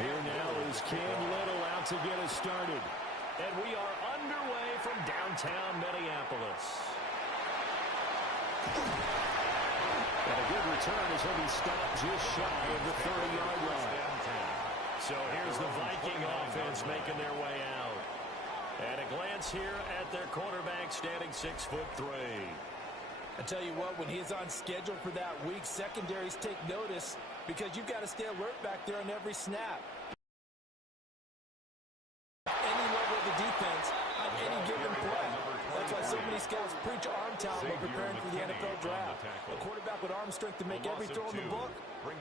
Here now is Cam Little out to get us started. And we are underway from downtown Minneapolis. And a good return as he'll be stopped just shy of the 30-yard line. So here's the Viking offense making their way out. And a glance here at their quarterback standing 6'3". I tell you what, when he's on schedule for that week, secondaries take notice because you've got to stay alert back there on every snap. Any level of the defense on any given play. That's why so many scouts preach arm talent when preparing for the NFL draft. A quarterback with arm strength to make every throw in the book,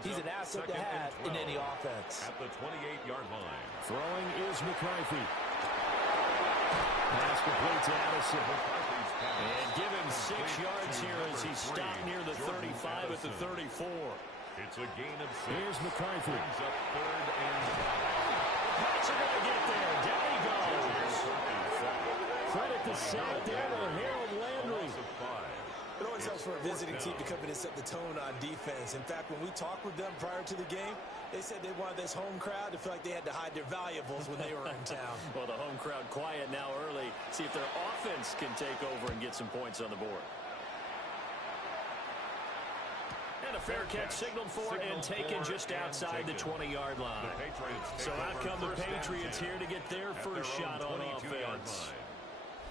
he's an asset to have in any offense. At the 28-yard line. Throwing is McCarthy. Pass complete to Addison. And given 6 yards here as he stopped near the 35 at the 34. It's a gain of 6. Here's McCarthy. Brings up 3rd and 5. That's going to get there. Down he goes. Credit the sack there to Harold Landry. It always helps for a visiting team to come in and set the tone on defense. In fact, when we talked with them prior to the game, they said they wanted this home crowd to feel like they had to hide their valuables when they were in town. Well, the home crowd quiet now early. See if their offense can take over and get some points on the board. And a fair catch signaled for and taken just outside the 20-yard line. So out come the Patriots here to get their first shot on offense.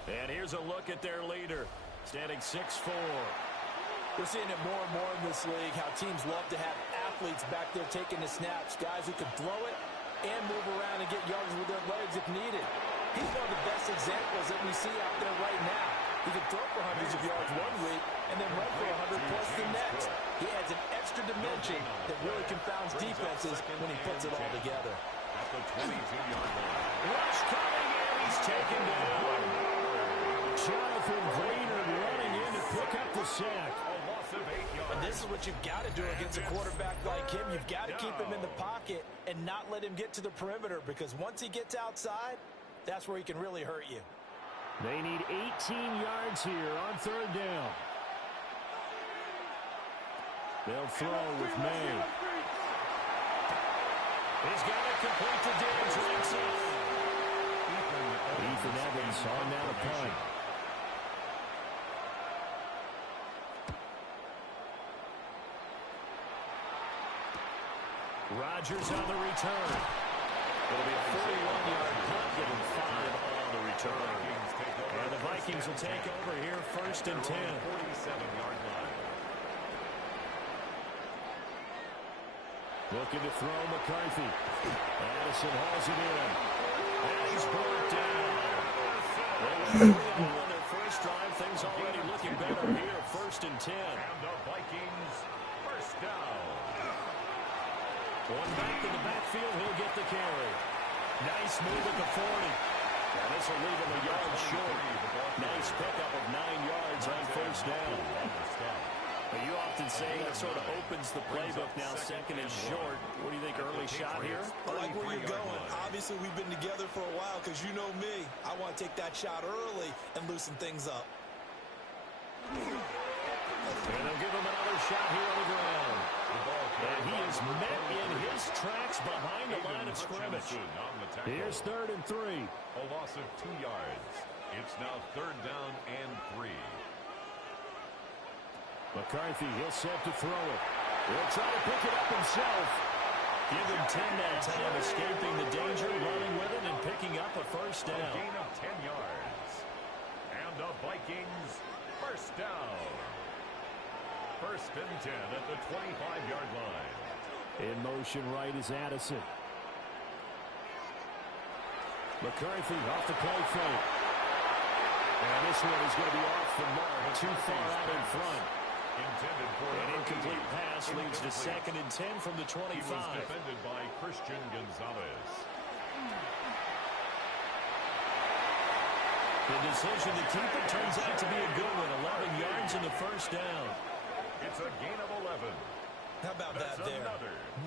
And here's a look at their leader, standing 6'4". We're seeing it more and more in this league, how teams love to have athletes back there taking the snaps, guys who can throw it and move around and get yards with their legs if needed. He's one of the best examples that we see out there right now. He can throw for hundreds of yards one week and then run for 100 plus the next. He adds an extra dimension that really confounds defenses when he puts it all together. At the 22-yard line. Rush coming in, he's taken down. Jonathan Greener running in to pick up the sack. And this is what you've got to do against a quarterback like him. You've got to keep him in the pocket and not let him get to the perimeter, because once he gets outside, that's where he can really hurt you. They need 18 yards here on 3rd down. They'll throw with May. He's got it complete to Diggs. Ethan Evans on now to punt. Rodgers on the return. It'll be a 41-yard punt, giving 5 on the return. And the Vikings will take over here, 1st and 10. 47-yard line. Looking to throw McCarthy. Addison hauls it in. And he's brought down. They were on their first drive. Things already looking better here, 1st and 10. And the Vikings, first down. Going back in the backfield, he'll get the carry. Nice move at the 40. And this will leave him a yard short. Nice pickup of 9 yards on 1st down. But you often say that sort of opens the playbook now, 2nd and short. What do you think, early shot here? I like where you're going. Obviously, we've been together for a while because you know me. I want to take that shot early and loosen things up. And they'll give him another shot here on the ground. And he is met in his tracks behind the line of scrimmage. Here's 3rd and 3. A loss of 2 yards. It's now 3rd down and 3. McCarthy, he'll set to throw it. He'll try to pick it up himself. Give him 10 that time, escaping the danger, running with it, and picking up a 1st down. A gain of 10 yards. And the Vikings, first down. 1st and 10 at the 25-yard line. In motion right is Addison. McCarthy off the play fake. And this one is going to be off the mark, too far out in front. Intended for an incomplete pass leads to 2nd and 10 from the 25. He was defended by Christian Gonzalez. The decision to keep it turns out to be a good one. 11 yards in the 1st down. It's a gain of 11. How about that there?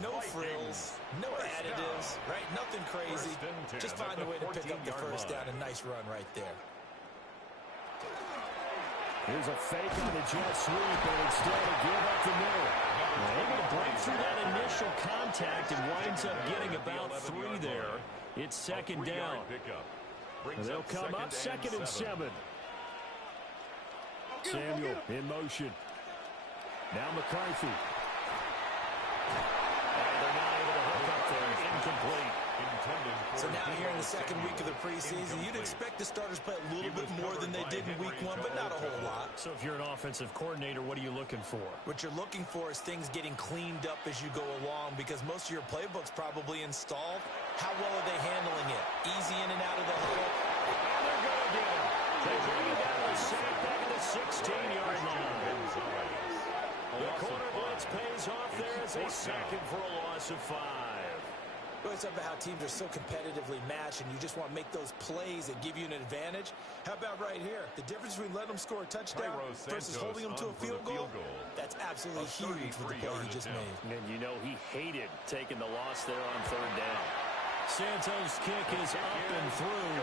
No frills, no additives, right? Nothing crazy. Just find a way to pick up the 1st down. A nice run right there. Here's a fake on the jet sweep, and instead a give up the middle. Able to break through that initial contact and winds up getting about 3 there. It's second down. They'll come up second and 7. Samuel in motion. Now McCarthy. And they're not able to hook up there. Incomplete. So now here in the second week of the preseason, you'd expect the starters play a little bit more than they did in week 1, but not a whole lot. So if you're an offensive coordinator, what are you looking for? What you're looking for is things getting cleaned up as you go along, because most of your playbook's probably installed. How well are they handling it? Easy in and out of the huddle. And they're going to get him. They bring him down the sack back at the 16-yard line. The corner blitz pays off there as they sack him for a loss of 5. It's about how teams are so competitively matched, and you just want to make those plays that give you an advantage. How about right here? The difference between letting them score a touchdown versus holding them to a field goal, that's absolutely huge with the play he just made. And you know he hated taking the loss there on 3rd down. Santos' kick is up and through.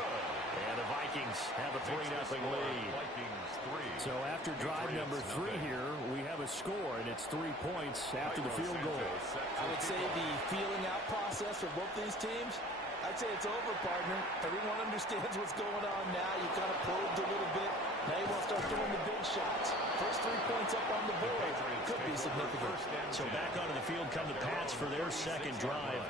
And the Vikings have a 3-0 lead. So after drive number 3 here, we have a score, and it's 3 points after the field goal. I would say the feeling out process for both these teams, I'd say it's over, partner. Everyone understands what's going on now. You kind of probed a little bit. Now you want to start throwing the big shots. First 3 points up on the board could be significant. So back onto the field come the Pats for their second drive.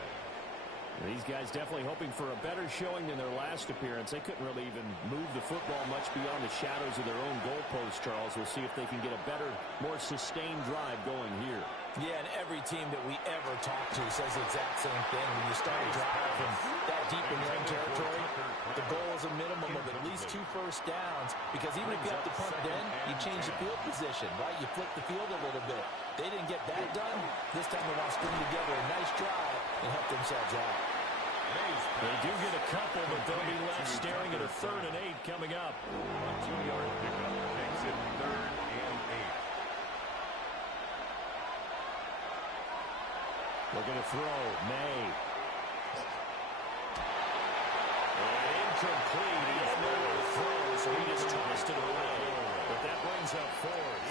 These guys definitely hoping for a better showing than their last appearance. They couldn't really even move the football much beyond the shadows of their own goalpost, Charles. We'll see if they can get a better, more sustained drive going here. Yeah, and every team that we ever talk to says the exact same thing. When you start a drive from that deep in your own territory, the goal is a minimum of at least 2 first downs, because even if you have to punt then, you change the field position, right? You flip the field a little bit. They didn't get that done. This time they want to string together a nice drive and help themselves out. They do get a couple, but they'll be left staring at a 3rd and 8 coming up. A 2-yard pickup makes it 3rd and 8. Looking to throw. May. And incomplete. He had nowhere to throw, so he just tossed it away. But that brings up 4th.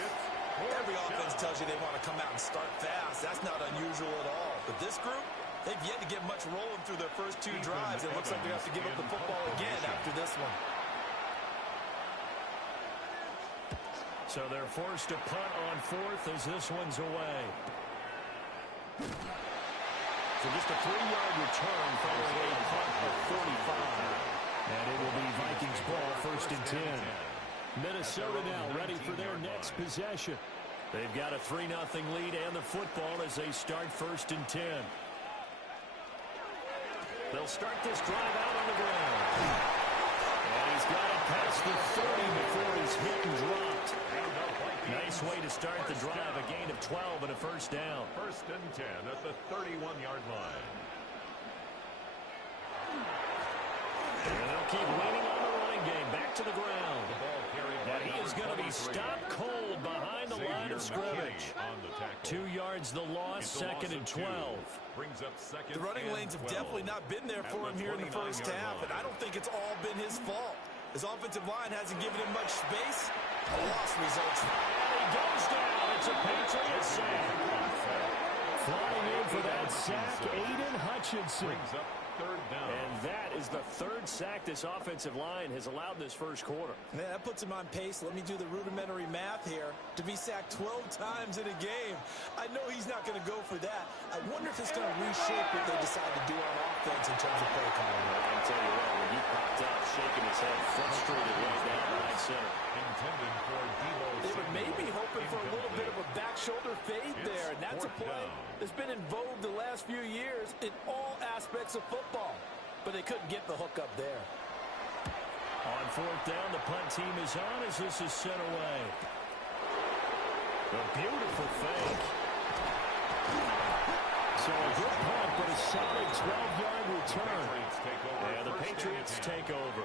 Every offense tells you they want to come out and start fast. That's not unusual at all. But this group, they've yet to get much rolling through their first 2 drives. It looks like they have to give up the football again after this one. So they're forced to punt on 4th as this one's away. So just a 3-yard return following a punt of 45. And it will be Vikings ball, 1st and 10. Minnesota now ready for their next possession. They've got a 3-0 lead and the football as they start 1st and 10. They'll start this drive out on the ground. And he's got it past the 30 before he's hit and dropped. Nice way to start the drive, a gain of 12 and a 1st down. 1st and 10 at the 31-yard line. And they'll keep leaning on the running game. Back to the ground. And he is going to be stopped cold behind the line of scrimmage. 2 yards the loss, 2nd and 12. Brings up 2nd. The running lanes have definitely not been there for him here in the first half, and I don't think it's all been his fault. His offensive line hasn't given him much space. A loss results. And he goes down. It's a Patriot sack. Flying in for that sack, Aiden Hutchinson. Brings up 3rd down. And that is the 3rd sack this offensive line has allowed this first quarter. Man, that puts him on pace. Let me do the rudimentary math here. To be sacked 12 times in a game. I know he's not going to go for that. I wonder if it's going to reshape what they decide to do on offense in terms of play calling. I'll tell you what, when he popped out, shaking his head, frustrated right down right center. Intended for Debo. They were maybe hoping for a little bit of a back shoulder fade there, and that's a play that's been in vogue the last few years in all aspects of football. But they couldn't get the hook up there. On 4th down, the punt team is on as this is sent away. A beautiful fake. So a good punt, but a solid 12-yard return. And the Patriots take over.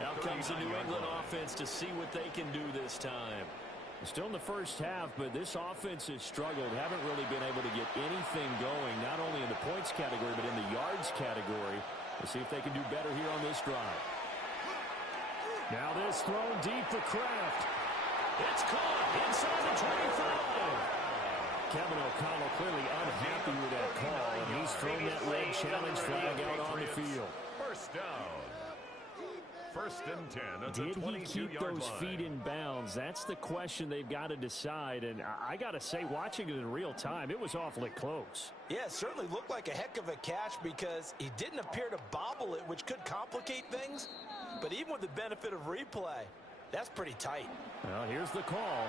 Now comes the New England offense to see what they can do this time. Still in the first half, but this offense has struggled. Haven't really been able to get anything going, not only in the points category, but in the yards category. We'll see if they can do better here on this drive. Now this thrown deep for Kraft. It's caught inside the 25. Kevin O'Connell clearly unhappy with that call, and he's thrown that red challenge flag out on the field. First down. First and 10 at the 22-yard line. Did he keep those feet in bounds? That's the question they've got to decide. And I got to say, watching it in real time, it was awfully close. Yeah, it certainly looked like a heck of a catch because he didn't appear to bobble it, which could complicate things. But even with the benefit of replay, that's pretty tight. Well, here's the call.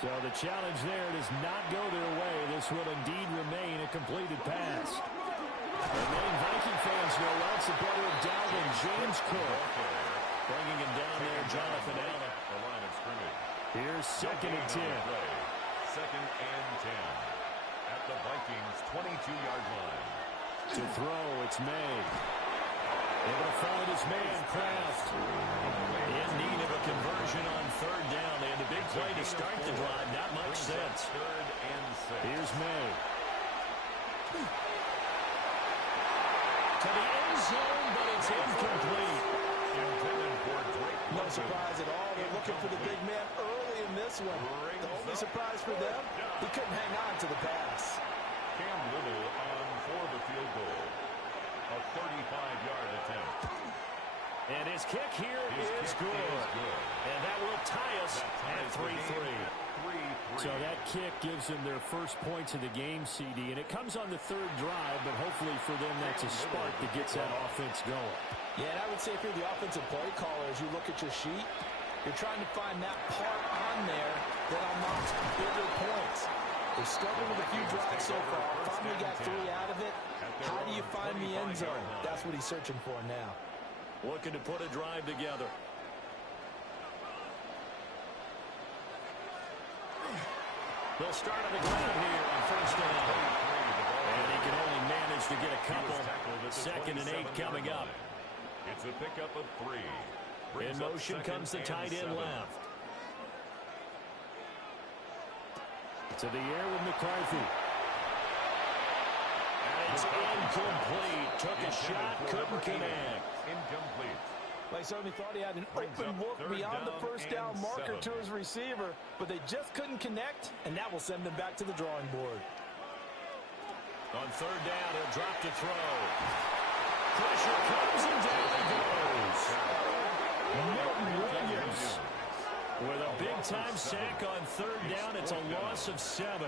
So the challenge there does not go their way. This will indeed remain a completed pass. And many Viking fans know that's the brother of Dalvin, James Cook. Bringing him down there, Jonathan Allen. The line of scrimmage. Here's second and 10. Second and 10 at the Vikings 22-yard line. To throw, it's May. Able to find his man, Kraft. In need of a conversion on third down. They had a big play to start the drive. Not much sense. Third and 6. Here's May. To the end zone, but it's incomplete. No surprise at all. They're looking for the big man early in this one. The only surprise for them, he couldn't hang on to the pass. Cam Little on for the field goal. A 35-yard attempt. And his kick here is good. And that will tie us at 3-3. So that kick gives them their first points of the game, CD. And it comes on the third drive, but hopefully for them that's a spark that gets that offense going. Yeah, and I would say if you're the offensive play caller, as you look at your sheet, you're trying to find that part on there that unlocks bigger points. They're struggling with a few drives so far. Finally got 3 out of it. How do you find the end zone? That's what he's searching for now. Looking to put a drive together. They'll start on the ground here on first down. And he can only manage to get a couple. Second and 8 coming up. It's a pickup of 3. In motion comes the tight end left. To the air with McCarthy. And it's incomplete. Took a shot, couldn't connect. Incomplete. They certainly thought he had an open look beyond the first down marker to his receiver, but they just couldn't connect, and that will send them back to the drawing board. On third down, he'll drop to throw. Pressure comes and down he goes. Milton Williams with a big-time sack on third down. It's a loss of 7.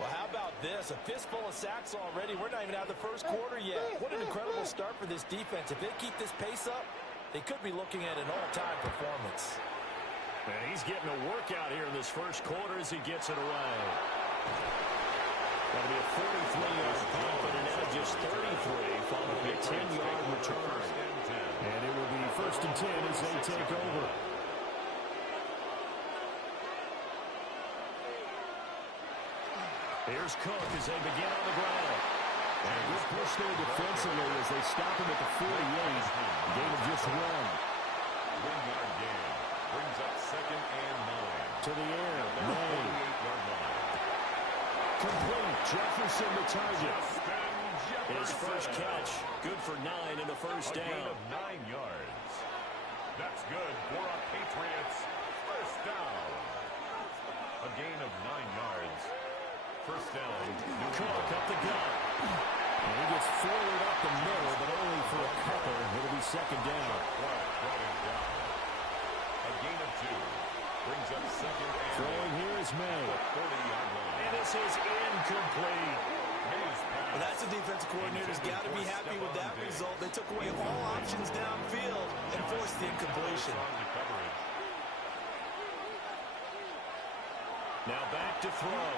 Well, how about this? A fistful of sacks already. We're not even out of the first quarter yet. What an incredible start for this defense. If they keep this pace up, they could be looking at an all-time performance. And he's getting a workout here in this first quarter as he gets it away. That'll be a 43-yard punt, but an edge is 33 following a 10-yard return. And it will be first and 10 as they take over. Here's Cook as they begin on the ground. And a good push there defensively as they stop him at the 48. Gain of just 1. 1-yard gain. Brings up second and 9. To the air. May. Complete. Jefferson the target. His first catch. Good for 9 in the first down. A gain of 9 yards. That's good for a Patriots first down. A gain of 9 yards. First down. Cook up the gut. And he gets forward up the middle, but only for a couple. It'll be second down. A gain of 2. Brings up second and Throwing here is May. 40-yard line. And this is incomplete. Well, that's the defensive coordinator's got to be happy with that result. They took away all options downfield and forced the incompletion. Now back to throw.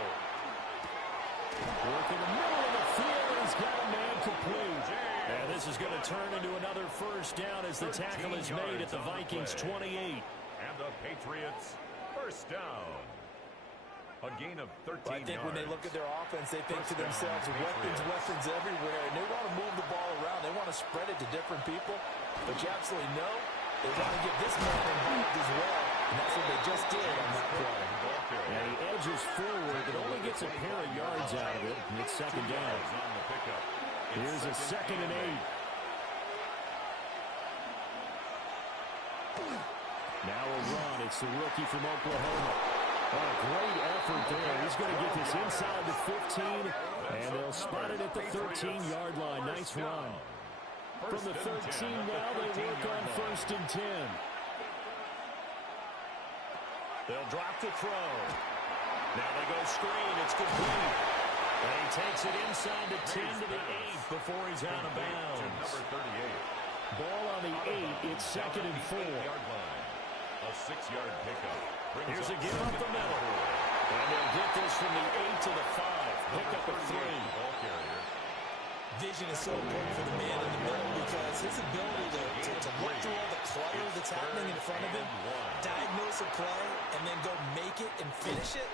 Work in the middle of the field, and he's got a man complete. And this is going to turn into another first down as the tackle is made at the Vikings 28. And the Patriots first down. A gain of 13 I think yards. when they look at their offense, they think to themselves, weapons everywhere. And they want to move the ball around. They want to spread it to different people. But you absolutely know they want to get this man involved as well. And that's what they just did on that play. And he edges forward, but only gets a pair of yards out of it. And it's second down. Here's a second and 8. Now a run. It's the rookie from Oklahoma. What a great effort there. He's going to get this inside the 15, and they'll spot it at the 13-yard line. Nice run. From the 13 now, they work on 1st and 10. They'll drop the throw. Now they go screen. It's complete. And he takes it inside the 10 to the 8 before he's out of bounds. Number 38. Ball on the 8. It's 2nd and 4. A 6-yard pickup. Here's a give up the middle. And they'll get this from the 8 to the 5. Pick up a 3. Ball carrier. Vision is so important for the man in the middle because his ability to look through all the clutter that's happening in front of him, diagnose a play, and then go make it and finish it,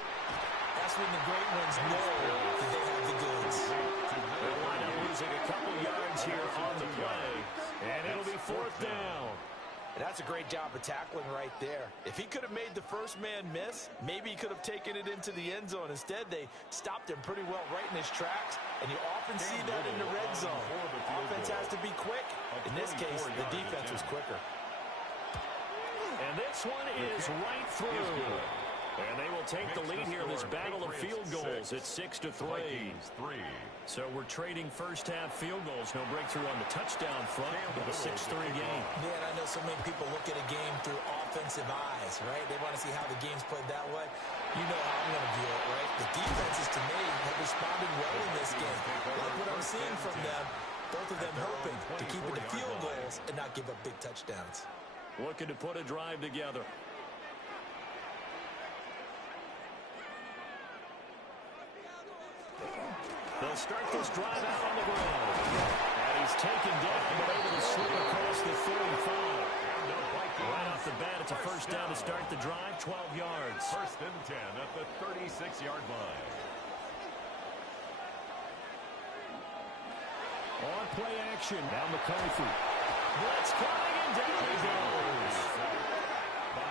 that's when the great ones know that they have the goods. They'll wind up losing a couple yards here on the play, and it'll be 4th down. And that's a great job of tackling right there. If he could have made the first man miss, maybe he could have taken it into the end zone. Instead, they stopped him pretty well right in his tracks, and you often see that in the red zone. Offense has to be quick. In this case, the defense was quicker. And this one is right through. And they will take the lead here in this battle of field goals at 6-3. So we're trading first-half field goals. No breakthrough on the touchdown front, but a 6-3 game. Man, I know so many people look at a game through offensive eyes, right? They want to see how the game's played that way. You know how I'm going to view it, right? The defenses, to me, have responded well in this game. Like what I'm seeing from them, both of them hoping to keep it to field goals and not give up big touchdowns. Looking to put a drive together. They'll start this drive out on the ground. And he's taken down, but able to slip across the 35. Right off the bat, it's a first down to start the drive, 12 yards. 1st and 10 at the 36-yard line. On play action, now McCarthy. Blitz coming, and down he goes.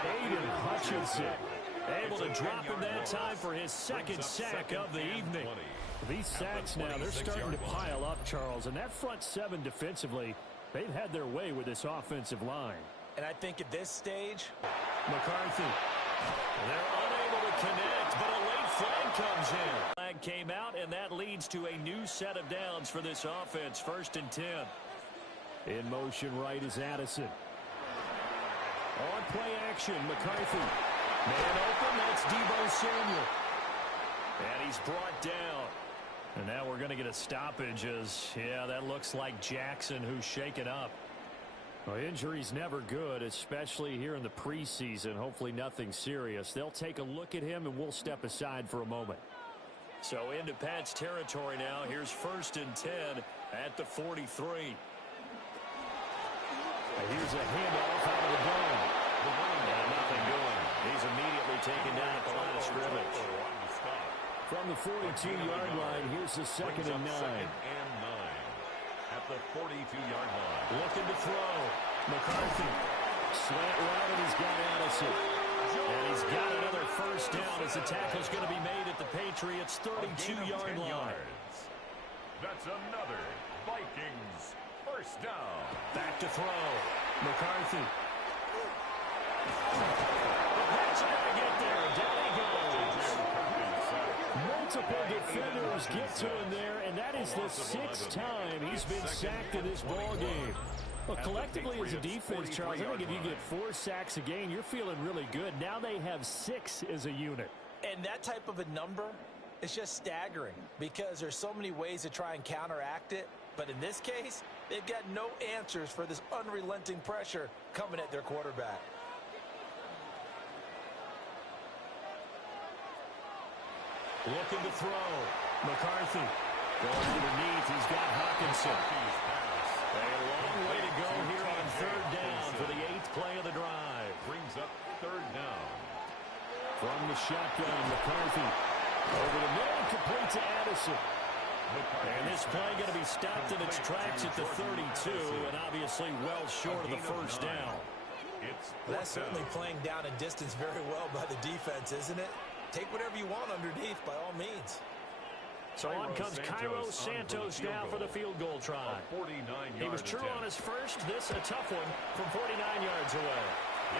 Aiden Hutchinson able to drop him that time for his 2nd sack of the evening. These sacks now, they're starting to pile up, Charles. And that front 7 defensively, they've had their way with this offensive line. And I think at this stage, McCarthy. They're unable to connect, but a late flag comes in. Flag came out, and that leads to a new set of downs for this offense. 1st and 10. In motion right is Addison. On play action, McCarthy. Man open, that's Deebo Samuel. And he's brought down. And now we're going to get a stoppage as, yeah, that looks like Jackson who's shaken up. Well, injury's never good, especially here in the preseason. Hopefully nothing serious. They'll take a look at him, and we'll step aside for a moment. So into Pat's territory now. Here's 1st and 10 at the 43. And here's a handoff out of the dome. And nothing doing. He's immediately taken down at the line of scrimmage. From the 42-yard line, here's the 2nd and 9. At the 42-yard line. Looking to throw. McCarthy. Slant route, and he's got Addison. And he's got another first down as the tackle's going to be made at the Patriots' 32-yard line. That's another Vikings first down. Back to throw. McCarthy. That's going to get there. Down he goes. Multiple defenders get to him there, and that is the 6th time he's been sacked in this ball game. Well, collectively as a defense, Charles, I think if you get 4 sacks a game, you're feeling really good. Now they have 6 as a unit. and that type of a number is just staggering because there's so many ways to try and counteract it. But in this case, they've got no answers for this unrelenting pressure coming at their quarterback. Looking to throw. McCarthy going underneath. He's got Hawkinson. A long way to go here on third down for the 8th play of the drive. Brings up third down. From the shotgun, McCarthy. Over the middle, complete to Addison. And this play going to be stopped in its tracks at the 32, and obviously well short of the first down. That's certainly playing down a distance very well by the defense, isn't it? Take whatever you want underneath, by all means. So on comes Cairo Santos now for the field goal try. He was true on his first. This a tough one from 49 yards away.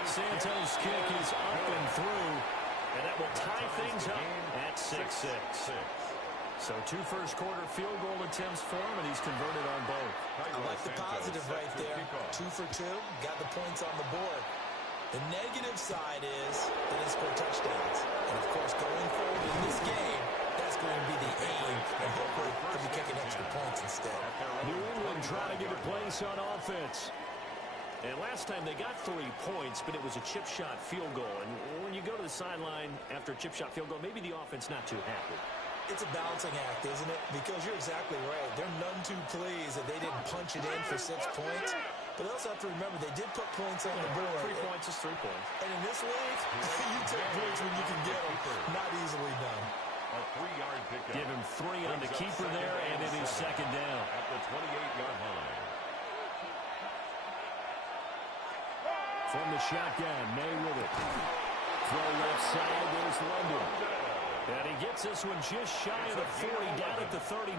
Santos' kick is up and through, and that will tie things up at 6-6. So 2 first-quarter field goal attempts for him, and he's converted on both. I like the positive right there. 2 for 2, got the points on the board. The negative side is that he scored touchdowns. And, of course, going forward in this game, that's going to be the aim, and hopefully he'll be kicking extra points instead. New England trying to get a place on offense. And last time they got 3 points, but it was a chip shot field goal. And when you go to the sideline after a chip shot field goal, maybe the offense not too happy. It's a balancing act, isn't it? Because you're exactly right. They're none too pleased that they didn't punch it in for 6 points. But they also have to remember they did put points on the board. 3 points is 3 points. And in this league, you take points when you can get them. Not easily done. A 3-yard pickup. Give him 3 on the keeper there, and it is second down. At the 28-yard line. From the shotgun, May with it. Throw left side, there's London. And he gets this one just shy of the 40, down at the 39.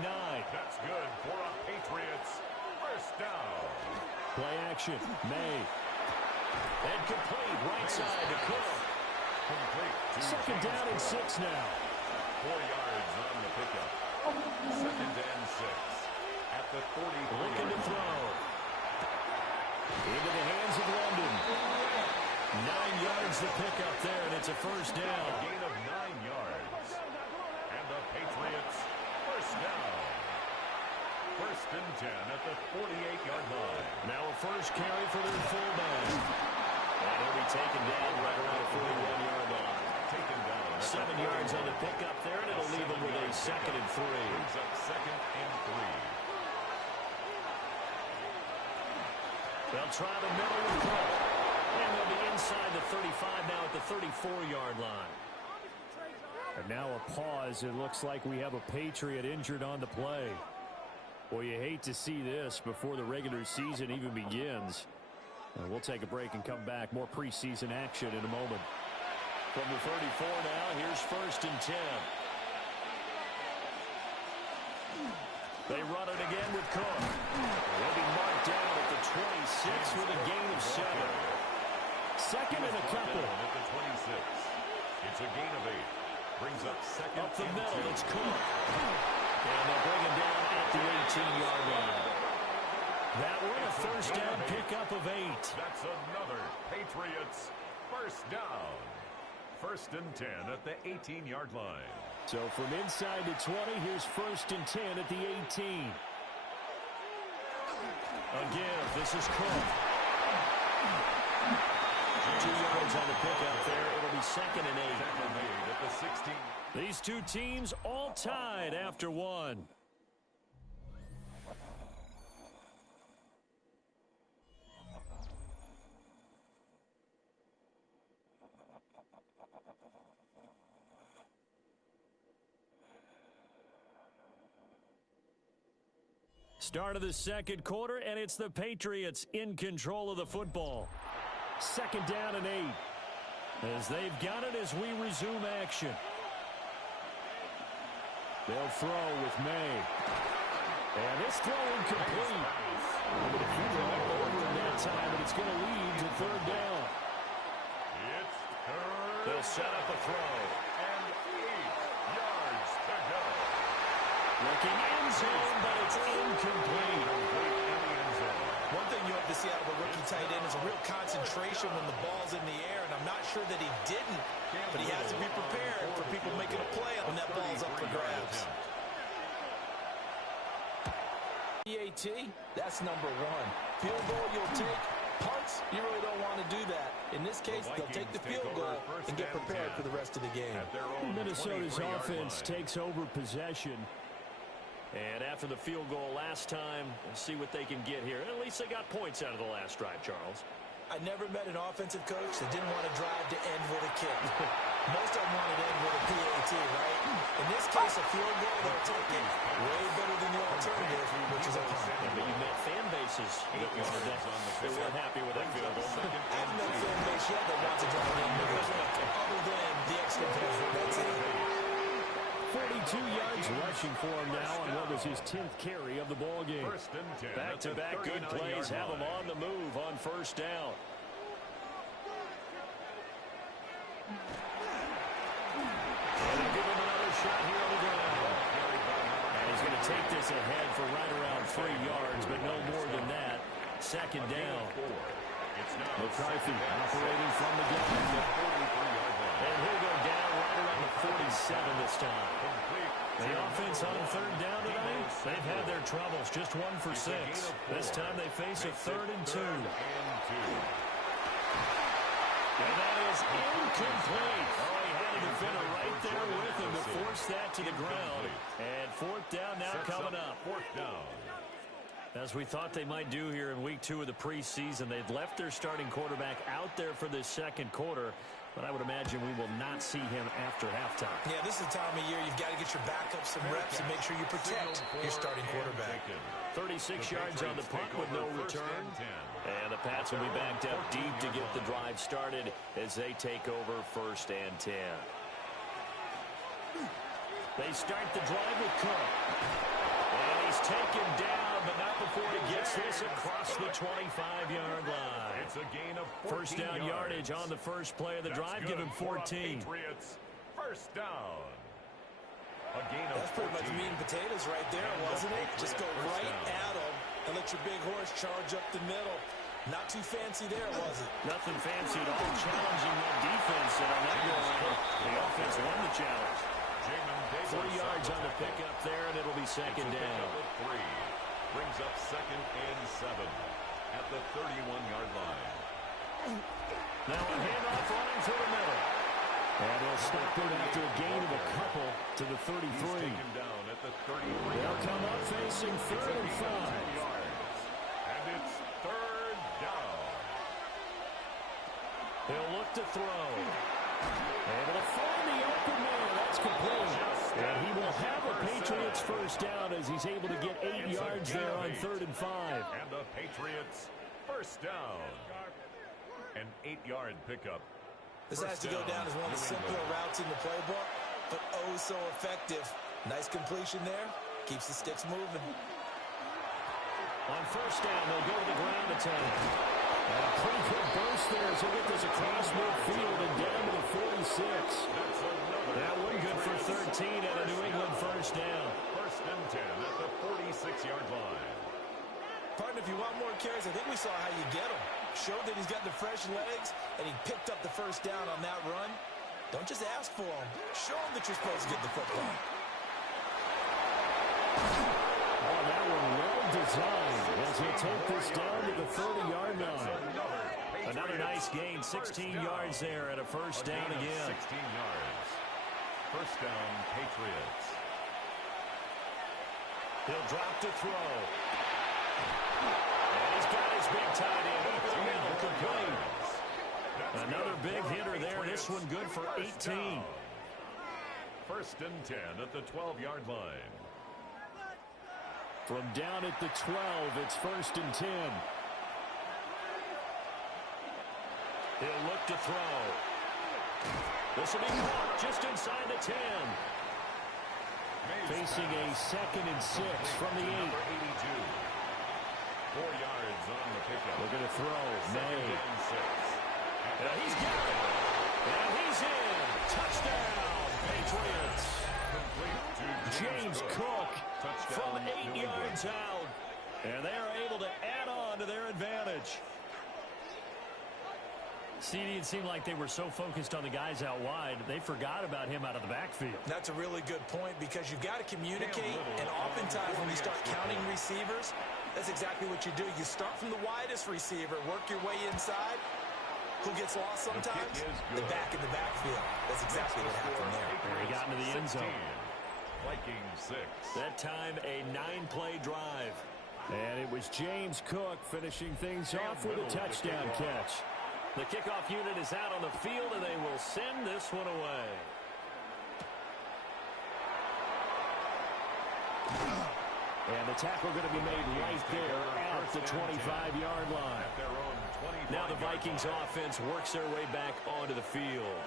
That's good for a Patriots first down. Play action, May. And complete, right side to Cook. Complete. Second down and 6 now. 4 yards on the pickup. Second and 6. At the 40. Looking to throw. Into the hands of London. 9 yards to pick up there, and it's a first down. A gain of 9 yards. And the Patriots first down. First and 10 at the 48-yard line. Now a first carry for their fullback. And he'll be taken down right around the 41-yard line. Taken down. 7 yards on the pickup there, and it'll leave them with a second and 3. Brings up second and 3. They'll try the middle and Cook. And they'll be inside the 35 now at the 34-yard line. And now a pause. It looks like we have a Patriot injured on the play. Well, you hate to see this before the regular season even begins. We'll take a break and come back. More preseason action in a moment. From the 34 now, here's first and 10. They run it again with Cook. They'll be marked down at the 26 with a gain of 7. Second and a couple. At the 26. It's a gain of 8. Brings up second. Up the middle, it's Cook. And they'll bring him down at the 18-yard line. That one a first down pickup of 8. That's another Patriots first down. First and 10 at the 18-yard line. So from inside the 20, here's first and 10 at the 18. Again, this is Cook. 2 yards on the pickup there. It'll be second and 8. Second and 8 at the 16. These two teams all tied after one. Start of the second quarter, and it's the Patriots in control of the football. Second down and 8. As they've got it as we resume action. They'll throw with May. And it's throw incomplete. The defender went over in that time, and it's going to lead to third down. It's third. They'll set up a throw. And 8 yards to go. Looking end zone, but it's incomplete. One thing you have to see out of a rookie tight end is a real concentration when the ball's in the air, and I'm not sure that he didn't, but he has to be prepared for people making a play when that ball's up for grabs. PAT, that's number 1. Field goal you'll take. Punts, you really don't want to do that. In this case, they'll take the field goal and get prepared for the rest of the game. Minnesota's offense takes over possession. And after the field goal last time, we'll see what they can get here. At least they got points out of the last drive, Charles. I never met an offensive coach that didn't want to drive to end with a kick. Most of them wanted to end with a PAT, right? In this case, a field goal, they'll take it way better than the alternative, which is a punt. Yeah, but you met fan bases that wanted that. They weren't happy with that field goal. I haven't met a fan base yet that wants to drive in other than the extra point. That's it. 42 yards rushing for him now on what was his 10th carry of the ball game. Back-to-back good plays have him on the move on first down. this ahead for right around 3 yards, but no more than that. Second down. McCarthy operating from the gun. And he'll go down right around the 47 this time. The offense on third down tonight, they've had their troubles. Just 1 for 6. This time they face a 3rd and 2. And that is incomplete. Oh, he had a defender right there with him to force that to the ground. And 4th down now coming up. 4th down. As we thought they might do here in week 2 of the preseason, they've left their starting quarterback out there for this second quarter, but I would imagine we will not see him after halftime. Yeah, this is the time of year you've got to get your backup some reps and make sure you protect your starting quarterback. 36 yards on the punt with no return. And the Pats will be backed up deep to get the drive started as they take over 1st and 10. They start the drive with Cook. And he's taken down, but not before he gets this across the 25-yard line. It's a gain of 1st down yardage on the first play of the drive. Give him 14. First down. A gain of That's pretty much meat and potatoes right there, wasn't it? Just go right at them and let your big horse charge up the middle. Not too fancy there, was it? Nothing fancy at all. Challenging that defense. And on that goal, the offense won the challenge. 3 yards on the pickup there, and it'll be second down. 3. Brings up 2nd and 7 at the 31-yard line. Now a handoff running through the middle. And he'll stop it after a gain of a couple to the 33. He's taken down at the 33. They'll come up facing 3rd and 5. And it's 3rd down. He'll look to throw. Able to find the open man. That's complete. And he will have a Patriots first down as he's able to get 8 yards there on 3rd and 5. And the Patriots first down. An 8-yard pickup. This has to go down as one of the simpler routes in the playbook, but oh so effective. Nice completion there. Keeps the sticks moving. On 1st down, they'll go to the ground attack. And a pretty quick burst there as he'll get this across midfield and down to the 46. That one good for 13 at a New England first down. 1st and 10 at the 46-yard line. Partner, if you want more carries, I think we saw how you get them. Showed that he's got the fresh legs, and he picked up the first down on that run. Don't just ask for them. Show them that you're supposed to get the football. Oh, that one well designed as he'll take this down to the 30-yard line. Another nice gain, 16 yards there at a first down again. 16 yards. First down, Patriots. He'll drop to throw. And he's got his big tight end up the middle, complete. Another big hitter there. This one good for 18. 1st and 10 at the 12-yard line. From down at the 12, it's 1st and 10. He'll look to throw. This will be caught just inside the 10. Facing a 2nd and 6 from the 8. 4 yards on the pickup. Looking to throw. May. And he's got it. And he's in. Touchdown, Patriots. James Cook from 8 yards out. And they are able to add on to their advantage. CD, it seemed like they were so focused on the guys out wide, they forgot about him out of the backfield. That's a really good point because you've got to communicate, and oftentimes when you start counting receivers, that's exactly what you do. You start from the widest receiver, work your way inside. Who gets lost sometimes? The back in the backfield. That's exactly what happened there. He got into the end zone. Vikings 6. That time a 9-play drive. And it was James Cook finishing things off with a touchdown catch. The kickoff unit is out on the field, and they will send this one away. And the tackle going to be made right there at the 25-yard line. Now the Vikings offense works their way back onto the field.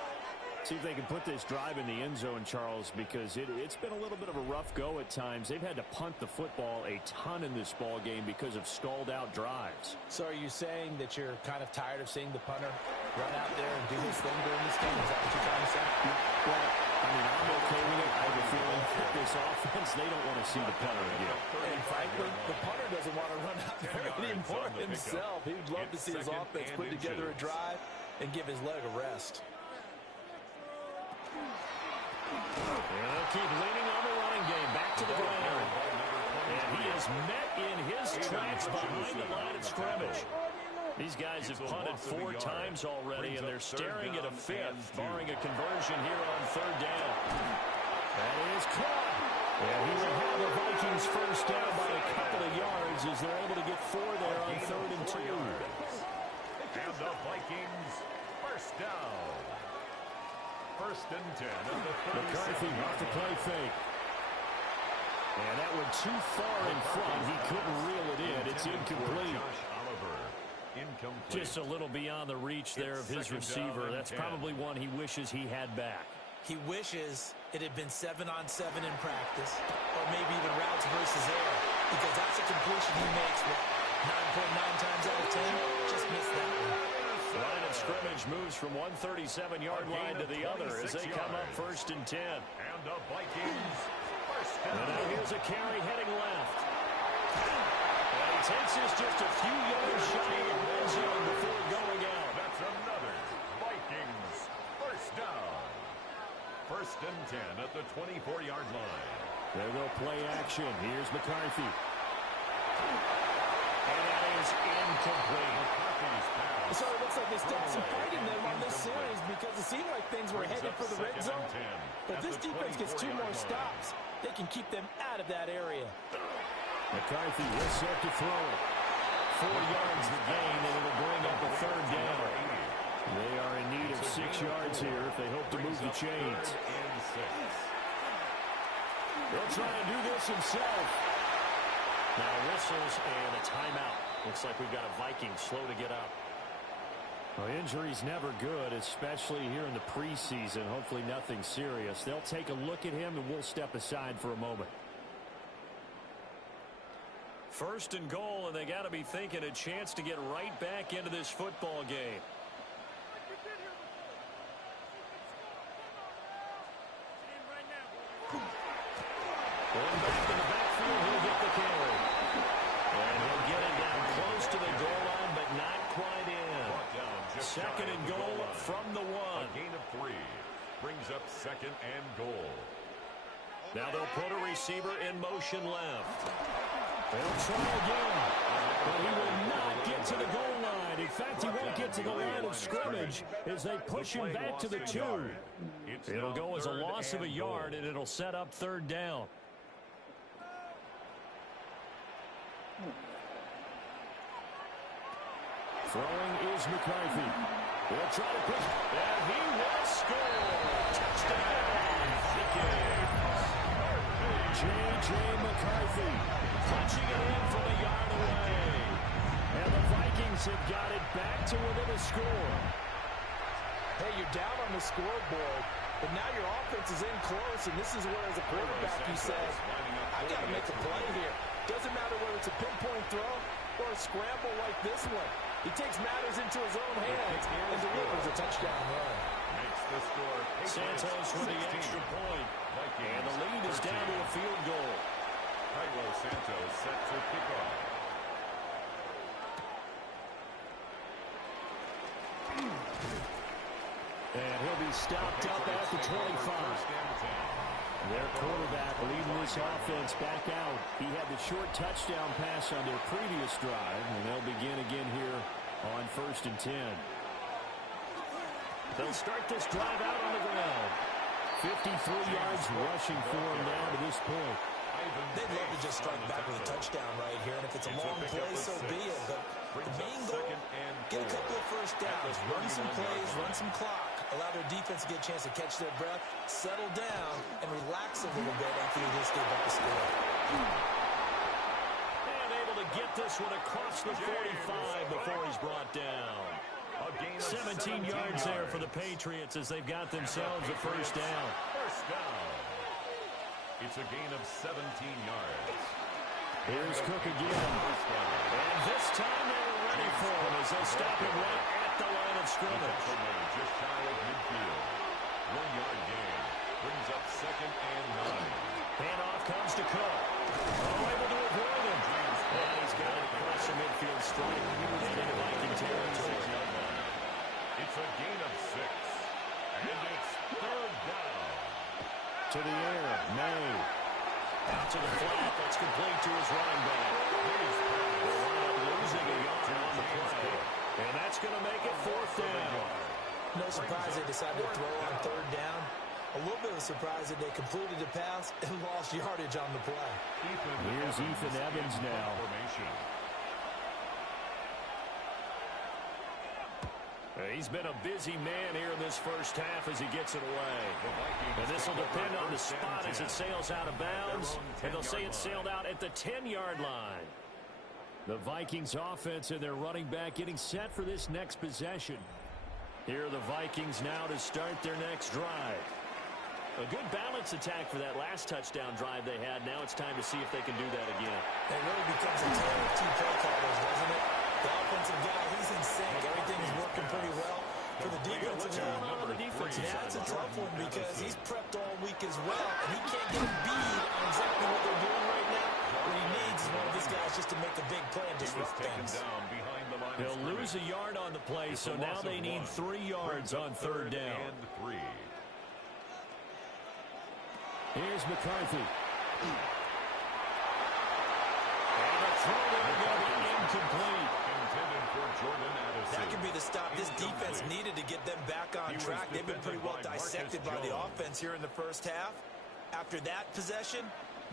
See if they can put this drive in the end zone, Charles, because it's been a little bit of a rough go at times. They've had to punt the football a ton in this ball game because of stalled-out drives. So are you saying that you're kind of tired of seeing the punter run out there and do his thing during this game? Is that what you're trying to say? Well, I mean, I'm okay with it. I have a feeling that this offense, they don't want to see the punter again. And frankly, the punter doesn't want to run out there anymore himself. He would love to see his offense put together a drive and give his leg a rest. And they'll keep leaning on the running game. Back to the ground. And he is met in his tracks behind the line of scrimmage. These guys have punted 4 times already, and they're staring at a 5th, barring a conversion here on 3rd down. That is caught. And he will have the Vikings first down by a couple of yards as they're able to get 4 there on 3rd and 2. And the Vikings first down. 1st and 10 at the 36. McCarthy off the play fake. And that went too far in front. He couldn't reel it in. It's incomplete. Just a little beyond the reach there of his receiver. That's probably one he wishes he had back. He wishes it had been 7-on-7 in practice, or maybe even routes versus air, because that's a completion he makes, what, 9.9 times out of 10? Just missed that one. Line of scrimmage moves from 137-yard line to the other as they come up 1st and 10. And the Vikings first down. And now here's a carry heading left. And he takes this just a few yards shy of the red zone before going out. That's another Vikings first down. 1st and 10 at the 24-yard line. There go play action. Here's McCarthy. And that is incomplete. So it looks like they still have some fight in them on this series because it seemed like things were headed for the red zone. But if this defense gets 2 more stops, they can keep them out of that area. McCarthy will set to throw it. 4 yards the gain, and it'll bring up a 3rd down. They are in need of 6 yards here if they hope to move the chains. They'll try to do this himself. Now whistles and a timeout. Looks like we've got a Viking slow to get up. Well, injury's never good, especially here in the preseason. Hopefully nothing serious. They'll take a look at him, and we'll step aside for a moment. 1st and goal, and they got to be thinking a chance to get right back into this football game. Going back in the backfield, he'll get the carry. And he'll get it down close to the goal line, but not quite in. 2nd and goal from the 1. A gain of 3 brings up 2nd and goal. Now they'll put a receiver in motion left. They'll try again, but he will not get to the goal line. In fact, he won't get to the line of scrimmage as they push him back to the 2. It'll go as a loss of a yard, and it'll set up 3rd down. Throwing is McCarthy. They'll try to push, and he will score. Touchdown, Vikings. J.J. McCarthy punching it in from a yard away. And the Vikings have got it back to within a score. Hey, you're down on the scoreboard, but now your offense is in close, and this is where, as a quarterback, you say, I got to make a play here. Doesn't matter whether it's a pinpoint throw or a scramble like this one. He takes matters into his own hands and delivers a touchdown run. Santos with the extra point. And the lead is down to a field goal. Cairo Santos set to kick off. And he'll be stopped up at the 25. Their quarterback leading this offense back out. He had the short touchdown pass on their previous drive, and they'll begin again here on 1st and 10. They'll start this drive out on the ground. 53 yards rushing for him now to this point. They'd love to just strike back with a touchdown right here, and if it's a long play, so be it. But the main goal, get a couple of first downs, run some plays, run some clock, allow their defense to get a chance to catch their breath, settle down, and relax a little bit after they just gave up the score. And able to get this one across the 45 before he's brought down. 17 yards there for the Patriots as they've got themselves a first down. First down. It's a gain of 17 yards. Here's Cook again. And this time they were ready for him as they stop him right at the line of scrimmage. Just shy of midfield. 1 yard gain. brings up 2nd and 9. Handoff comes to Cook. Oh, able to avoid him. And he's got it across the midfield stripe and into Viking territory. It's a gain of 6. And it's 3rd down. To the air, May. Out to the flat, that's complete to his running back. They'll wind up losing a yard on the play. And that's going to make it 4th down. No surprise they decided to throw on 3rd down. A little bit of a surprise that they completed the pass and lost yardage on the play. Here's Ethan Evans now. He's been a busy man here in this first half as he gets it away. And this will depend on the spot as it sails out of bounds. And they'll say it sailed out at the 10-yard line. The Vikings offense and their running back getting set for this next possession. Here are the Vikings now to start their next drive. A good balance attack for that last touchdown drive they had. Now it's time to see if they can do that again. It really becomes a tale of two play callers, doesn't it? The offensive guy, he's in sync. Everything is working pretty well. For the defensive guy, that's a tough one because he's prepped all week as well, and he can't get a bead on exactly what they're doing right now. What he needs is one of these guys just to make a big play and disrupt things. They'll lose a yard on the play, so now they need 3 yards on 3rd down. Here's McCarthy. And a throw there will be incomplete. That could be the stop this defense needed to get them back on track. They've been pretty well dissected by the offense here in the first half. After that possession,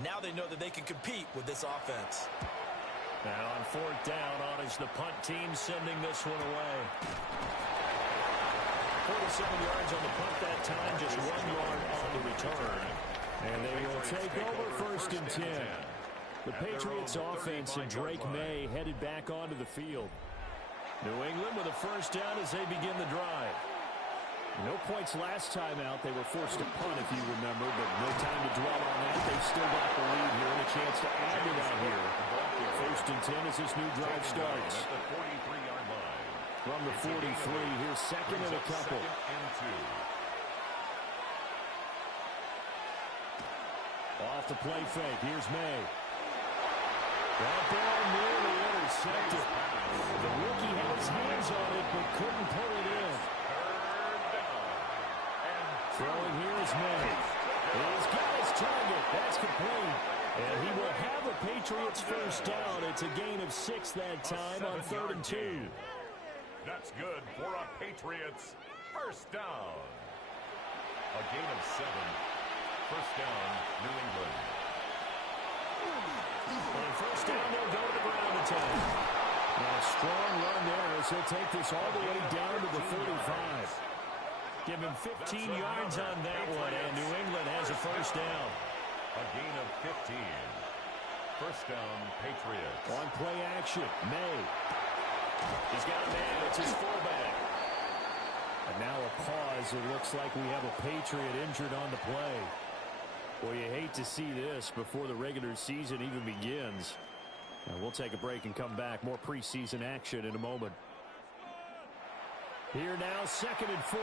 now they know that they can compete with this offense. Now on 4th down, on is the punt team sending this one away. 47 yards on the punt that time, just 1 yard on the return. And they will take over 1st and 10. The Patriots offense and Drake May headed back onto the field. New England with a 1st down as they begin the drive. No points last time out. They were forced to punt, if you remember, but no time to dwell on that. They've still got the lead here and a chance to add to that here. 1st and 10 as this new drive starts. From the 43, here's 2nd and a couple. Off the play fake. Here's May. That ball nearly intercepted. The rookie had his hands on it, but couldn't pull it in. Throwing here is May. He's got his target. That's complete. And he will have a Patriots 1st down. It's a gain of 6 that time on 3rd and 2. That's good for a Patriots 1st down. A gain of 7. 1st down, New England. On 1st down, they'll go to the ground attack. Now, a strong run there as he'll take this all the way down to the 45. Give him 15 yards on that one, and New England has a 1st down. A gain of 15. 1st down, Patriots. On play action, May. He's got a man. It's his fullback. And now a pause. It looks like we have a Patriot injured on the play. Well, you hate to see this before the regular season even begins. Now, we'll take a break and come back. More preseason action in a moment. Here now, 2nd and 4.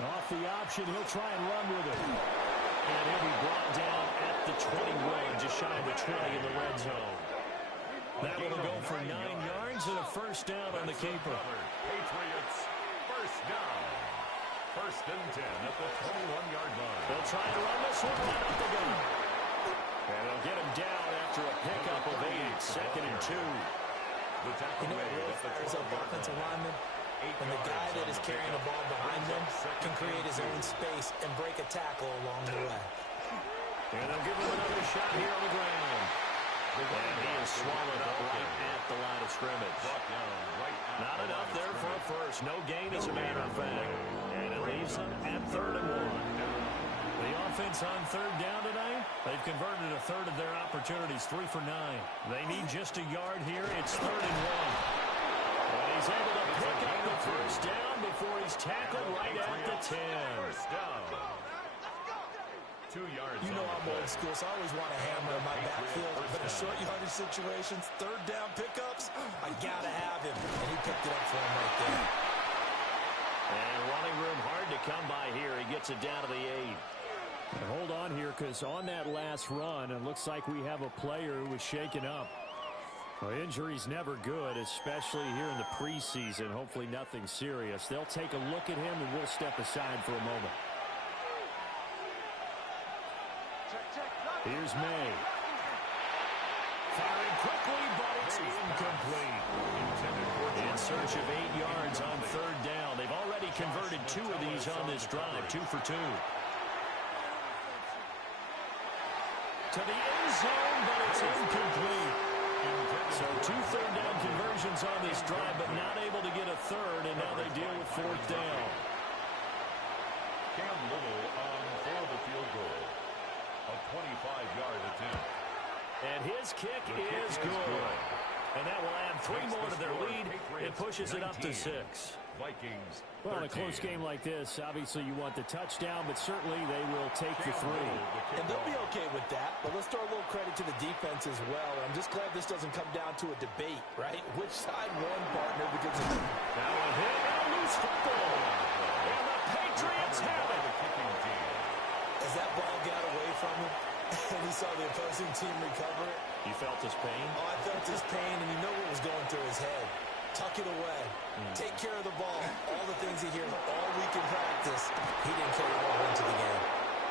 Off the option, he'll try and run with it. And he'll be brought down at the 21, just shy of the 20 in the red zone. That will go for 9 yards and a 1st down on the keeper. Patriots 1st down. 1st and 10 at the 21-yard line. They'll try to run this one right up the gun. And they'll get him down after a pickup of 8. 2nd and 2. The tackle You know what really fires up offensive linemen? When the guy that is carrying the ball behind them can create his own space and break a tackle along the way. And they'll give him another shot here on the ground. And he is swallowed up right at the line of scrimmage. Not enough there for a 1st. No gain, as a matter of fact. And it leaves them at 3rd and 1. The offense on 3rd down tonight, they've converted a 1/3 of their opportunities, 3 for 9. They need just a yard here. It's 3rd and 1. And he's able to pick up the 1st down before he's tackled right at the 10. 1st down. 2 yards. You know I'm old school, so I always want to hammer in my backfield. But in short yardage situations, third down pickups, I got to have him. And he picked it up for him right there. And running room hard to come by here. He gets it down to the 8. Hold on here, because on that last run, it looks like we have a player who was shaken up. Well, injury's never good, especially here in the preseason. Hopefully nothing serious. They'll take a look at him, and we'll step aside for a moment. Here's May. Firing quickly, but it's incomplete. In search of 8 yards on third down. They've already converted 2 of these on this drive, 2 for 2. To the end zone, but it's incomplete. So 2 third down conversions on this drive, but not able to get a third, and now they deal with fourth down. Cam Little on for the field goal. A 25-yard attempt. And his kick is good. And that will add 3 more to their lead. It pushes it up to 6. Vikings. Well, in a close game like this, obviously you want the touchdown, but certainly they will take the 3. And they'll be okay with that, but let's throw a little credit to the defense as well. I'm just glad this doesn't come down to a debate, right? Which side won, partner, because of now a hit and a loose football. And the Patriots have it. As that ball got away from him, and he saw the opposing team recover it. You felt his pain? Oh, I felt his pain, and you know what was going through his head. Tuck it away. Take care of the ball. All the things he hears all week in practice, he didn't carry it over into the game.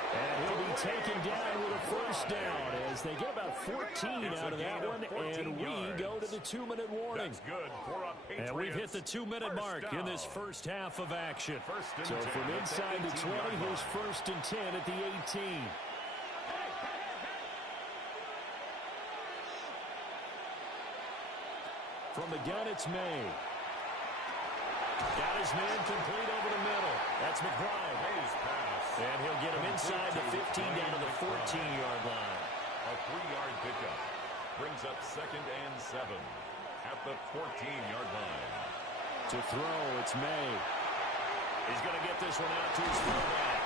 And he'll be taken down with a first down as they get about 14 out of that one, and we go to the 2-minute warning. That's good for a Patriots. And we've hit the 2-minute mark in this first half of action. So 10 from inside the 20, here's 1st and 10 at the 18. From the gun, it's May. Got his man complete over the middle. That's McBride. And he'll get him inside the 15 down to the 14-yard line. A 3-yard pickup brings up 2nd and 7 at the 14-yard line. To throw, it's May. He's going to get this one out to his fullback.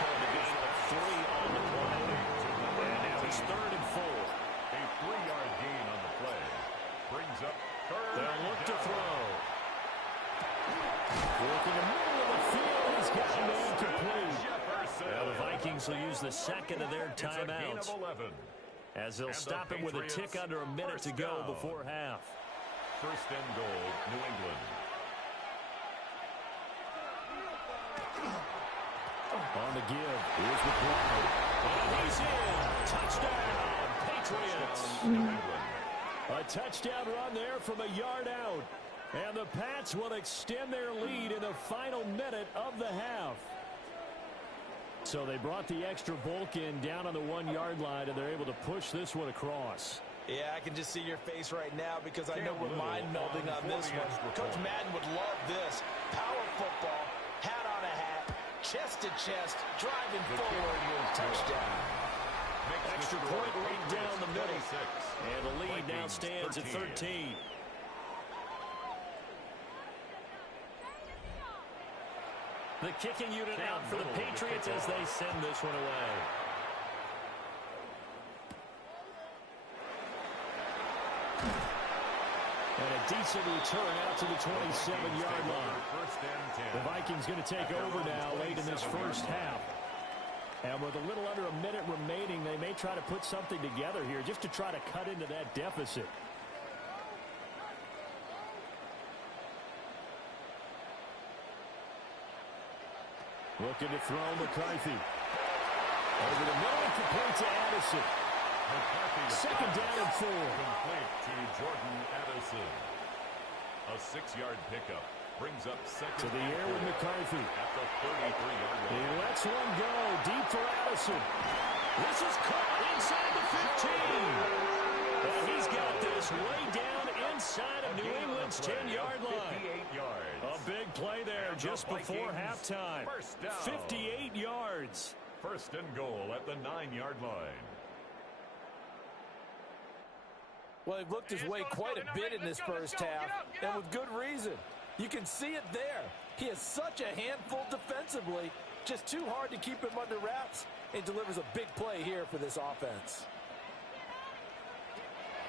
Called the gain of 3 on the play. And now he's 3rd and 4. A 3-yard gain on the play brings up 3rd. They'll look to throw. Work in the middle of the field. He's got a man complete. Now the Vikings will use the second of their timeouts, as they'll stop it with a tick under a minute to go before half. 1st and goal, New England. On the give, here's McBride. And he's in. Touchdown, Patriots. New England. A touchdown run there from a yard out. And the Pats will extend their lead in the final minute of the half. So they brought the extra bulk in down on the 1-yard line, and they're able to push this one across. Yeah, I can just see your face right now because I know we're mind-melding on this one. Coach Madden would love this. Power football, hat on a hat, chest to chest, driving forward, touchdown. Extra point right down the middle. And the lead now stands at 13. The kicking unit out for the Patriots as they send this one away. And a decent return out to the 27-yard line. The Vikings going to take over now late in this first half. And with a little under a minute remaining, they may try to put something together here just to try to cut into that deficit. Looking to throw McCarthy. Over the middle, complete to Addison. Second down and 4. Complete to Jordan Addison. A 6-yard pickup brings up 2nd To the air with McCarthy. at the 33-yard He line. lets one go deep for Addison. This is caught inside the 15. And he's got this way down inside of New England's 10-yard line. 58 yards. A big play there just before halftime. First down. 58 yards. 1st and goal at the 9-yard line. Well, he looked his way quite a bit in this first half, and with good reason. You can see it there. He is such a handful defensively, Just too hard to keep him under wraps. It delivers a big play here for this offense.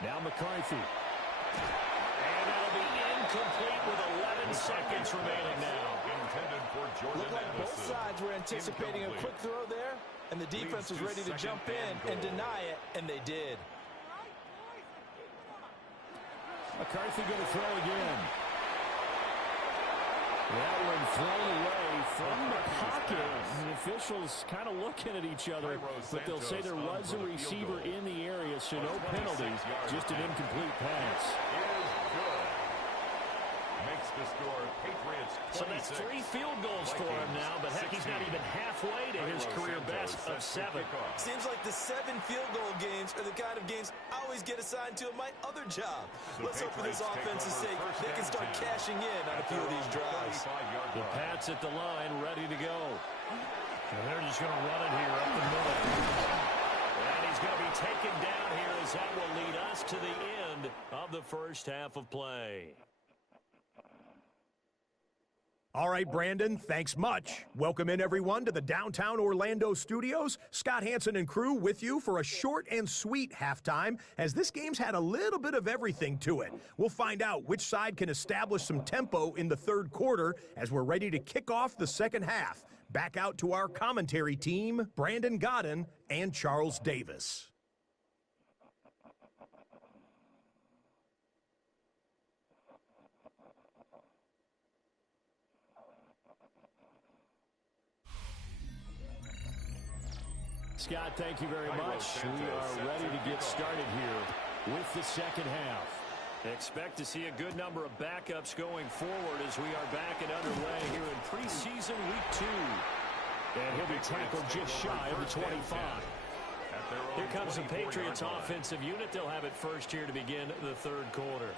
Now McCarthy. And that'll be incomplete with 11 seconds remaining now. Intended for Jordan Looked like both Addison. sides were anticipating a quick throw there, and the defense was ready to jump in and deny it, and they did. McCarthy going to throw again. That one thrown away from the pocket. The officials kind of looking at each other, but they'll say there was a receiver in the area, so no penalty, just an incomplete pass. Makes the score Patriots 26. So that's 3 field goals for him now, but heck, he's not even halfway to his career best of 7. Seems like the 7 field goal games are the kind of games I always get assigned to in my other job. Let's hope for this offense's sake they can start cashing in on a few of these drives. The Pats at the line, ready to go. And they're just going to run it here up the middle. And he's going to be taken down here as that will lead us to the end of the first half of play. All right, Brandon, thanks much. Welcome in, everyone, to the downtown Orlando studios. Scott Hansen and crew with you for a short and sweet halftime, as this game's had a little bit of everything to it. We'll find out which side can establish some tempo in the third quarter as we're ready to kick off the second half. Back out to our commentary team, Brandon Godden and Charles Davis. Scott, thank you very much. We are ready to get started here with the second half. Expect to see a good number of backups going forward as we are back and underway here in preseason week 2. And he'll be tackled just shy of the 25. Here comes the Patriots offensive unit. They'll have it first here to begin the third quarter.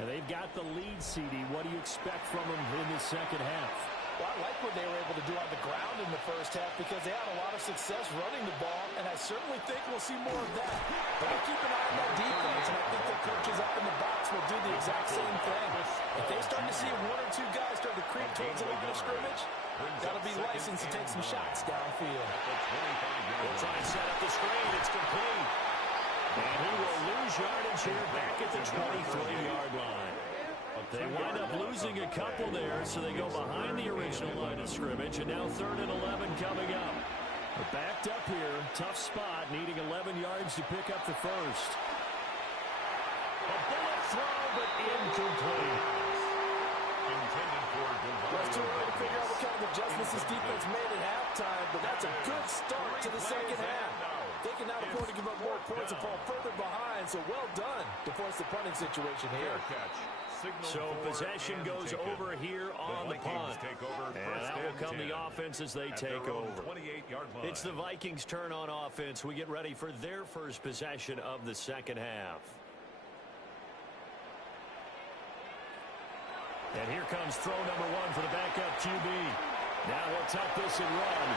And they've got the lead, CD. What do you expect from them in the second half? Well, I like what they were able to do on the ground in the first half because they had a lot of success running the ball, and I certainly think we'll see more of that. But we'll keep an eye on that defense, and I think the coaches up in the box will do the exact same thing. If they start to see 1 or 2 guys start to creep towards the line of scrimmage, that'll be licensed to take some shots downfield. We'll try and set up the screen. It's complete. And he will lose yardage here back at the 23-yard line. They wind up losing a couple there, so they go behind the original line of scrimmage, and now 3rd and 11 coming up. They're backed up here, tough spot, needing 11 yards to pick up the first. A bullet throw, but incomplete. It's too early to figure out what kind of adjustments this defense made at halftime, but that's a good start to the second half. They can now afford to give up more points and fall further behind, so well done to force the punting situation here. So possession goes over here on the punt. And that will come the offense as they take over. It's the Vikings' turn on offense. We get ready for their first possession of the second half. And here comes throw number 1 for the backup QB. Now he'll tuck this and run.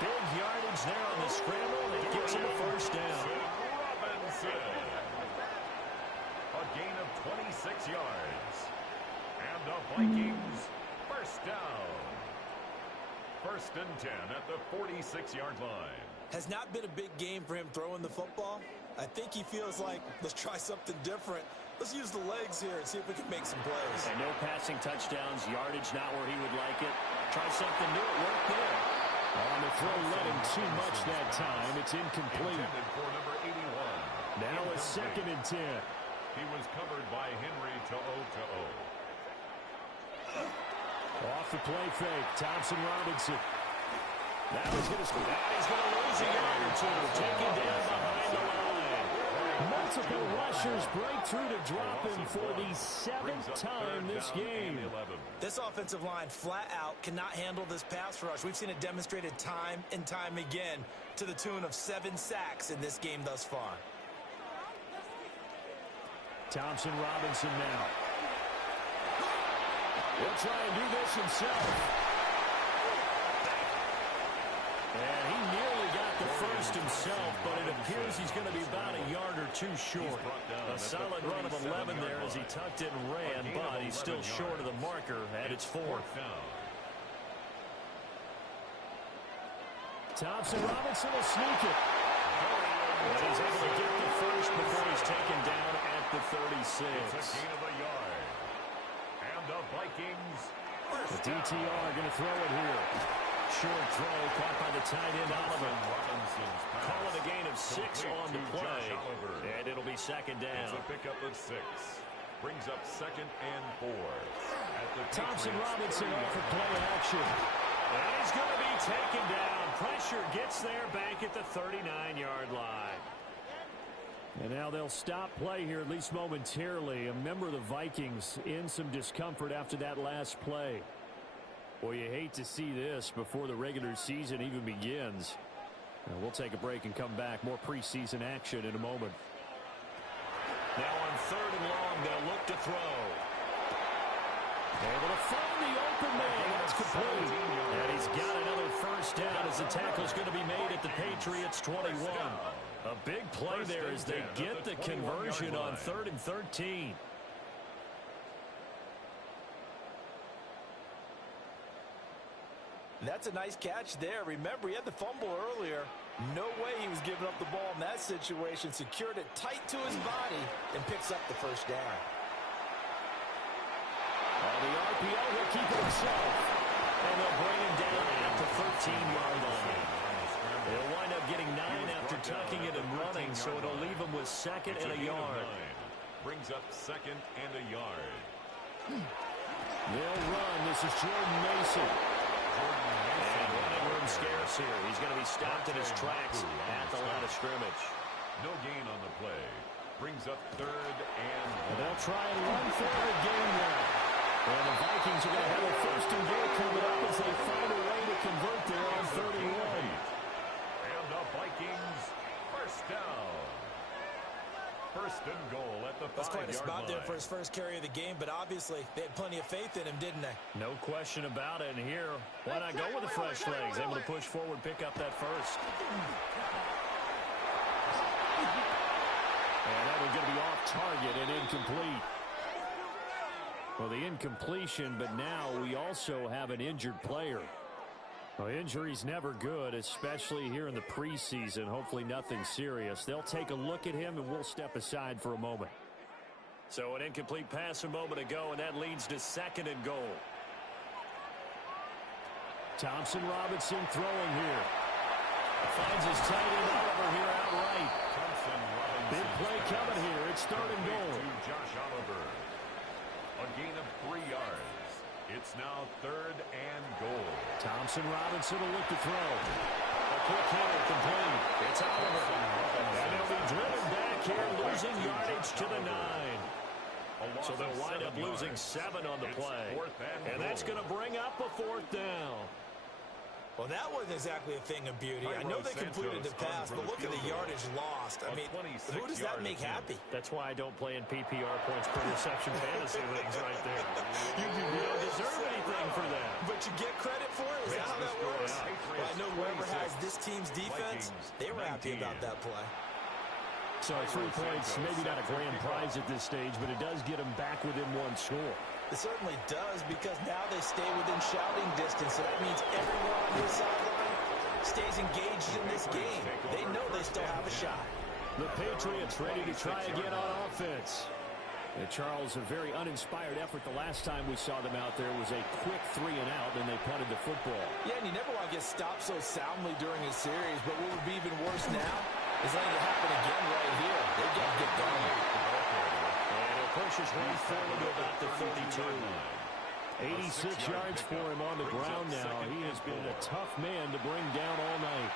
Big yardage there on the scramble. It gets him a first down. A gain of 26 yards. And the Vikings first down. 1st and 10 at the 46-yard line. Has not been a big game for him throwing the football. I think he feels like, let's try something different. Let's use the legs here and see if we can make some plays. And no passing touchdowns, yardage not where he would like it. Try something new, it worked there. On the throw, led him too much that time. It's incomplete. For number 81. Now a 2nd and 10. He was covered by Henry to O. Off the play fake, Thompson Robinson. Now he's going to score. Now he's going to lose a yard or 2. Taken down behind the line. Multiple rushers break through to drop him for the 7th time this game. This offensive line flat out cannot handle this pass rush. We've seen it demonstrated time and time again to the tune of 7 sacks in this game thus far. Thompson Robinson now. He'll try and do this himself. And he nearly got the first first himself, but it appears he's going to be about a yard or two short. A solid run of 11 there as he tucked it and ran, but he's still short of the marker, and it's 4th. Thompson Robinson will sneak it. And he's able to get the first before he's taken down at the 36. It's a gain of a yard. And the Vikings The DTR going to throw it here. Short throw caught by the tight end Oliver. Call it a gain of 6 on the play. And it'll be second down. It's a pickup of 6. Brings up 2nd and 4. Thompson Robinson off of play action. And he's going to be taken down. Pressure gets there back at the 39-yard line. And now they'll stop play here, at least momentarily. A member of the Vikings in some discomfort after that last play. Boy, you hate to see this before the regular season even begins. Now we'll take a break and come back. More preseason action in a moment. Now on 3rd and long, they'll look to throw. Able to find the open man. That's complete. And he's got another first down as the tackle's going to be made at the Patriots' 21. A big play there as they get the conversion on 3rd and 13. That's a nice catch there. Remember, he had the fumble earlier. No way he was giving up the ball in that situation. Secured it tight to his body and picks up the first down. On the RPO, he'll keep it himself. And they'll bring him down at the 13-yard line. They'll wind up getting 9 after tucking it and running, so it'll leave him with 2nd and a yard. Brings up 2nd and a yard. They'll run. This is Jordan Mason. And running room scarce here. He's going to be stopped in his tracks at the line of scrimmage. No gain on the play. Brings up 3rd and they'll try and run for a gain there. And the Vikings are going to have a 1st and goal coming up as they find a way to convert there on 31. And the Vikings 1st down. 1st and goal at the 5-yard line. That's quite a spot there for his first carry of the game, but obviously they had plenty of faith in him, didn't they? No question about it. And here, why not go with the fresh legs? Able to push forward, pick up that first. And that was going to be off target and incomplete. Well, the incompletion, but now we also have an injured player. Well, injury's never good, especially here in the preseason. Hopefully nothing serious. They'll take a look at him, and we'll step aside for a moment. So an incomplete pass a moment ago, and that leads to 2nd and goal. Thompson Robinson throwing here. Finds his tight end Oliver here outright. Big play coming here. It's 3rd and goal. Josh Oliver. A gain of 3 yards. It's now 3rd and goal. Thompson Robinson will look to throw. A quick hitter complete. It's Oliver. And they'll be driven back here, losing yardage to the 9. So they'll wind up losing 7 on the play. And that's going to bring up a 4th down. Well, that wasn't exactly a thing of beauty. I know they completed the pass, but look at the yardage lost. I mean, who does that make happy? That's why I don't play in PPR points per reception fantasy leagues right there. You don't deserve anything for that. But you get credit for it? Is that how that works? Well, I know whoever has this team's defense, they were happy about that play. So 3 points, maybe not a grand prize at this stage, but it does get them back within 1 score. It certainly does, because now they stay within shouting distance, so that means everyone on this sideline stays engaged in this game. They know they still have a shot. The Patriots ready to try again on offense. And Charles, a very uninspired effort the last time we saw them out there was a quick 3 and out, and they punted the football. Yeah, and you never want to get stopped so soundly during a series, but what would be even worse now is letting it happen again right here. They got to get going. Pushes right forward to about the 32. 86 yards for him on the ground now. He has been a tough man to bring down all night.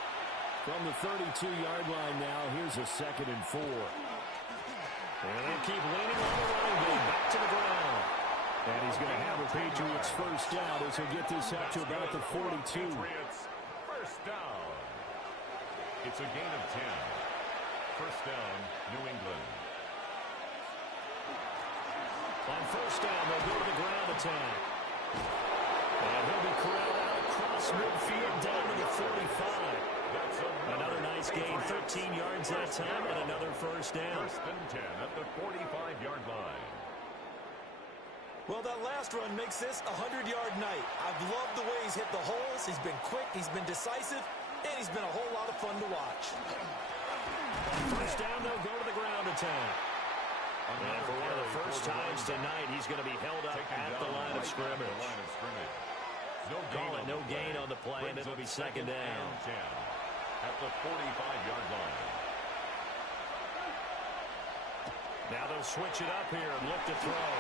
From the 32-yard line now, here's a 2nd and 4. And they'll keep leaning on the running game back to the ground. And he's going to have a Patriots first down as he'll get this up to about the 42. First down. It's a gain of 10. First down, New England. On first down, they'll go to the ground attack. And he'll be corralled out across midfield down to the 45. Another nice gain, 13 yards that time, and another first down. First and 10 at the 45-yard line. Well, that last run makes this a 100-yard night. I've loved the way he's hit the holes. He's been quick, he's been decisive, and he's been a whole lot of fun to watch. First down, they'll go to the ground attack. And for one of the first times tonight, he's going to be held up at the line of scrimmage. Call it no gain on the play, and it'll be second down. At the 45-yard line. Now they'll switch it up here and look to throw.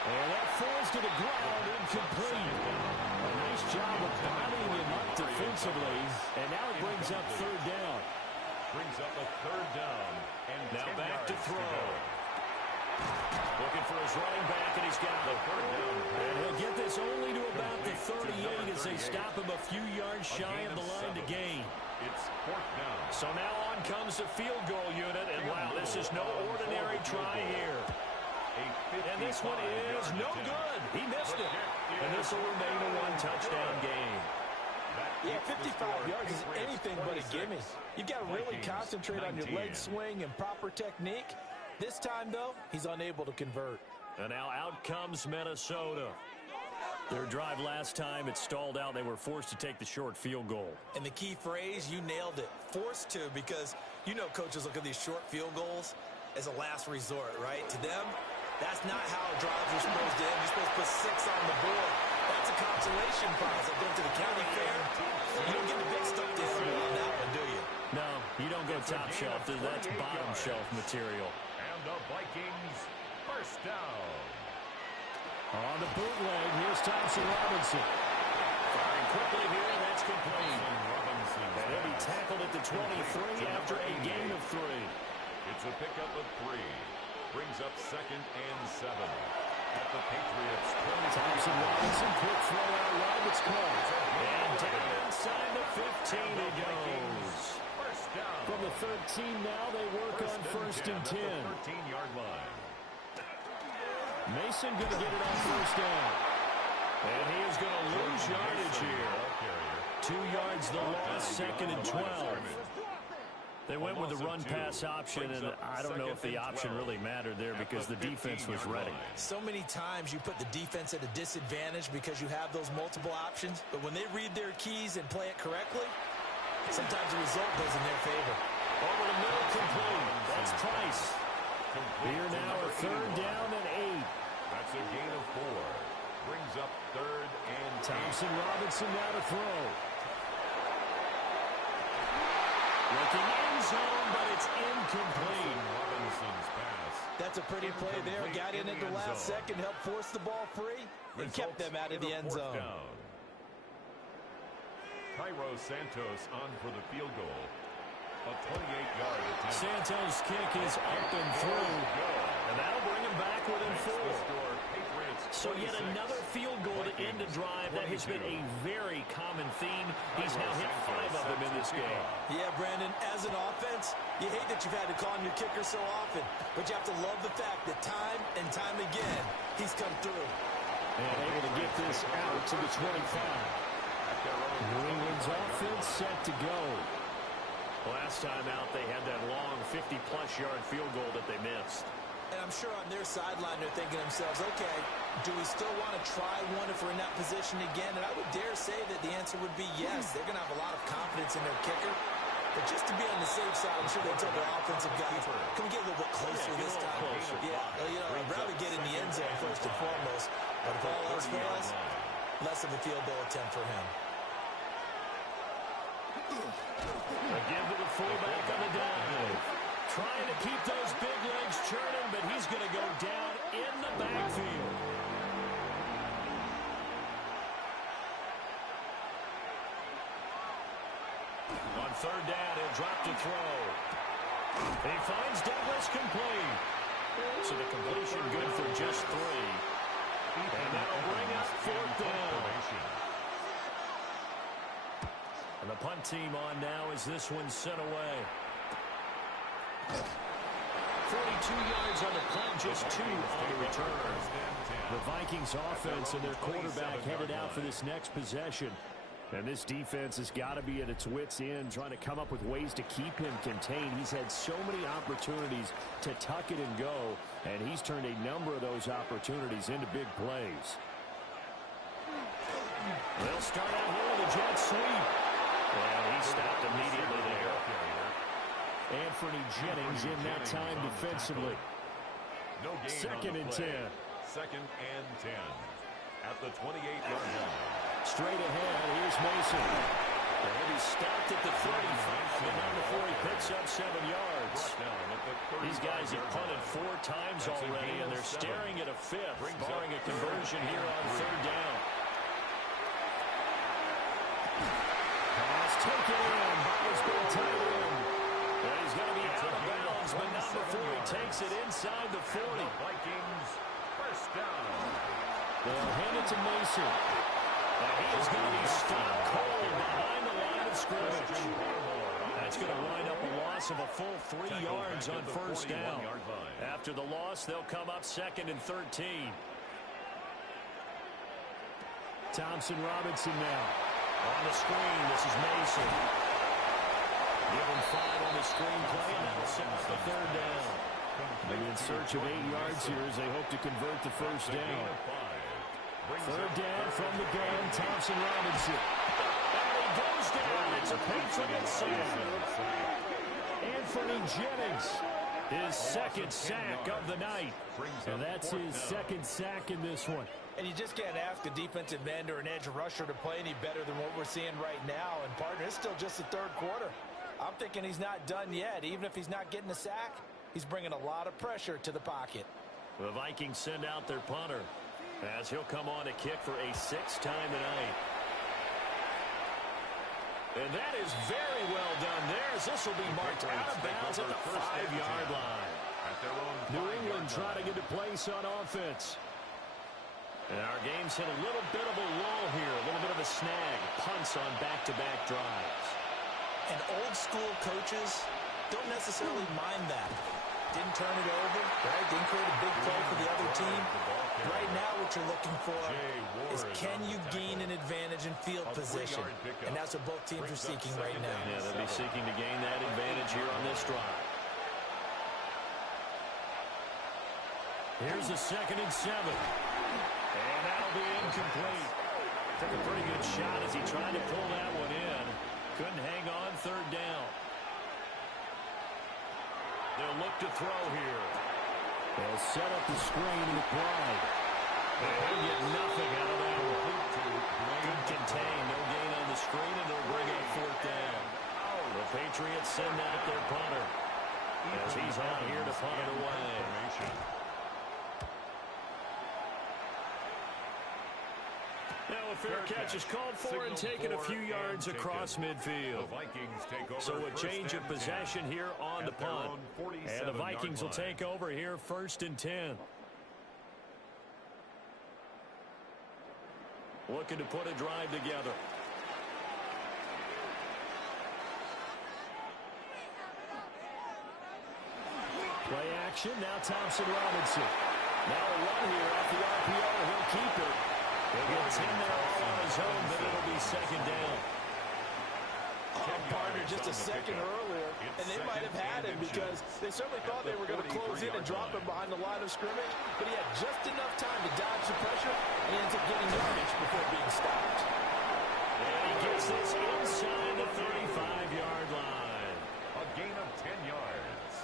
And that falls to the ground, incomplete. A nice job of bottling him up defensively, and now it brings up third down. Brings up a third down. And now back to throw. Looking for his running back, and he's got it. And he'll get this only to about the 38 as they stop him a few yards shy of the line to gain. It's fourth down. So now on comes the field goal unit, and wow, this is no ordinary try here. And this one is no good. He missed it. And this will remain a one-touchdown game. Yeah, 55 yards is anything but a gimme. You've got to really concentrate on your leg swing and proper technique. This time, though, he's unable to convert. And now out comes Minnesota. Their drive last time, it stalled out. They were forced to take the short field goal. And the key phrase, you nailed it. Forced to, because you know coaches look at these short field goals as a last resort, right? To them, that's not how drives are supposed to end. You're supposed to put 6 on the board. That's a consolation prize. Like going to the county fair, you don't get the big stuff to hit on that one, do you? No, you don't go top shelf. That's bottom shelf material. And the Vikings first down. On the bootleg, here's Thompson Robinson. Firing quickly here, and that's complete. And he'll be tackled at the 23 after a gain of 3. It's a pickup of 3. Brings up second and 7. At the Patriots 20. Thompson Robinson, quick throw out wide, it's caught. And down inside the 15 it goes. First down. From the 13 now, they work on first and 10. 13-yard line. Mason going to get it on first down. And he is going to lose yardage here. 2 yards the loss, second and 12. They went with the run-pass option, and I don't know if the option really mattered there because the defense was ready. So many times you put the defense at a disadvantage because you have those multiple options, but when they read their keys and play it correctly, sometimes the result goes in their favor. Over the middle, complete. That's Price. Here now a third down and 8. That's a gain of 4. Brings up third and 10. Thompson Robinson now to throw. Looking end zone, but it's incomplete. Robinson's pass. That's a pretty play there. Got in at the last second, helped force the ball free, and kept them out of the end zone. Cairo Santos on for the field goal. A 28-yard attempt. Santos' kick is up and through, and that'll bring him back within 4. So yet another field goal to end a drive. That has been a very common theme. He's now hit 5 of them in this game. Yeah, Brandon, as an offense, you hate that you've had to call on your kicker so often, but you have to love the fact that time and time again, he's come through. And able to get this out to the 25. New England's offense set to go. Last time out, they had that long 50-plus yard field goal that they missed. And I'm sure on their sideline they're thinking to themselves, okay, do we still want to try one if we're in that position again? And I would dare say that the answer would be yes. They're going to have a lot of confidence in their kicker. But just to be on the safe side, I'm sure they told their offensive guys, can we get a little bit closer this time? I'd rather get in the end zone first and foremost. But if all else fails, less of a field goal attempt for him. Again to the fullback on the dive. Trying to keep those big legs churning, but he's going to go down in the backfield. On third down, he'll drop to throw. He finds Douglas complete. So the completion good for just 3. And that'll bring up fourth down. And the punt team on now as this one's sent away. 42 yards on the punt, just 2 on the return. The Vikings offense and their quarterback headed out for this next possession. And this defense has got to be at its wits' end, trying to come up with ways to keep him contained. He's had so many opportunities to tuck it and go, and he's turned a number of those opportunities into big plays. They'll start out here with a jet sweep. Well, he stopped immediately there. Anthony Jennings in that time defensively. Second and 10. Second and 10 at the 28-yard line. Straight ahead, here's Mason. And he's stopped at the 35, and now before he picks up 7 yards. These guys have punted 4 times already, and they're staring at a 5th, barring a conversion here on 3rd down. Pass taken in by his big tight end. And he's going to be out of bounds, but not before he takes it inside the 40. Vikings, first down. They'll hand it to Mason. And he is going to be stopped cold behind the line of scrimmage. That's going to wind up a loss of a full 3 yards on 1st down. After the loss, they'll come up 2nd and 13. Thompson Robinson now. On the screen, this is Mason. Give him 5 on the screen play, and that'll set up the 3rd down. They're in search of 8 yards here as they hope to convert the 1st down. 3rd down from the gun, Thompson Robinson. And he goes down. It's a Patriot sack. Anthony Jennings, his 2nd sack of the night. And that's his 2nd sack in this one. And you just can't ask a defensive end or an edge rusher to play any better than what we're seeing right now. And, partner, it's still just the 3rd quarter. I'm thinking he's not done yet. Even if he's not getting a sack, he's bringing a lot of pressure to the pocket. The Vikings send out their punter as he'll come on to kick for a 6th time tonight. And that is very well done there, as this will be marked out of bounds at the 5-yard line. New England trying to get to place on offense. And our game's hit a little bit of a lull here, a little bit of a snag. Punts on back-to-back drives. And old-school coaches don't necessarily mind that. Didn't turn it over, right? Didn't create a big play for the other team. Right now what you're looking for is can you gain an advantage in field position? And that's what both teams are seeking right now. Yeah, they'll be seeking to gain that advantage here on this drive. Here's a 2nd and 7. And that'll be incomplete. Took a pretty good shot as he tried to pull that one in. Couldn't hang on 3rd down. They'll look to throw here. They'll set up the screen with Bryant. They'll get nothing out of that one. Good contain, no gain on the screen, and they'll bring up 4th down. The Patriots send out their punter as he's on here to punt it away. Now a fair catch is called for and taken a few yards across midfield. So a change of possession here on the punt. And the Vikings will take over here 1st and 10. Looking to put a drive together. Play action, now Thompson Robinson. Now a run here off the RPO, he'll keep it. He'll get 10 there all on his own, but it'll be 2nd down. Partner just a second earlier, and they might have had him because they certainly thought they were going to close in and drop him behind the line of scrimmage, but he had just enough time to dodge the pressure, and he ends up getting yardage before being stopped. And he gets this inside the 35-yard line. A gain of 10 yards.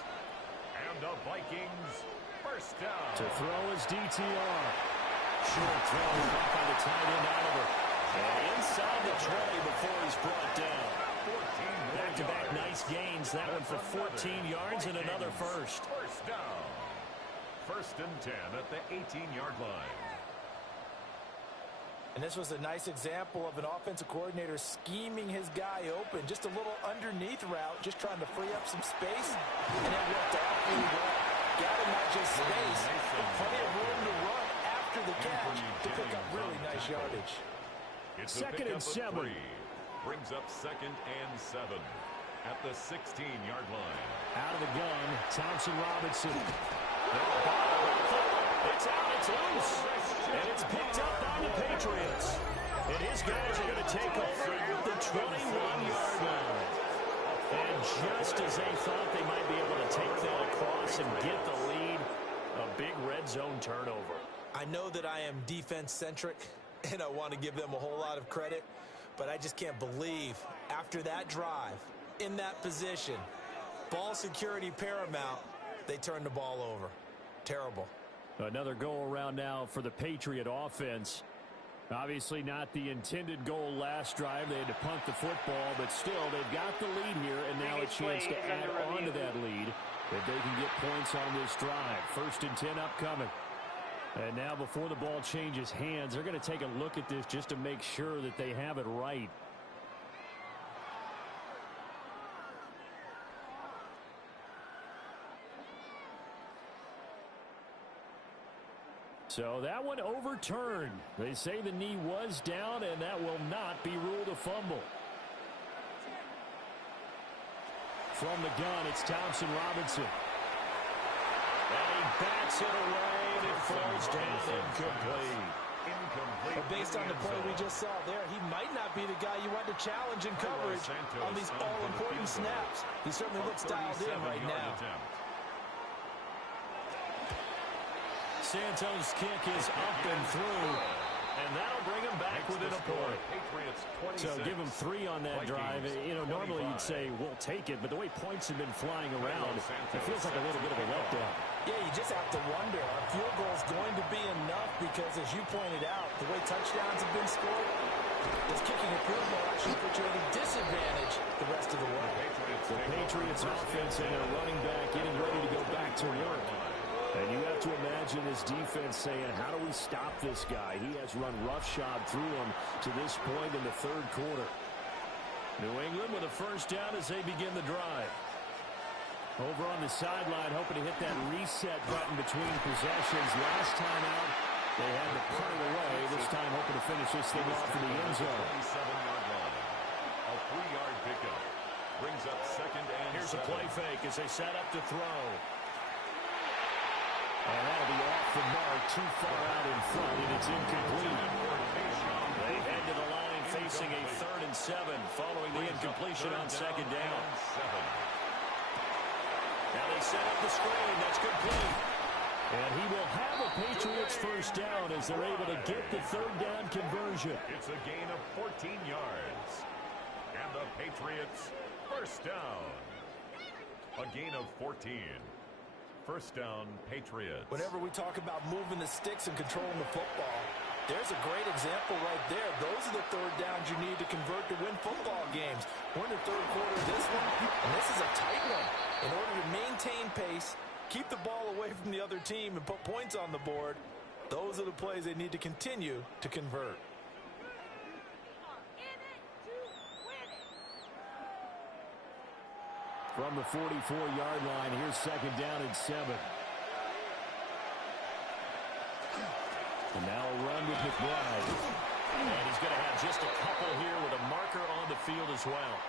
And the Vikings first down. To throw his DTR. Short throw back on the tight end Oliver. And inside the tray before he's brought down. Back-to-back nice gains. That one for 14 yards and another first. First down. 1st and 10 at the 18-yard line. And this was a nice example of an offensive coordinator scheming his guy open. Just a little underneath route, just trying to free up some space. And it worked out really well. Got him not just space, but plenty of room to run after the catch to pick up really nice yardage. It's 2nd and 7. Brings up 2nd and 7 at the 16-yard line. Out of the gun, Thompson Robinson. It's out, it's loose. And it's picked up by the Patriots. And his guys are going to take over at the 21-yard line. And just as they thought they might be able to take that across and get the lead, a big red zone turnover. I know that I am defense-centric, and I want to give them a whole lot of credit, but I just can't believe after that drive, in that position, ball security paramount, they turned the ball over. Terrible. Another goal around now for the Patriot offense. Obviously not the intended goal last drive. They had to punt the football, but still they've got the lead here, and now a chance to add on to that lead if they can get points on this drive. 1st and 10 upcoming. And now before the ball changes hands, they're going to take a look at this just to make sure that they have it right. So that one overturned. They say the knee was down, and that will not be ruled a fumble. From the gun, it's Thompson Robinson. And he bats it away, and it falls down incomplete. But based on the play we just saw there, he might not be the guy you want to challenge in coverage on these all-important snaps. He certainly looks dialed in right now. Santos' kick is up and through, and that'll bring him back within a point. So give him 3 on that drive. You know, normally you'd say, we'll take it, but the way points have been flying around, it feels like a little bit of a letdown. Yeah, you just have to wonder, are field goals going to be enough? Because as you pointed out, the way touchdowns have been scored, does kicking a field goal actually put you at a disadvantage the rest of the way? The Patriots offense and their running back getting ready to go back to work. And you have to imagine this defense saying, how do we stop this guy? He has run roughshod through him to this point in the 3rd quarter. New England with a 1st down as they begin the drive. Over on the sideline, hoping to hit that reset button between possessions. Last time out, they had to punt it away. This time hoping to finish this thing off in the end zone. 27-yard line. A 3-yard pickup. Brings up 2nd and Here's 7. a play fake as they set up to throw. And that'll be off the mark, too far out in front, and it's incomplete. They head to the line facing a 3rd and 7 following the incompletion on 2nd down. Now they set up the screen. That's complete. And he will have a Patriots 1st down as they're able to get the 3rd down conversion. It's a gain of 14 yards. And the Patriots 1st down. A gain of 14. 1st down, Patriots. Whenever we talk about moving the sticks and controlling the football, there's a great example right there. Those are the 3rd downs you need to convert to win football games. We're in the 3rd quarter of this one, and this is a tight one. In order to maintain pace, keep the ball away from the other team, and put points on the board, those are the plays they need to continue to convert. From the 44-yard line, here's 2nd down and 7. And now a run with McBride. And he's going to have just a couple here with a marker on the field as well.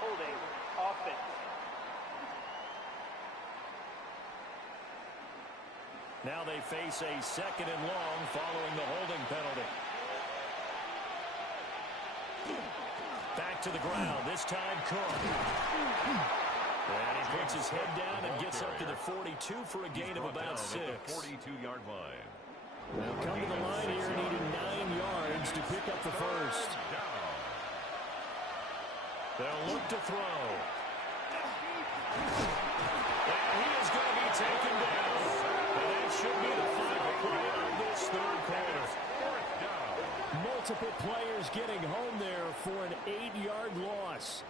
Holding offense. Now they face a 2nd and long following the holding penalty. Back to the ground, this time Cook. And he puts his head down and gets up to the 42 for a gain of about 6. 42-yard line. They'll come to the line here needing 9 yards to pick up the 1st. They'll look to throw. And he is going to be taken down. And that should be the final play of this 3rd quarter. Multiple players getting home there for an 8-yard loss.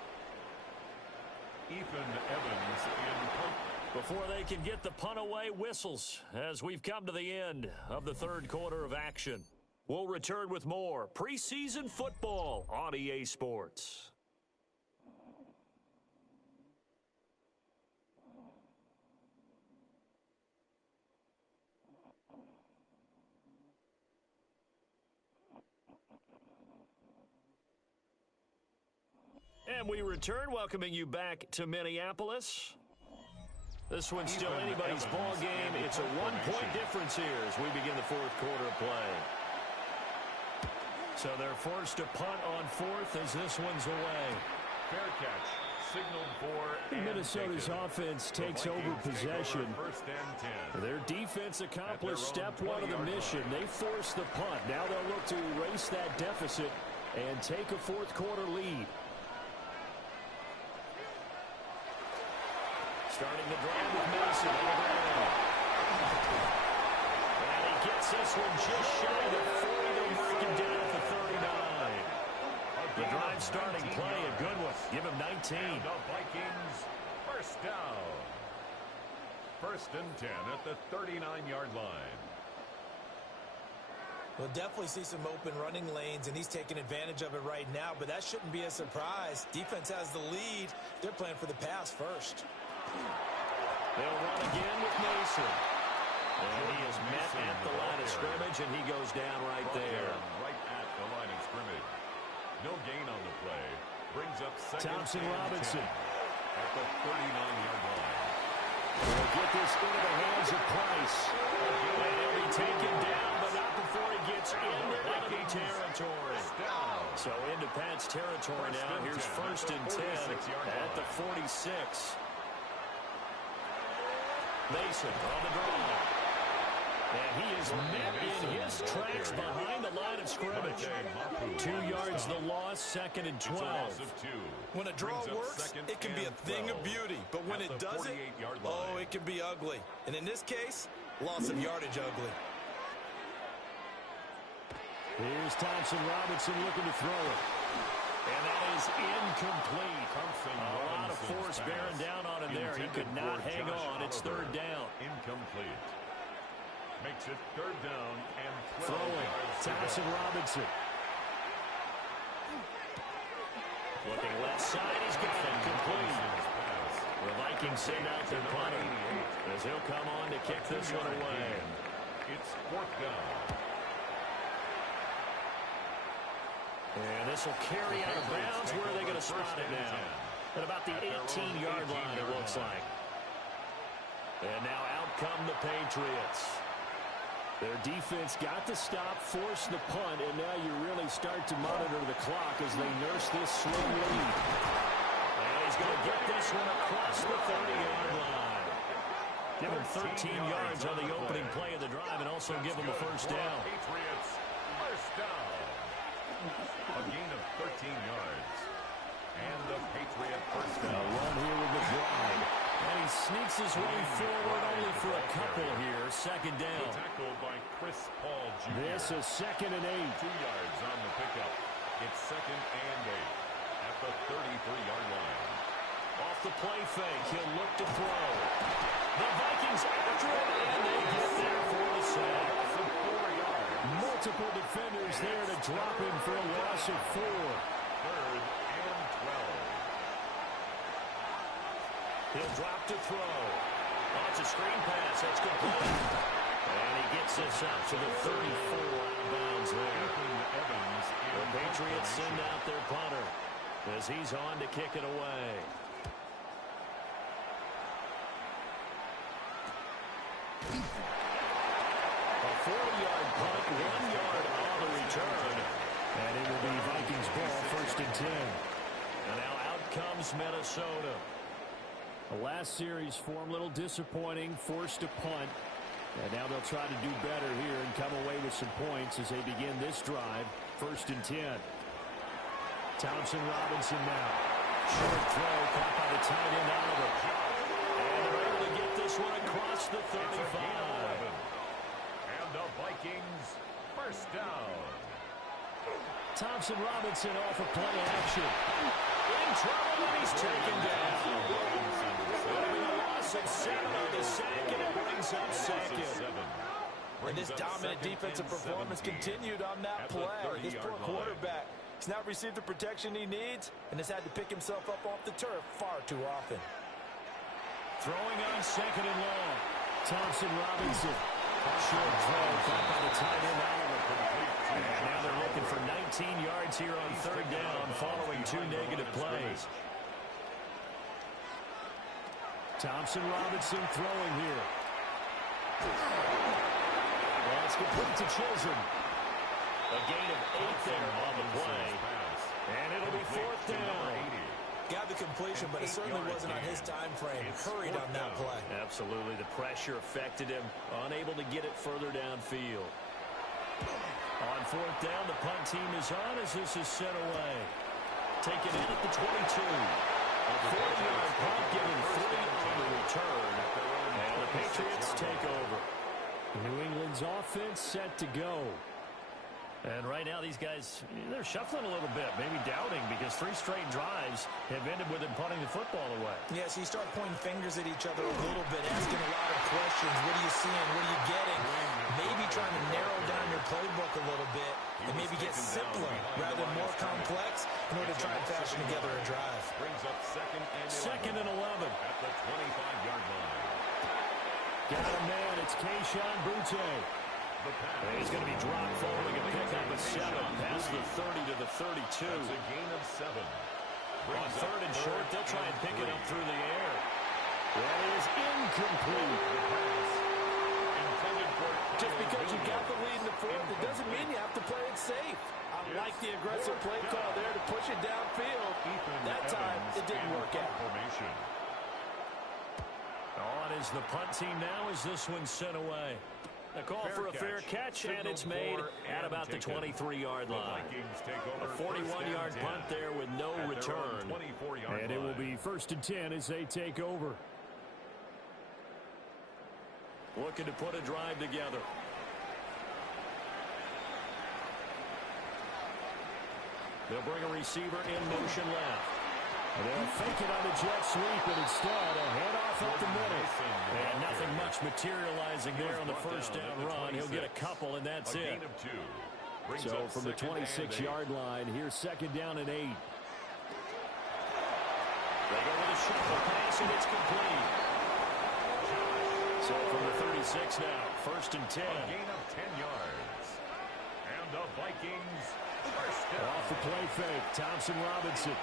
Ethan Evans in. Before they can get the punt away, whistles as we've come to the end of the 3rd quarter of action. We'll return with more preseason football on EA Sports. And we return, welcoming you back to Minneapolis. This one's still anybody's ball game. It's a 1-point difference here as we begin the 4th quarter of play. So they're forced to punt on fourth as this one's away. Fair catch. Signaled for and Minnesota's taken. offense The takes over Vikings take possession. over 1st and 10. Their defense accomplished At their own step one of the 20-yard mission. line. They forced the punt. Now they'll look to erase that deficit and take a fourth quarter lead. Starting the drive with Mason on the ground. And he gets this one just shy of 40. They'll mark him down at the 39. The drive starting play, a good one. Give him 19. And the Vikings first down. 1st and 10 at the 39-yard line. We'll definitely see some open running lanes, and he's taking advantage of it right now, but that shouldn't be a surprise. Defense has the lead. They're playing for the pass first. They'll run again with Mason. And he is met at the line of scrimmage, and he goes down right there. Right at the line of scrimmage. No gain on the play. Brings up second Thompson and Robinson 10 at the 39-yard line. Will get this into the hands of Price. And he'll be taken down, but not before he gets into enemy territory. So into Pat's territory now. Here's 1st and 10 at the 46. Mason on the drive. And he is met in his tracks behind the line of scrimmage. 2 yards the loss, 2nd and 12. When a draw works, it can be a thing of beauty. But when it doesn't, oh, it can be ugly. And in this case, loss of yardage ugly. Here's Thompson Robinson looking to throw it. And that is incomplete. A lot of force bearing down on him there. He could not hang on. It's 3rd down. Incomplete. Makes it 3rd down and 12 throwing. yards to Thompson go. Robinson. Looking left side. He's got it complete. The Vikings send out their punter as he'll come on to kick this one away. It's 4th down. And this will carry out of bounds. Where are they going to spot it now? At about the 18-yard line, it looks like. And now out come the Patriots. Their defense got the stop, forced the punt, and now you really start to monitor the clock as they nurse this slow lead. And he's going to get this one across the 30-yard line. Give him 13 yards on the opening play of the drive and also give him a 1st down. Patriots, 1st down. A gain of 13 yards. And the Patriot 1st down. A run here with the drive. And he sneaks his way forward only for a couple here. 2nd down. Tackled by Chris Paul Jr. This is 2nd and 8. 2 yards on the pickup. It's 2nd and 8 at the 33-yard line. Off the play fake, he'll look to throw. The Vikings after it, and they get there for the sack. For 4 yards. Multiple defenders there to drop him for a loss of 4. 3rd and 12. He'll drop to throw. Oh, it's a screen pass. That's complete. And he gets this out to the 34 out of bounds there. The Patriots send out their punter as he's on to kick it away. A 40-yard punt, 1 yard on the return. And it will be Vikings ball, 1st and 10. And now out comes Minnesota. The last series for him, a little disappointing, forced to punt. And now they'll try to do better here and come away with some points as they begin this drive. 1st and 10. Thompson Robinson now. Short throw caught by the tight end Oliver. And they're able to get this one across the 35. And the Vikings 1st down. Thompson Robinson off of play action. In trouble and he's taken down. That'll be a loss of 7 on the sack, and it brings up 2nd. And this dominant defensive performance continued on that play. This poor quarterback, he's not received the protection he needs and has had to pick himself up off the turf far too often. Throwing on 2nd and long. Thompson Robinson. Short throw caught by the tight end Oliver. And now they're looking for 19 yards here on 3rd down following 2 negative plays. Thompson Robinson throwing here. That's complete to Chisholm. A gain of 8 there on the play. And it'll be 4th down. Got the completion, but it certainly wasn't on his time frame. Hurried on that play. Absolutely. The pressure affected him. Unable to get it further downfield. On 4th down, the punt team is on as this is sent away. Taken in at the 22. A 40-yard punt given 3 on the return. And the Patriots take over. New England's offense set to go. And right now, these guys, they're shuffling a little bit, maybe doubting, because 3 straight drives have ended with them punting the football away. Yeah, so you start pointing fingers at each other a little bit, asking a lot of questions. What are you seeing? What are you getting? Maybe trying to narrow down your playbook a little bit and maybe get simpler rather than more complex in order to try and fashion together a drive. Brings up Second and 11. At the 25-yard line. Got a man. It's Kayshon Boutte. He's going to be dropped following a pickup of 7 past the 30 to the 32. That's a gain of 7. On 3rd and short, they'll try and pick it up through the air. That is incomplete. Just because you got the lead in the 4th, it doesn't mean you have to play it safe. I like the aggressive play call there to push it downfield. That time, it didn't work out. On is the punt team now as this one's sent away. A call for a fair catch, and it's made at about the 23-yard line. A 41-yard punt there with no return. And it will be 1st and 10 as they take over. Looking to put a drive together. They'll bring a receiver in motion left. They'll fake it on the jet sweep, and instead a handoff up the middle. And nothing much materializing there on the 1st down run. He'll get a couple, and that's it. So from the 26-yard line, here's 2nd down and 8. They go with a shuffle pass, and it's complete. So from the 36 now, 1st and 10. A gain of 10 yards. And the Vikings first down. Off the play fake, Thompson Robinson.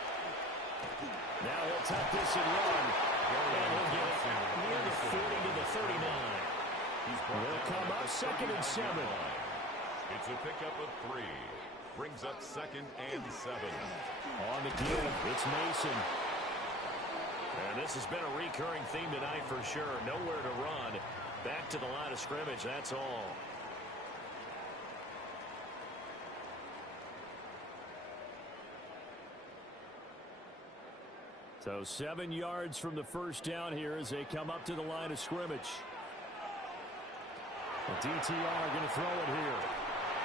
Now he'll tuck this and run. And he'll get it near the 40 to the 39. They'll come up 2nd and 7. It's a pickup of 3. Brings up 2nd and 7. On the give, it's Mason. And this has been a recurring theme tonight for sure. Nowhere to run. Back to the line of scrimmage, that's all. So 7 yards from the 1st down here as they come up to the line of scrimmage. The DTR going to throw it here.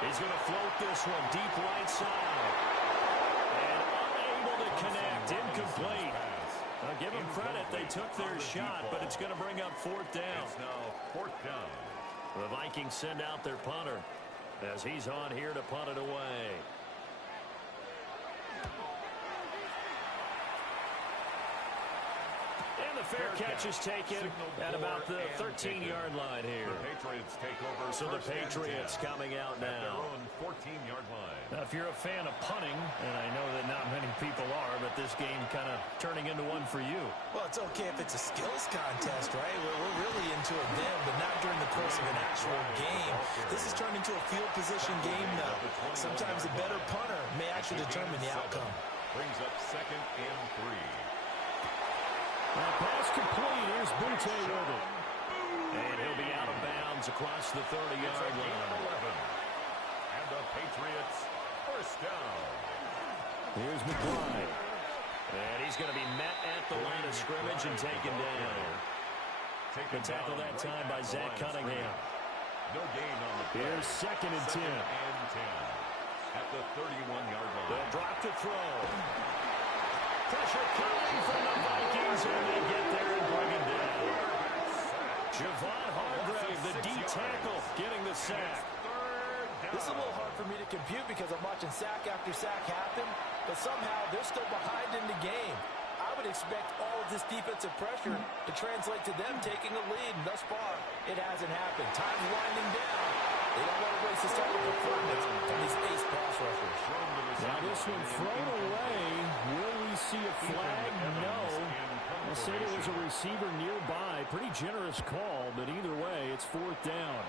He's going to float this one deep right side. And unable to connect. Incomplete. Now give them credit. They took their shot, but it's going to bring up 4th down. It's now 4th down. The Vikings send out their punter as he's on here to punt it away. And the fair catch is taken at about the 13-yard line here. The Patriots take over. So the Patriots coming out now. Their own 14-yard line. Now, if you're a fan of punting, and I know that not many people are, but this game kind of turning into one for you. Well, it's okay if it's a skills contest, right? We're really into it then, but not during the course of an actual game. This is turned into a field position game, though. Sometimes a better punter may actually determine the outcome. Brings up 2nd and 3. That pass complete. Here's Boutte with it. And he'll be out of bounds across the 30-yard line. 11. And the Patriots first down. Here's McBride. And he's going to be met at the line of scrimmage and taken down. The tackle that time by Zach Cunningham. No gain on the play. Here's 2nd and 10. At the 31-yard line. They'll drop the throw. Pressure coming from the Vikings, and they get there and bring him down. Javon Hargrave, the D tackle, getting the sack. This is a little hard for me to compute because I'm watching sack after sack happen, but somehow they're still behind in the game. I would expect all of this defensive pressure to translate to them taking a lead, and thus far, it hasn't happened. Time's winding down. They don't want to waste this type of performance from these ace pass rushers. Now this one thrown away. Will we see a flag? No. I'll say there was a receiver nearby. Pretty generous call, but either way, it's 4th down.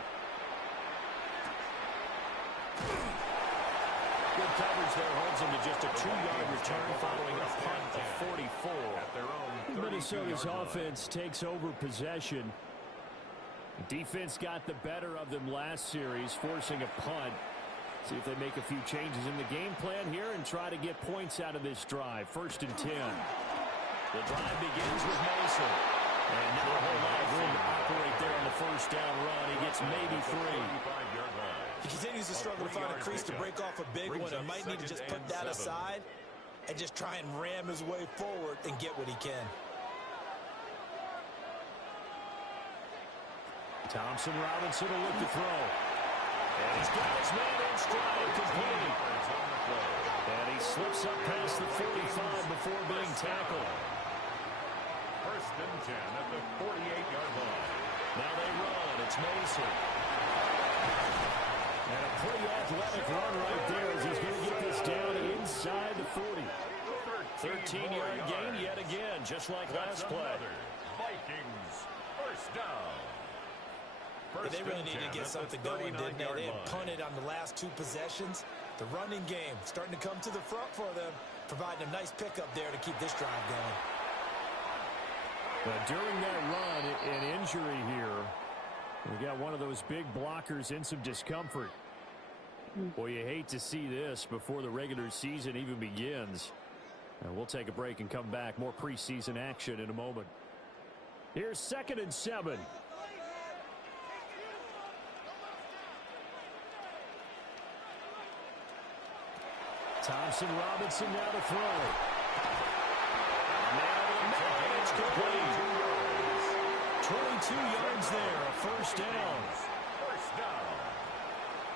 Good coverage there holds him to just a 2-yard return following a punt of 44. At their own Minnesota's 32-yard offense takes over possession. Defense got the better of them last series, forcing a punt. See if they make a few changes in the game plan here and try to get points out of this drive. 1st and 10. The drive begins with Mason. And not a whole lot of room to operate there on the first down run. He gets maybe 3. He continues to struggle to find a crease to break off a big one and might need to just put that aside and just try and ram his way forward and get what he can. Thompson Robinson will look to throw. And he's got his man in stride, complete. And he slips up past the 45 before being tackled. 1st and 10 at the 48-yard line. Now they run. It's Mason. And a pretty athletic run right there as he's going to get this down inside the 40. 13-yard gain yet again, just like last play. Vikings, 1st down. They really needed to get something going, didn't they? They had punted on the last 2 possessions. The running game starting to come to the front for them, providing a nice pickup there to keep this drive going. But during that run, an injury here. We got one of those big blockers in some discomfort. Boy, you hate to see this before the regular season even begins. And we'll take a break and come back. More preseason action in a moment. Here's 2nd and 7. Thompson Robinson now to throw. Now it's complete. 22 yards there, a 1st down. 1st down.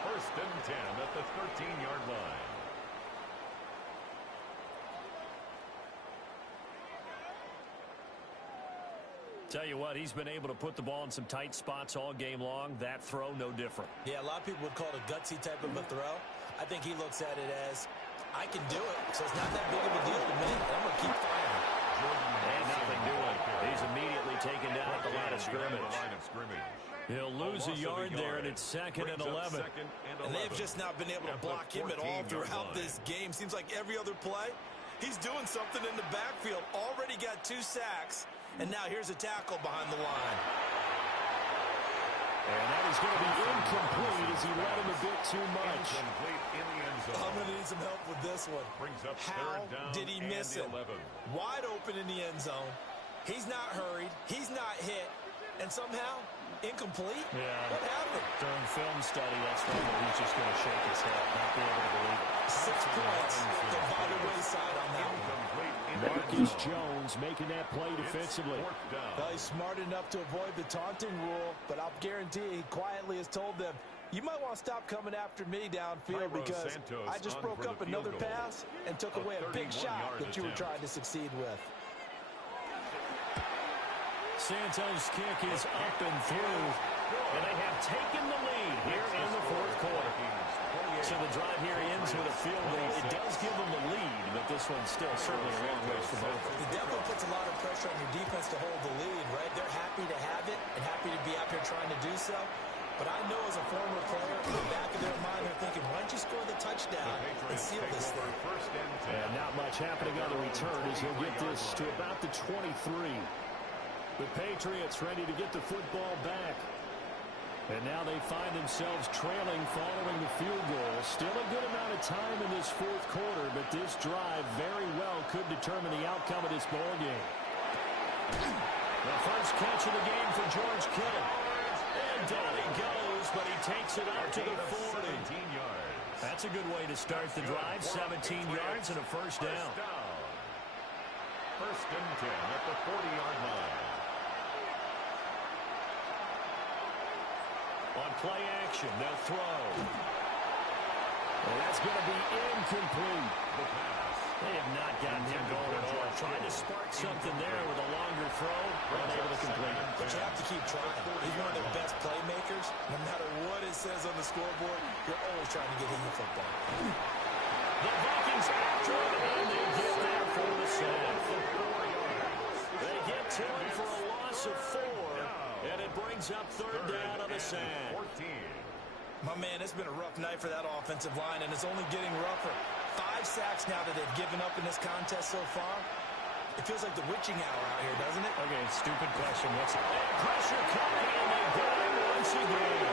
1st and 10 at the 13-yard line. Tell you what, he's been able to put the ball in some tight spots all game long. That throw, no different. Yeah, a lot of people would call it a gutsy type of a throw. I think he looks at it as, I can do it, so it's not that big of a deal to me. I'm going to keep firing. And nothing doing. He's immediately taken down at the line of scrimmage. He'll lose a yard there, and it's 2nd and 11. And they've just not been able to block him at all throughout this game. Seems like every other play, he's doing something in the backfield. Already got 2 sacks, and now here's a tackle behind the line. And that is going to be incomplete as he let him a bit too much. I'm going to need some help with this one. How did he miss it? Wide open in the end zone. He's not hurried. He's not hit. And somehow, incomplete? Yeah. What happened? During film study, that's one that he's just going to shake his head, not be able to believe it. 6 points go by the wayside on that one. Marcus Jones making that play defensively. Well, he's smart enough to avoid the taunting rule, but I'll guarantee he quietly has told them, you might want to stop coming after me downfield because I just broke up another pass and took away a big shot that you were trying to succeed with. Santos' kick is up and through, and they have taken the lead here in the 4th quarter. So the drive here ends with a field goal. It does give them the lead, but this one's still certainly a long ways from over. It definitely puts a lot of pressure on your defense to hold the lead, right? They're happy to have it and happy to be out there trying to do so. But I know as a former player, in the back of their mind, they're thinking, why don't you score the touchdown and seal this thing? And not much happening on the return as he'll get this to about the 23. The Patriots ready to get the football back. And now they find themselves trailing following the field goal. Still a good amount of time in this 4th quarter, but this drive very well could determine the outcome of this ball game. The first catch of the game for George Kittle. And down he goes, but he takes it up to the 40. That's a good way to start the drive. 17 yards and a 1st down. 1st and 10 at the 40-yard line. On play action, they'll throw. And that's going to be incomplete. They have not gotten him going at all. Trying to spark something there with a longer throw, unable to complete it. But you have to keep trying. He's one of their best playmakers. No matter what it says on the scoreboard, you're always trying to get him the football. The Vikings after it, and they get there for the sack. They get to him for a loss of 4. And it brings up 3rd down on the sack. My man, it's been a rough night for that offensive line, and it's only getting rougher. 5 sacks now that they've given up in this contest so far. It feels like the witching hour out here, doesn't it? Okay, stupid question. What's it? Pressure coming, and they got him once again.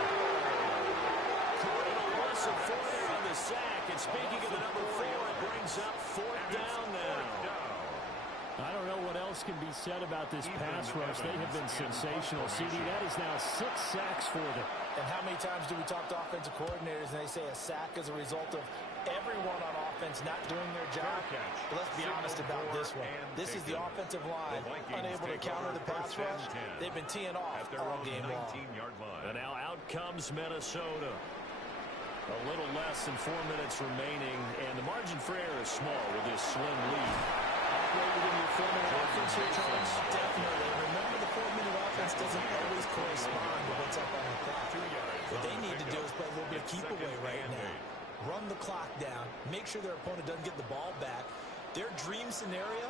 A loss of 4 there on the sack. And speaking of the number 4, it brings up 4th down now. I don't know what else can be said about this pass rush. They have been sensational. CD, that is now 6 sacks for them. And how many times do we talk to offensive coordinators and they say a sack is a result of everyone on offense not doing their job? But let's be honest about this one. This is the offensive line unable to counter the pass rush. They've been teeing off all game long. And now out comes Minnesota. A little less than 4 minutes remaining, and the margin for error is small with this slim lead. Operated in your 4-minute offense here, Charles? Definitely. Remember, the 4-minute offense doesn't always correspond to what's up on the clock. What they need to do is play a little bit of keep away right now. Run the clock down. Make sure their opponent doesn't get the ball back. Their dream scenario,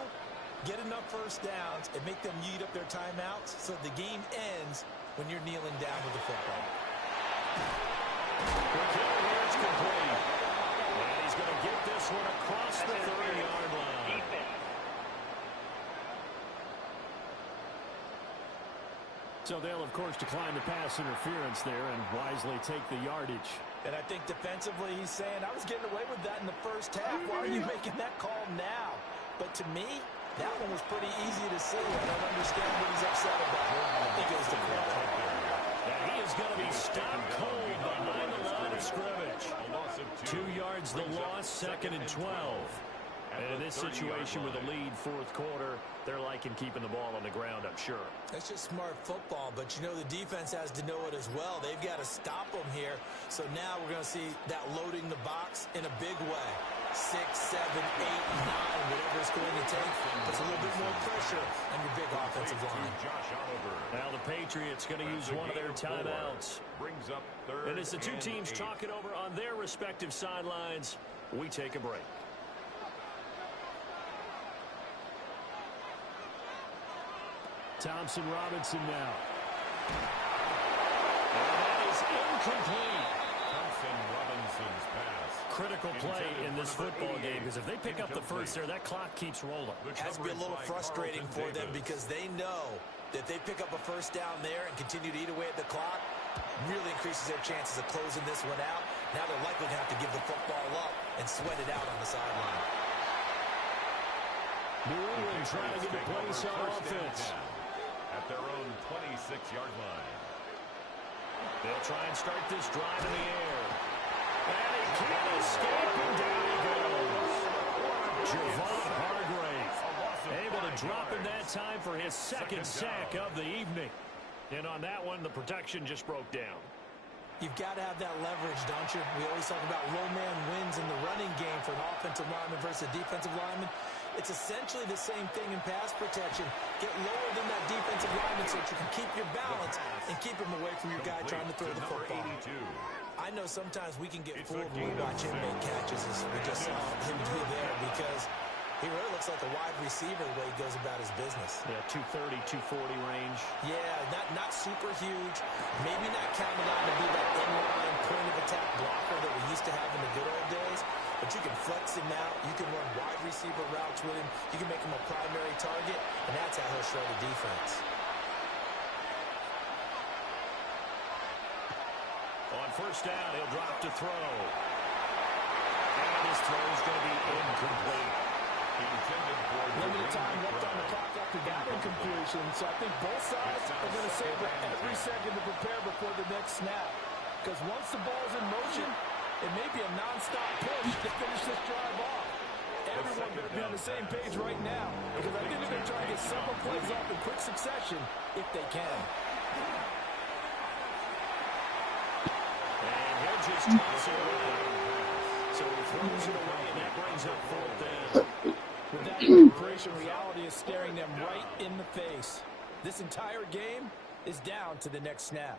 get enough first downs and make them eat up their timeouts so the game ends when you're kneeling down with the football. It's complete. And he's going to get this one across the 30-yard line. So they'll, of course, decline the pass interference there and wisely take the yardage. And I think defensively he's saying, I was getting away with that in the first half. Why are you making that call now? But to me, that one was pretty easy to see. I don't understand what he's upset about. I think it was the call. And he is going to be stopped cold behind the line of scrimmage. 2 yards the loss, 2nd and 12. And in this situation with a lead 4th quarter, they're liking keeping the ball on the ground, I'm sure. That's just smart football, but you know the defense has to know it as well. They've got to stop them here. So now we're going to see that loading the box in a big way. 6, 7, 8, 9, whatever it's going to take. Puts a little bit more pressure on your big offensive line. Now the Patriots going to use one of their timeouts. And as the two teams talk it over on their respective sidelines, we take a break. Thompson Robinson now. And that is incomplete. Thompson Robinson's pass. Critical play in this football game, because if they pick up the first there, that clock keeps rolling. It has to be a little frustrating for them because they know that they pick up a first down there and continue to eat away at the clock, really increases their chances of closing this one out. Now they're likely going to have to give the football up and sweat it out on the sideline. New England trying to get a place on offense. At their own 26-yard line. They'll try and start this drive in the air. And he can't escape, and down he goes. Javon Hargrave able to drop in that time for his 2nd sack of the evening. And on that one, the protection just broke down. You've got to have that leverage, don't you? We always talk about low man wins in the running game for an offensive lineman versus a defensive lineman. It's essentially the same thing in pass protection. Get lower than that defensive lineman so that you can keep your balance and keep him away from your guy trying to throw the football. I know sometimes we can get fooled when we watch him make catches, as we just saw him do there, because he really looks like a wide receiver the way he goes about his business. Yeah, 230, 240 range. Yeah, not super huge. Maybe not counted on to be that inline point-of-attack blocker that we used to have in the good old days. But you can flex him out. You can run wide receiver routes with him. You can make him a primary target, and that's how he'll show the defense. On first down, he'll drop to throw. And his throw is going to be incomplete. Limited time left on the clock after that incompletion. So I think both sides are going to savor every second to prepare before the next snap. Because once the ball's in motion, it may be a non-stop push to finish this drive off. Everyone going to be on the same page right now, because I think they're going to try to get several plays off in quick succession if they can. And he'll just toss it away. So he throws it away, and that brings up 4th down. With that preparation, reality is staring them right in the face. This entire game is down to the next snap.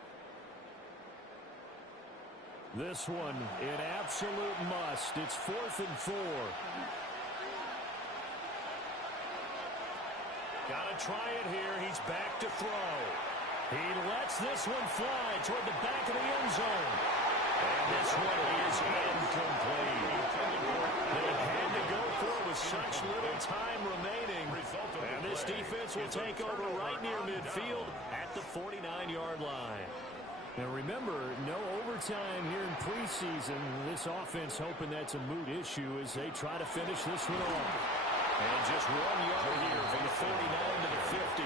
This one, an absolute must. It's 4th and 4. Gotta try it here. He's back to throw. He lets this one fly toward the back of the end zone. And this one is incomplete. They had to go for it with such little time remaining. And this defense will take over right near midfield at the 49-yard line. Now remember, no overtime here in preseason. This offense hoping that's a moot issue as they try to finish this one off. And just 1 yard here from the 49 to the 50.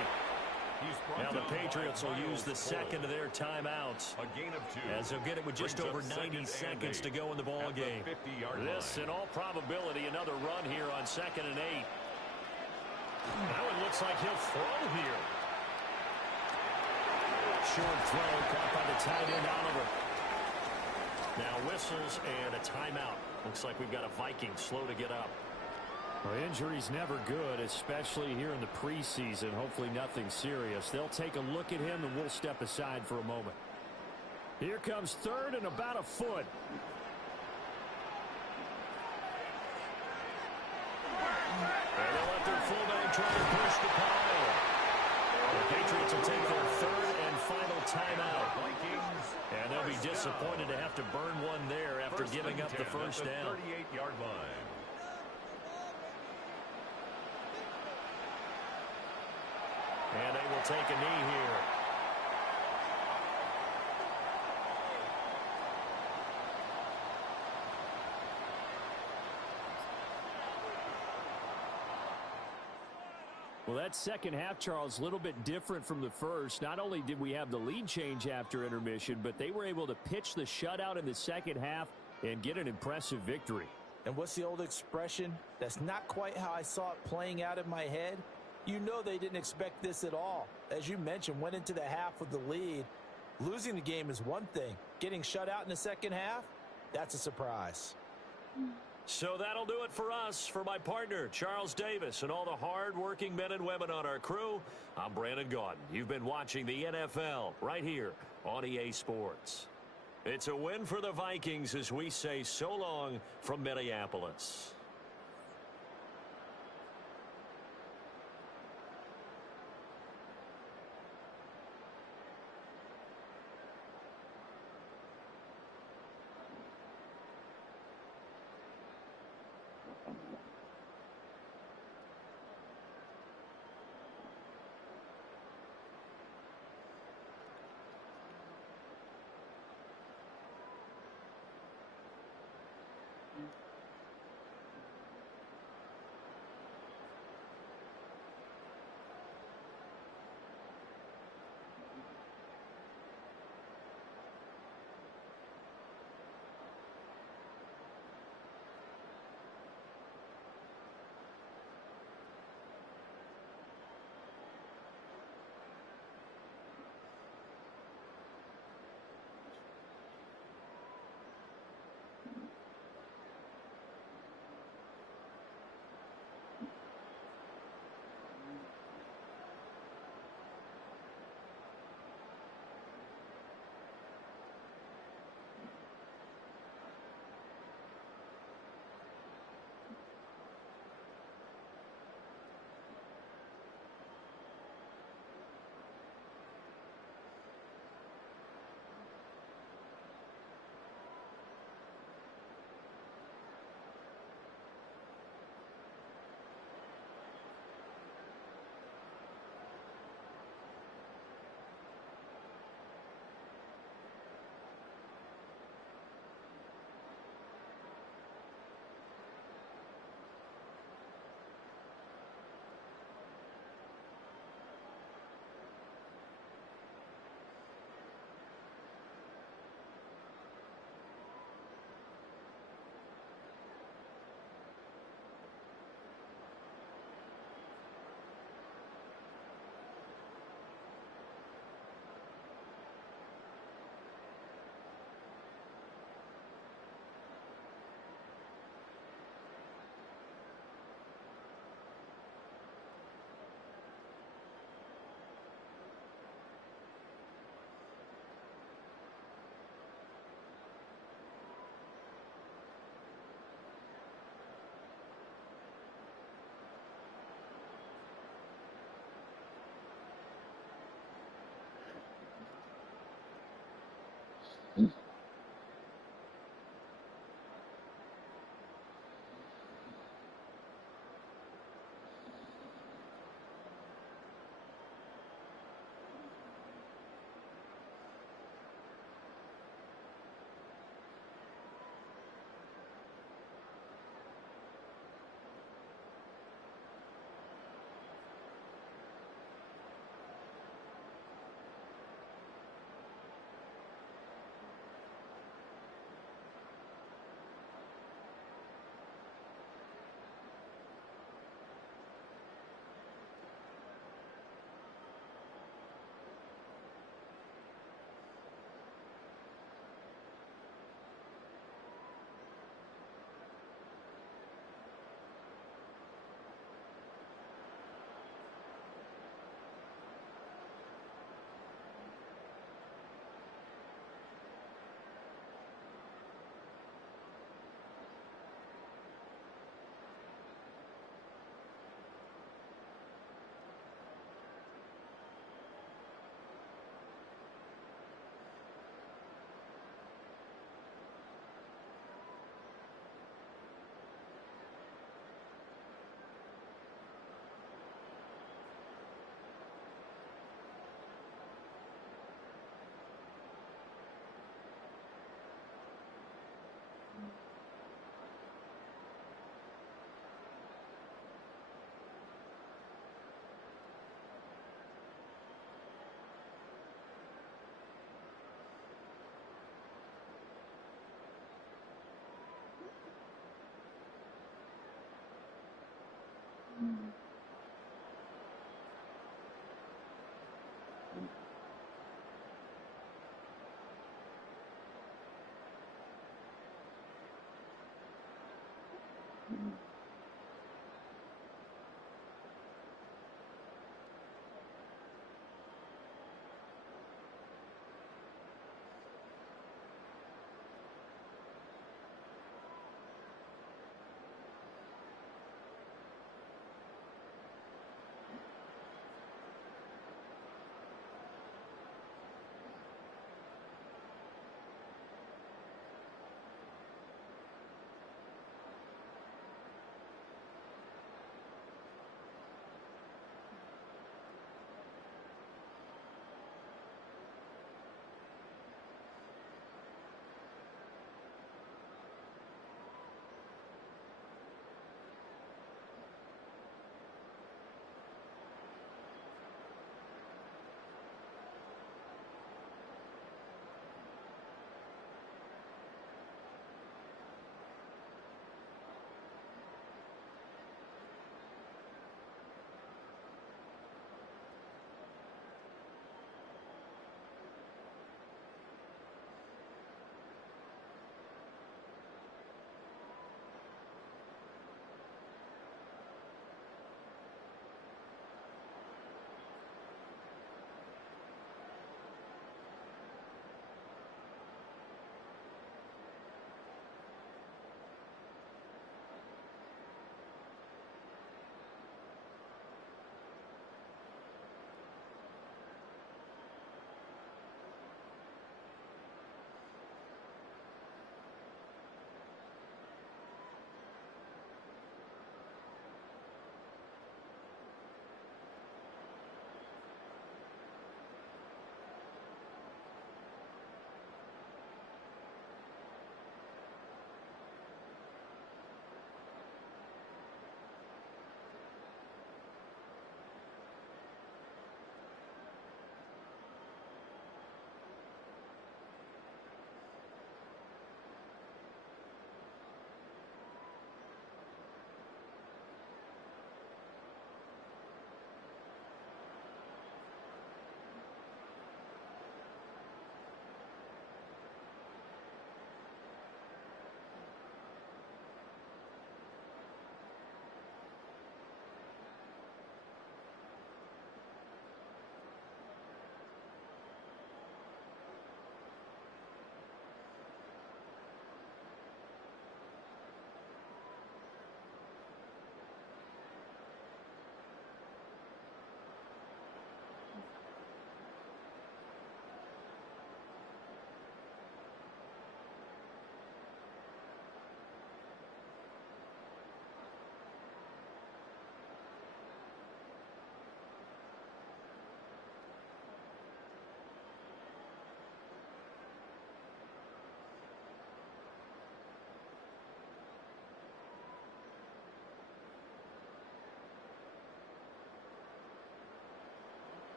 Now the Patriots will use the second of their timeouts, A gain of 2. as they'll get it with just over 90 seconds to go in the ball game. This, in all probability, another run here on 2nd and 8. Now it looks like he'll throw here. Short throw caught by the tight end Oliver. Now whistles and a timeout. Looks like we've got a Viking slow to get up. Well, injury's never good, especially here in the preseason. Hopefully nothing serious. They'll take a look at him, and we'll step aside for a moment. Here comes 3rd and about a foot. And they'll let their fullback try to push the pile. The Patriots will take their 3rd and final timeout. And they'll be disappointed to have to burn one there after giving up the first down. 38-yard line. And they will take a knee here. Well, that second half, Charles, a little bit different from the first. Not only did we have the lead change after intermission, but they were able to pitch the shutout in the second half and get an impressive victory. And what's the old expression? That's not quite how I saw it playing out in my head. You know they didn't expect this at all. As you mentioned, went into the half with the lead. Losing the game is one thing. Getting shut out in the second half, that's a surprise. So that'll do it for us. For my partner, Charles Davis, and all the hard-working men and women on our crew, I'm Brandon Gaudin. You've been watching the NFL right here on EA Sports. It's a win for the Vikings as we say so long from Minneapolis.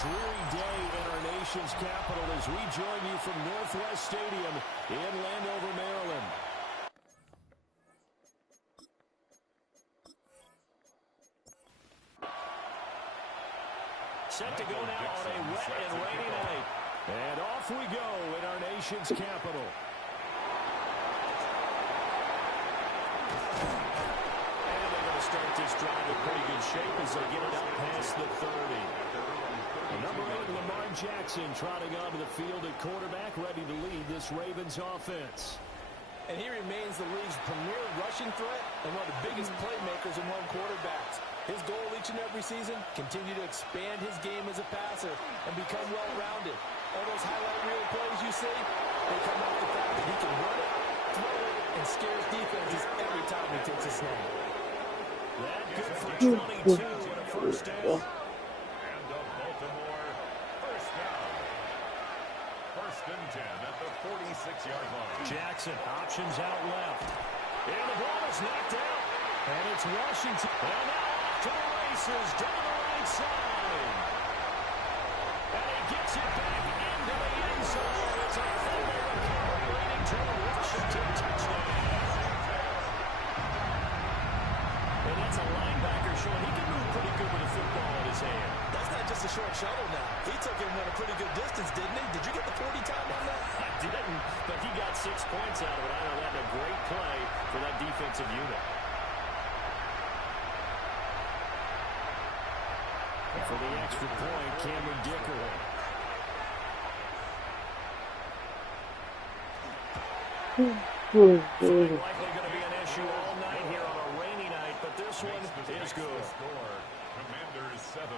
Dreary day in our nation's capital as we join you from Northwest Stadium in Landover, Maryland. Set to go now on a wet and rainy night. And off we go in our nation's capital. And they're going to start this drive in pretty good shape as they get it out past the 30. Number 8, Lamar Jackson, trotting onto the field at quarterback, ready to lead this Ravens offense. And he remains the league's premier rushing threat and one of the biggest playmakers among quarterbacks. His goal each and every season, continue to expand his game as a passer and become well-rounded. All those highlight reel plays you see, they come out the fact that he can run it, throw it, and scares defenses every time he takes a snap. That good for 22 and a first down. First and 10 at the 46-yard line. Jackson options out left. And the ball is knocked out. And it's Washington. And now off to the races down the right side. And he gets it back into the end zone. It's a fumble recovery leading to a Washington touchdown. And that's a linebacker showing he can move pretty good with a football in his hand. That's not just a short shuttle now. He took him at a pretty good distance, didn't he? Did you get the 40 time on that? I didn't, but he got 6 points out of it. I know that's a great play for that defensive unit. And for the extra point, Cameron Dicker. Likely going to be an issue all night here on a rainy night, but this one is good.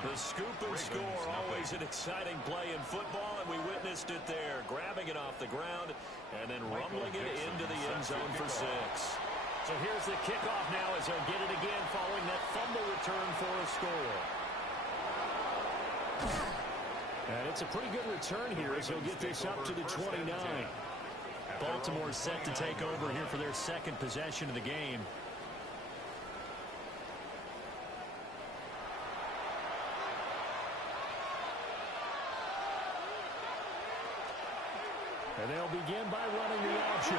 The scoop and score, always an exciting play in football, and we witnessed it there, grabbing it off the ground and then rumbling it into the end zone for 6. So here's the kickoff now as they'll get it again following that fumble return for a score. And it's a pretty good return here as he'll get this up to the 29. Baltimore's set to take over here for their second possession of the game. And they'll begin by running the option.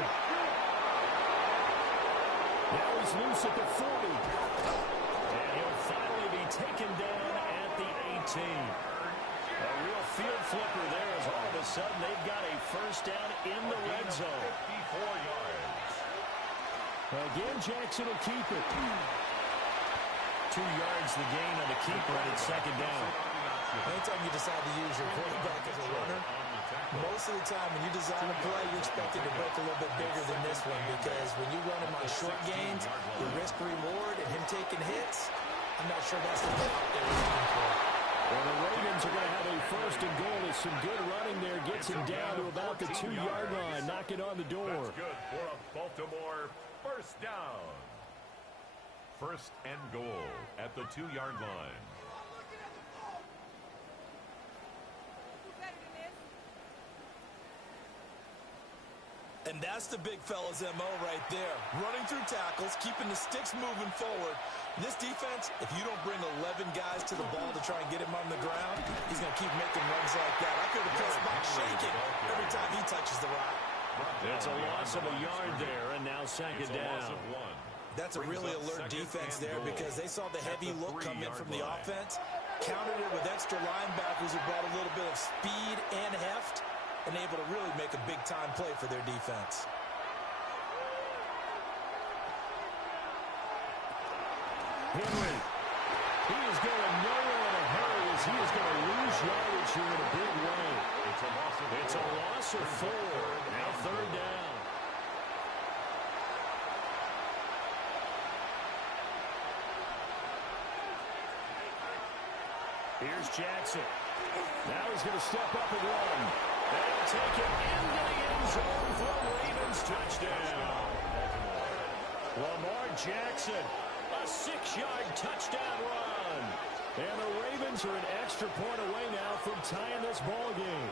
Now he's loose at the 40. And he'll finally be taken down at the 18. A real field flipper there as all of a sudden they've got a first down in the red zone. 54 yards. Again, Jackson will keep it. 2 yards the gain on the keeper, and it's second down. Anytime you decide to use your quarterback as a runner, most of the time when you design a play, you expect it to break a little bit bigger than this one because when you run him on short gains, the risk-reward and him taking hits, I'm not sure that's the thing out there he's looking for. Well, the Ravens are going to have a first and goal as some good running there gets him down to about the 2-yard line, knocking on the door. That's good for a Baltimore first down. First and goal at the 2-yard line. And that's the big fella's MO right there. Running through tackles, keeping the sticks moving forward. This defense, if you don't bring 11 guys to the ball to try and get him on the ground, he's going to keep making runs like that. I feel the press box shaking every time he touches the rock. It's a loss of a yard there, and now second down. That's a really alert defense there because they saw the heavy look come in from the offense, countered it with extra linebackers who brought a little bit of speed and heft, and able to really make a big-time play for their defense. Henry. He is going nowhere in a hurry as he is going to lose yardage here in a big way. It's a loss of 4. Now third down. Here's Jackson. Now he's going to step up and run. They'll take it into the end zone for a Ravens touchdown. Lamar Jackson, a 6-yard touchdown run. And the Ravens are an extra point away now from tying this ball game.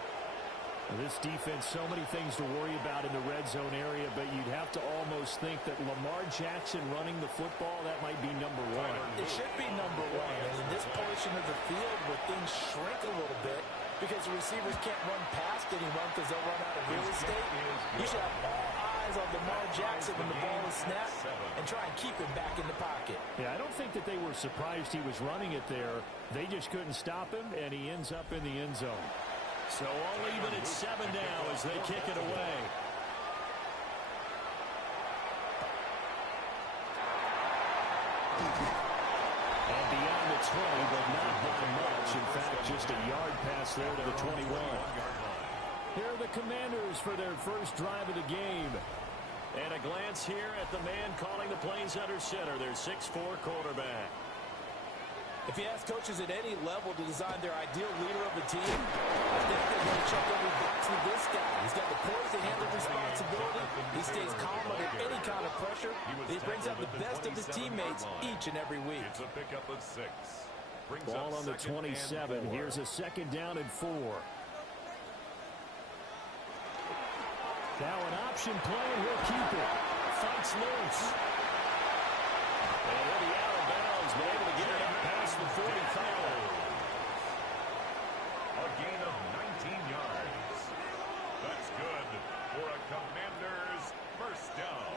This defense, so many things to worry about in the red zone area, but you'd have to almost think that Lamar Jackson running the football, that might be number 1. It should be number 1. And in this portion of the field where things shrink a little bit because the receivers can't run past anyone because they'll run out of real estate, you should have all eyes on Lamar Jackson when the ball is snapped and try and keep him back in the pocket. Yeah, I don't think that they were surprised he was running it there. They just couldn't stop him, and he ends up in the end zone. So all even at 7 now as they kick it away. And beyond the 20, but not by much. In fact, just a yard pass there to the 21. Here are the Commanders for their first drive of the game. And a glance here at the man calling the plays under center, their 6'4" quarterback. If you ask coaches at any level to design their ideal leader of a team, I think they're going to check every box with this guy. He's got the poise to handle responsibility. He stays calm under any kind of pressure. He brings out the best of his teammates each and every week. It's a pickup of 6. Ball on the 27. Here's a 2nd down and 4. Now an option play, and he'll keep it. Fights loose. And he'll be out of bounds, but able to get it up past the 45. A gain of 19 yards. That's good for a Commanders first down.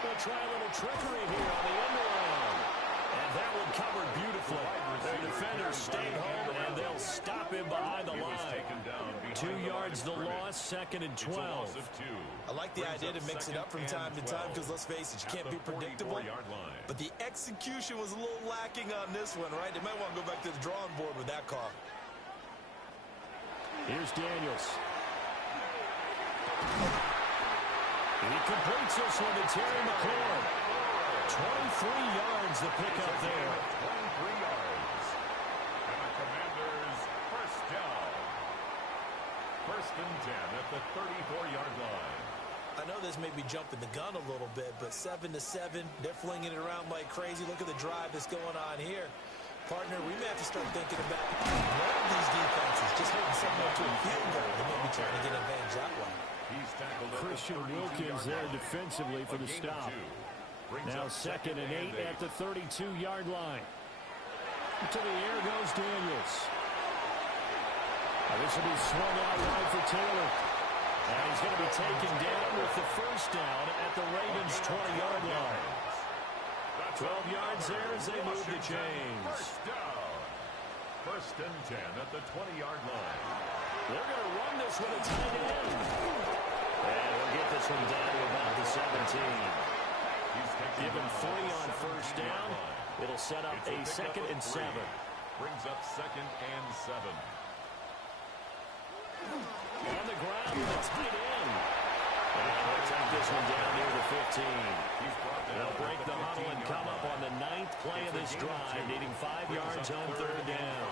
They'll try a little trickery here on the end around. And that one covered beautifully. Their defenders stayed home, and they'll stop him behind the line. 2 yards the loss, 2nd and 12. I like the idea to mix it up from time to time because, let's face it, you can't be predictable. But the execution was a little lacking on this one, right? They might want to go back to the drawing board with that call. Here's Daniels. He completes this one to Terry McLaurin. 23 yards the pickup there. 23 yards. And the Commanders first down. 1st and 10 at the 34-yard line. I know this may be jumping the gun a little bit, but 7-7, they're flinging it around like crazy. Look at the drive that's going on here. Partner, we may have to start thinking about more of these defenses, just holding someone to a field goal. They may be trying to get advantage that way. Christian Wilkins there defensively for the stop. Now 2nd and 8 at the 32-yard line. To the air goes Daniels. This will be swung out wide for Taylor. And he's going to be taken down with the first down at the Ravens' 20-yard line. 12 yards there as they move the chains. First down. 1st and 10 at the 20-yard line. They're going to run this with a tight end. And we'll get this one down to about the 17. Given 3 on first down, it'll set up a 2nd and 7. Brings up 2nd and 7. On the ground with a tight end. And they'll take this one down near the 15. They'll break the huddle and come up on the 9th play of this drive, needing 5 yards on 3rd down.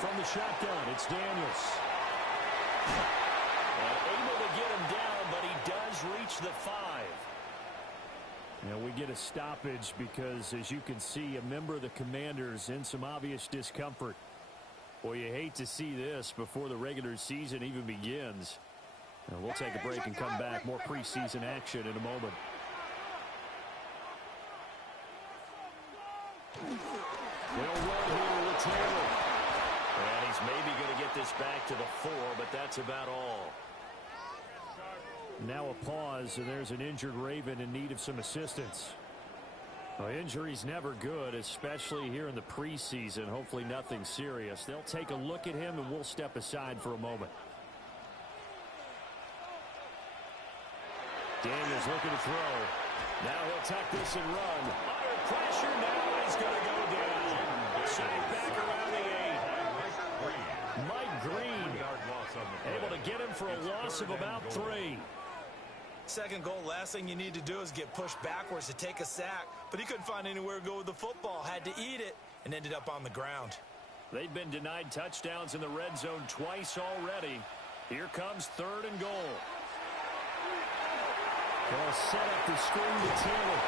From the shotgun, it's Daniels. Able to get him down, but he does reach the 5. Now we get a stoppage because, as you can see, a member of the Commanders in some obvious discomfort. Boy, you hate to see this before the regular season even begins. Now we'll take a break and come back. More preseason action in a moment. They'll run here with Taylor. And he's maybe going to get this back to the 4, but that's about all. Now a pause, and there's an injured Raven in need of some assistance. Well, injury's never good, especially here in the preseason. Hopefully nothing serious. They'll take a look at him, and we'll step aside for a moment. Daniels looking to throw. Now he'll tuck this and run. Under pressure, now he's going to go down. Sacked back around the 8. Mike Green able to get him for a loss of about 3. Second goal, last thing you need to do is get pushed backwards to take a sack. But he couldn't find anywhere to go with the football. Had to eat it and ended up on the ground. They've been denied touchdowns in the red zone twice already. Here comes 3rd and goal. They'll set up the screen to Taylor.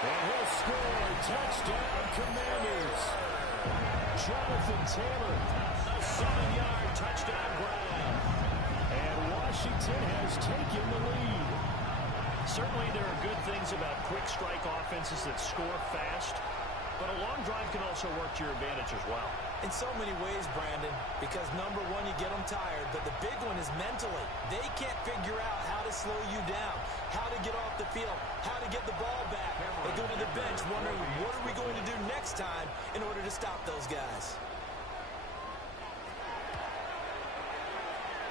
And he'll score. Touchdown, Commanders. Jonathan Taylor, a 7-yard touchdown grab. And Washington has taken the lead. Certainly there are good things about quick strike offenses that score fast, but a long drive can also work to your advantage as well. In so many ways, Brandon, because number one, you get them tired, but the big one is mentally. They can't figure out how to slow you down, how to get off the field, how to get the ball back. They go to the bench wondering, what are we going to do next time in order to stop those guys?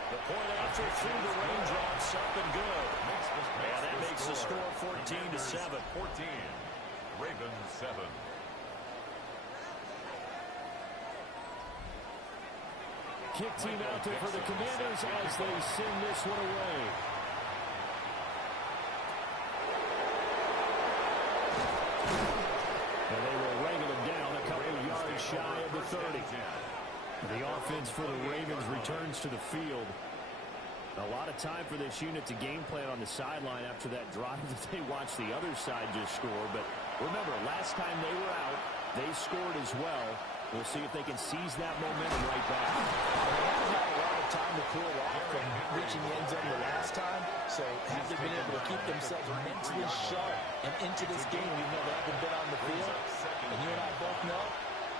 The point after through the raindrops, up and good. And that makes the score 14-7. 14. Ravens 7. Kick team out there for the Commanders as they send this one away. And they will wrangle him down a couple of yards shy of the 30. The offense for the Ravens returns to the field. A lot of time for this unit to game plan on the sideline after that drive that they watched the other side just score. But remember, last time they were out, they scored as well. We'll see if they can seize that momentum right back. They had a lot of time to cool off from reaching the end zone the last time, so have they been able to keep themselves mentally sharp and into this game, even though they haven't been on the field? And you and I both know,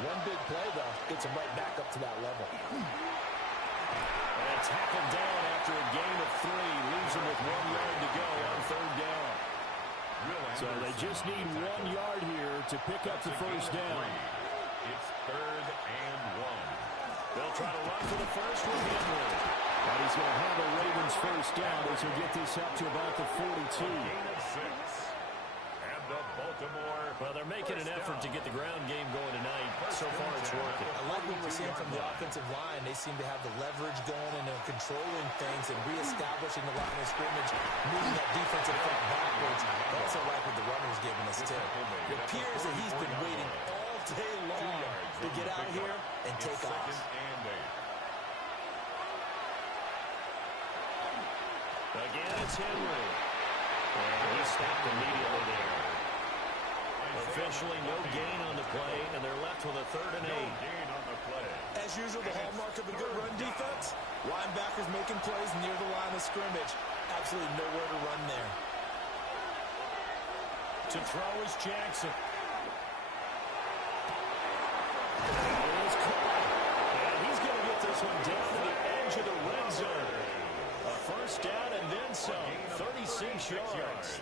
one big play, though, gets them right back up to that level. And tackled down after a gain of 3, leaves them with 1 yard to go on 3rd down. So they just need 1 yard here to pick up the first down. It's 3rd and 1. They'll try to run for the first with Henry. But he's going to have a Ravens first down as he'll get this up to about the 42. Gain of 6. And the Baltimore. Well, they're making an effort to get the ground game going tonight. So far, it's working. I like what we're seeing from the offensive line. They seem to have the leverage going and they're controlling things and reestablishing the line of scrimmage, moving that defensive front backwards. I also like what the runner's giving us, too. It appears that he's been waiting all day long to get out here and take off. Again, it's Henry. And he stopped immediately there. Officially no gain on the play, and they're left with a 3rd and 8. As usual, the hallmark of a good run defense, linebackers making plays near the line of scrimmage. Absolutely nowhere to run there. To throw is Jackson. And he's going to get this one down to the edge of the red zone. A first down and then some. 36 yards.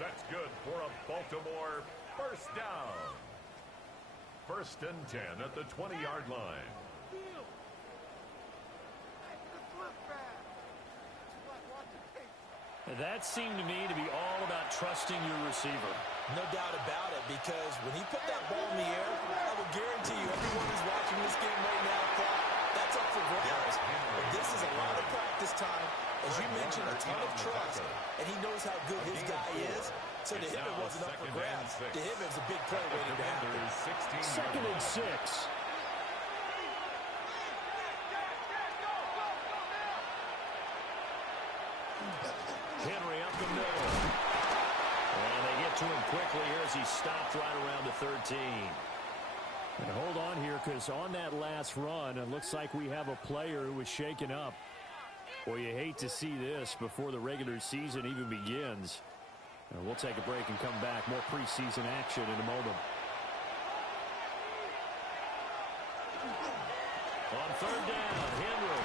That's good for a Baltimore first down. 1st and 10 at the 20-yard line. That seemed to me to be all about trusting your receiver. No doubt about it, because when he put that ball in the air, I will guarantee you everyone who's watching this game right now thought that's up for grabs. But this is a lot of practice time. As you mentioned, a ton of trust, and he knows how good his guy is. So to him, it wasn't up for grabs. To him, it was a big play waiting to happen. 2nd and 6. Henry up the middle. And they get to him quickly here as he stopped right around the 13. And hold on here, because on that last run, it looks like we have a player who was shaken up. Boy, you hate to see this before the regular season even begins. And we'll take a break and come back. More preseason action in a moment. On 3rd down, Henry.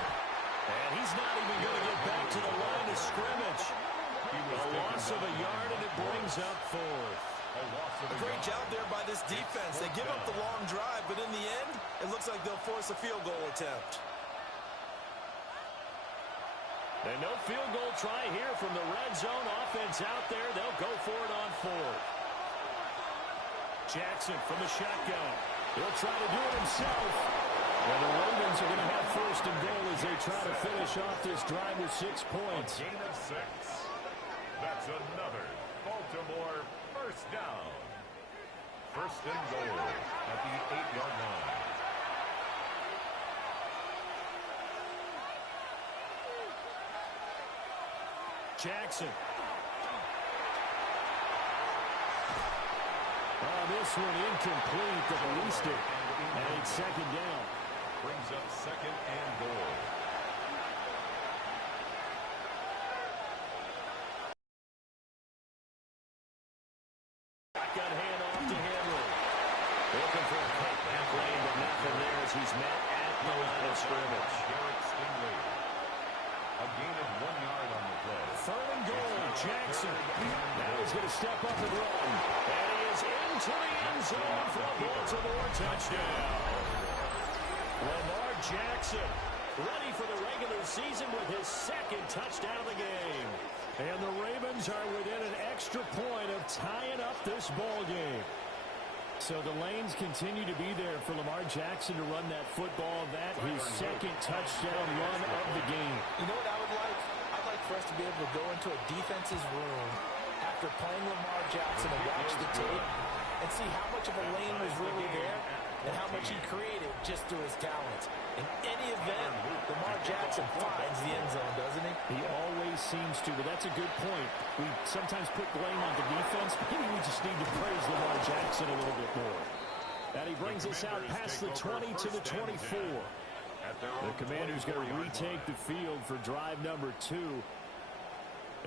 And he's not even going to get back to the line of scrimmage. A loss of a yard, and it brings up 4th. A great job there by this defense. They give up the long drive, but in the end, it looks like they'll force a field goal attempt. And no field goal try here from the red zone. Offense out there. They'll go for it on 4th. Jackson from the shotgun. He'll try to do it himself. And the Ravens are going to have 1st and goal as they try to finish off this drive with 6 points. A gain of 6. That's another Baltimore first down. 1st and goal at the 8-yard line. Jackson. Oh, this one incomplete. They released it. And it's 2nd down. Brings up 2nd and goal. Got handoff to Henry. Looking for a cutback lane, but nothing there as he's met at the line of scrimmage. A gain of 1 yard on the play. 3rd and goal. Jackson. Now he's going to step up and run. And he is into the end zone for a Baltimore touchdown. Lamar Jackson ready for the regular season with his 2nd touchdown of the game. And the Ravens are within an extra point of tying up this ball game. So the lanes continue to be there for Lamar Jackson to run that football. That his 2nd touchdown run of the game. You know what I would like? I'd like for us to be able to go into a defense's room after playing Lamar Jackson and watch the tape and see how much of a lane was really there and how much he created just through his talents. In any event, Lamar Jackson finds the end zone, doesn't he? He always seems to, but that's a good point. We sometimes put blame on the defense. Maybe we just need to praise Lamar Jackson a little bit more. And he brings us out past the 20 to the 24. The Commanders going to retake the field for drive number 2.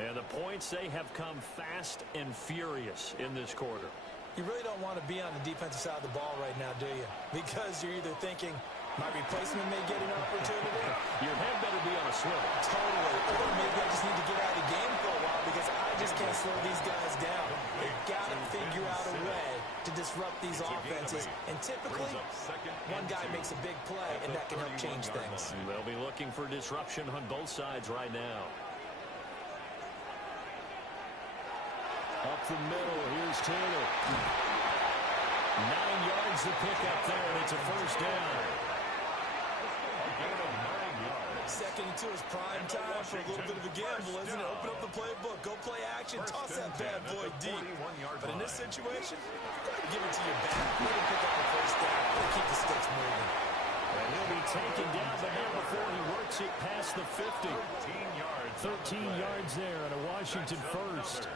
And the points, they have come fast and furious in this quarter. You really don't want to be on the defensive side of the ball right now, do you? Because you're either thinking, my replacement may get an opportunity. Your head better be on a swivel. Totally. Or maybe I just need to get out of the game for a while because I just can't slow these guys down. They've got to figure out a way to disrupt these offenses. And typically, one guy makes a big play, and that can help change things. They'll be looking for disruption on both sides right now. Up the middle, here's Taylor. 9 yards to pick up there, and it's a 1st down. Second and 2 is prime time for a little bit of a gamble, isn't it? Open up the playbook, go play action, toss that bad boy deep. But in this situation, give it to your back. Let him pick up the 1st down. Let him keep the sticks moving. And he'll be taken down, but not before he works it past the 50. 13 yards there on a Washington 1st.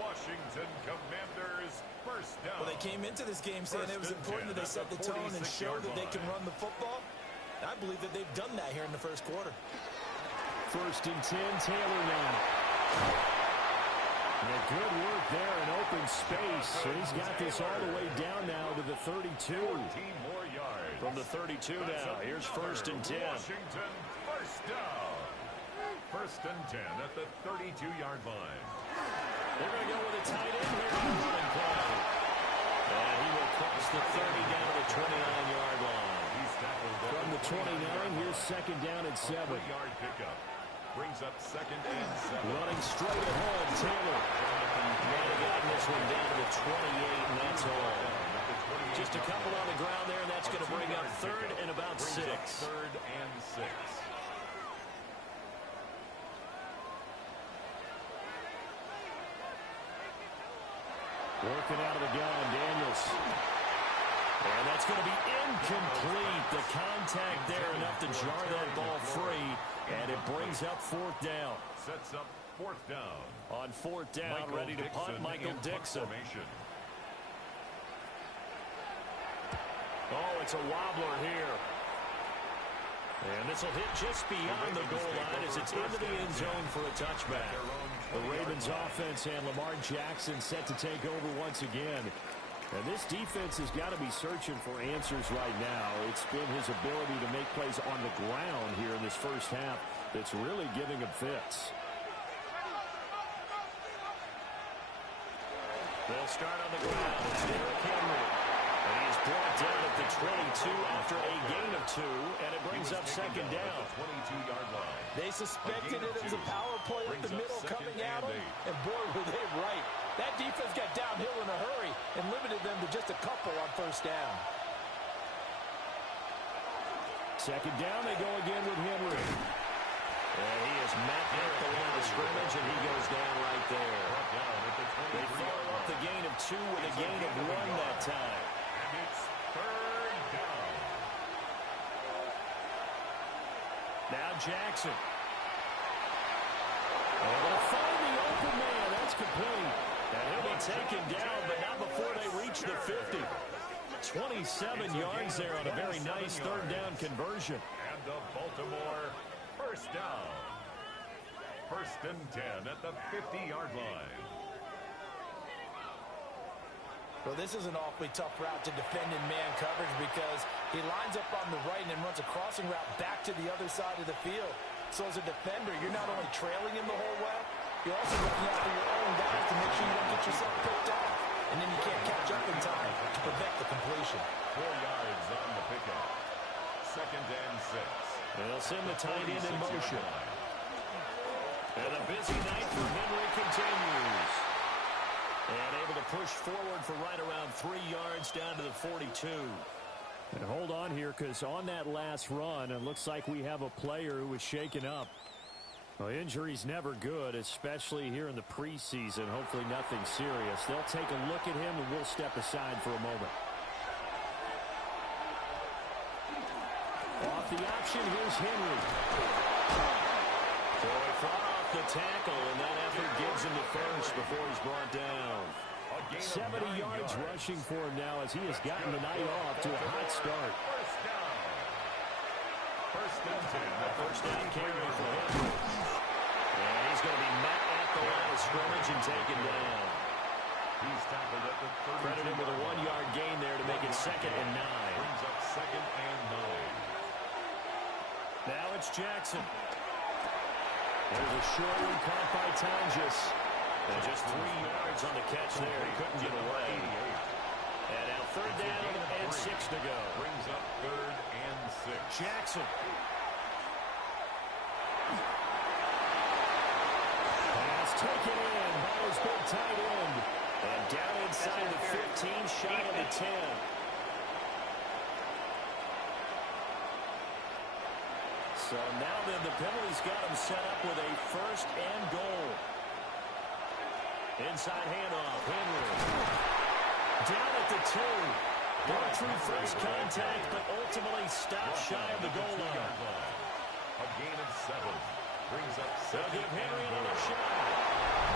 Washington Commanders first down. Well, they came into this game saying it was important that they set the tone and show that they can run the football. I believe that they've done that here in the 1st quarter. 1st and 10, Taylor now. And good work there in open space. So he's got this all the way down now to the 32. 14 more yards. From the 32 now, here's 1st and 10. Washington first down. 1st and 10 at the 32-yard line. They're going to go with a tight end here on the running play. And he will cross the 30 down to the 29-yard line. From the 29, here's 2nd down and 7. 3-yard pickup. Brings up 2nd and 7. Running straight ahead, Taylor. And getting this one down to the 28, and that's all. Just a couple on the ground there, and that's going to bring up 3rd and about 6. 3rd and 6. Working out of the gun, Daniels. And that's going to be incomplete. The contact there enough to jar that ball free. And it brings up 4th down. Sets up 4th down. On 4th down, ready to punt, Michael Dixon. Oh, it's a wobbler here. And this will hit just beyond the goal line as it's into the end zone for a touchback. The Ravens offense and Lamar Jackson set to take over once again. And this defense has got to be searching for answers right now. It's been his ability to make plays on the ground here in this 1st half that's really giving him fits. They'll start on the ground. It's Derrick Henry. And he is brought down at the 22 after a gain of 2, and it brings up second down. 22-yard line. They suspected it was a power play up the middle coming at them, and boy, were they right. That defense got downhill in a hurry and limited them to just a couple on first down. Second down, they go again with Henry. And he is met at the line of scrimmage, and he goes down right there. They follow up the gain of 2 with a gain of 1 that time. And it's third down. Now Jackson. Able to find the open man. That's complete. And he'll be taken down, but not before they reach the 50. 27 yards there on a very nice third down conversion. And the Baltimore first down. First and 10 at the 50-yard line. Well, this is an awfully tough route to defend in man coverage because he lines up on the right and then runs a crossing route back to the other side of the field. So as a defender, you're not only trailing him the whole way, you're also looking out for your own guys to make sure you don't get yourself picked off. And then you can't catch up in time to prevent the completion. 4 yards on the pickup. Second and 6. They'll send the tight end in motion. And a busy night for Henry continues. And able to push forward for right around 3 yards down to the 42. And hold on here, because on that last run, it looks like we have a player who was shaken up. Well, injury's never good, especially here in the preseason. Hopefully nothing serious. They'll take a look at him, and we'll step aside for a moment. Off the option, here's Henry. So he fought off the tackle, and that effort gives him the first before he's brought down. 70 yards rushing for him now as he has gotten the night off to a hot start. First down. First and 10. The first down carry for Henry. And he's going to be met at the line of scrimmage and taken down. He's tackled at the 32. Credit him with a 1-yard gain there to make it second and 9. Brings up second and 9. Now it's Jackson. There's a short one caught by Tonjes. And just 3 yards on the catch there. He couldn't get away. And now third down and 6 to go. Brings up third and 6. Jackson. Pass taken in by his big tight end. And down inside the 15, shot of the 10. So now then the penalty's got him set up with a first and goal. Inside handoff, Henry. Down at the 2. Going through first contact, but ultimately stopped shy of the goal line. A gain of 7. Brings up They'll 7. give Henry another shot.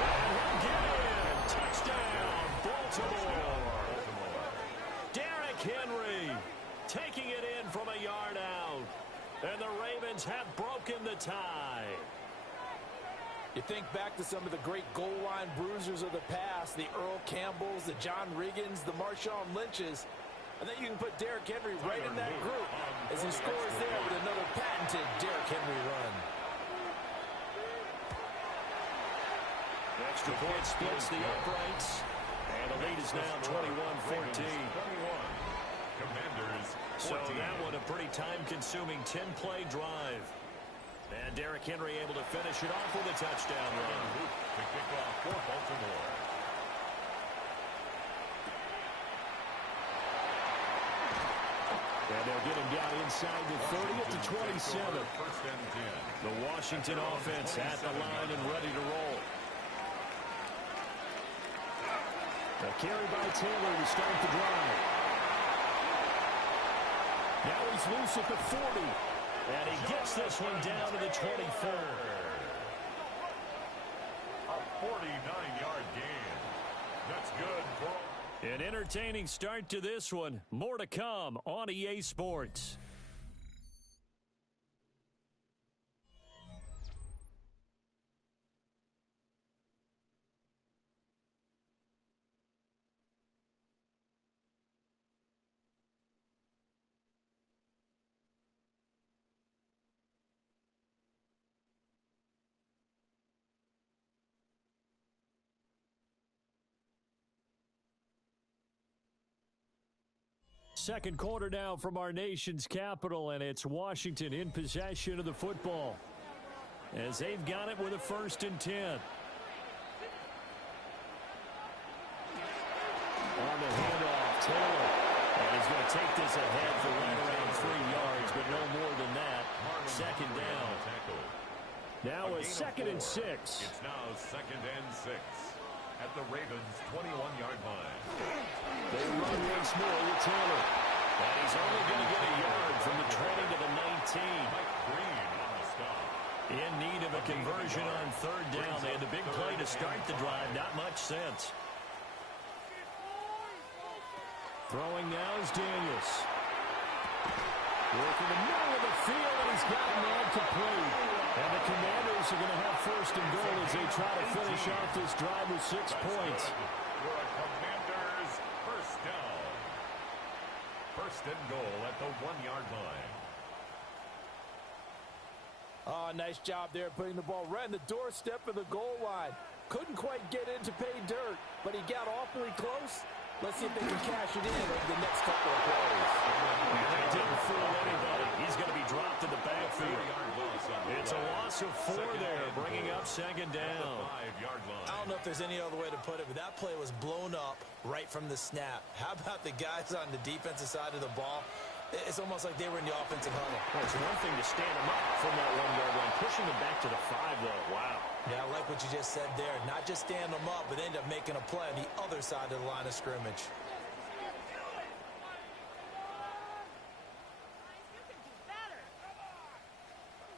And he'll get in. Touchdown, Baltimore. Derrick Henry taking it in from a yard out. And the Ravens have broken the tie. You think back to some of the great goal line bruisers of the past, the Earl Campbells, the John Riggins, the Marshawn Lynches. I think you can put Derrick Henry right in that group as he scores there with another patented Derrick Henry run. Extra point splits the uprights. And the lead is now 21-14. Commanders 14. So that one a pretty time-consuming 10-play drive. And Derrick Henry able to finish it off with a touchdown run. To kick off for Baltimore. And they'll get him down inside the 30 at the 27. First and 10. The Washington offense at the line and ready to roll. A carry by Taylor to start the drive. Now he's loose at the 40. And he gets this one down to the 24. A 49-yard gain. That's good for... An entertaining start to this one. More to come on EA Sports. Second quarter now from our nation's capital, and it's Washington in possession of the football as they've got it with a 1st and 10. On the handoff, Taylor. And he's going to take this ahead for right around 3 yards, but no more than that. Second down. Now a 2nd and 6. It's now 2nd and 6 at the Ravens' 21-yard line. They run once more with Taylor. And he's only going to get a yard from the 20 to the 19. Mike Green on the stop. In need of a conversion on 3rd down. They had the big play to start the drive. Not much sense. Throwing now is Daniels. Working the middle of the field, and he's got a man complete. And the Commanders are going to have 1st and goal as they try to finish off this drive with 6 points. For a Commanders 1st down. 1st and goal at the 1-yard line. Oh, nice job there putting the ball right in the doorstep of the goal line. Couldn't quite get in to pay dirt, but he got awfully close. Let's see if they can cash it in over the next couple of plays. They didn't fool anybody. He's going to be dropped in the backfield. It's a loss of 4 there, bringing up 2nd down. I don't know if there's any other way to put it, but that play was blown up right from the snap. How about the guys on the defensive side of the ball? It's almost like they were in the offensive huddle. Well, it's one thing to stand them up from that 1-yard line. Pushing them back to the 5, though. Wow. Yeah, I like what you just said there. Not just stand them up, but end up making a play on the other side of the line of scrimmage.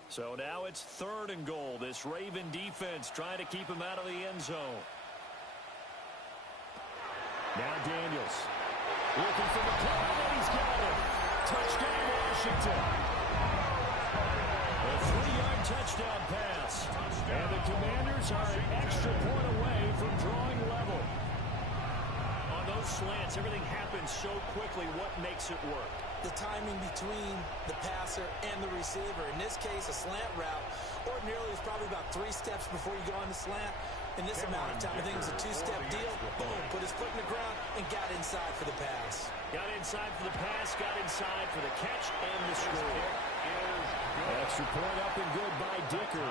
So now it's 3rd and goal. This Raven defense trying to keep him out of the end zone. Now Daniels. Looking for the play, and he's got it. Touchdown, Washington. A 3-yard touchdown pass. And the Commanders are an extra point away from drawing level. On those slants, everything happens so quickly. What makes it work? The timing between the passer and the receiver. In this case, a slant route ordinarily is probably about 3 steps before you go on the slant. In this amount of time, I think it was a 2-step deal. Boom, put his foot in the ground and got inside for the pass. Got inside for the pass, got inside for the catch and the score. Extra point up and good by Dicker.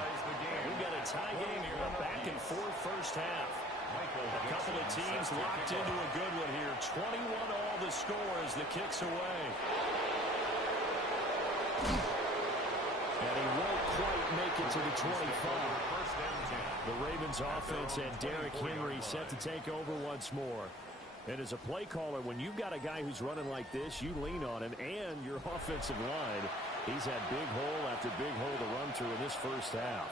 We've got a tie game here, a back and forth first half. A couple of teams locked into a good one here. 21 all the score as the kick's away. And he won't quite make it to the 25. The Ravens offense and Derrick Henry set to take over once more. And as a play caller, when you've got a guy who's running like this, you lean on him and your offensive line. He's had big hole after big hole to run through in this first half.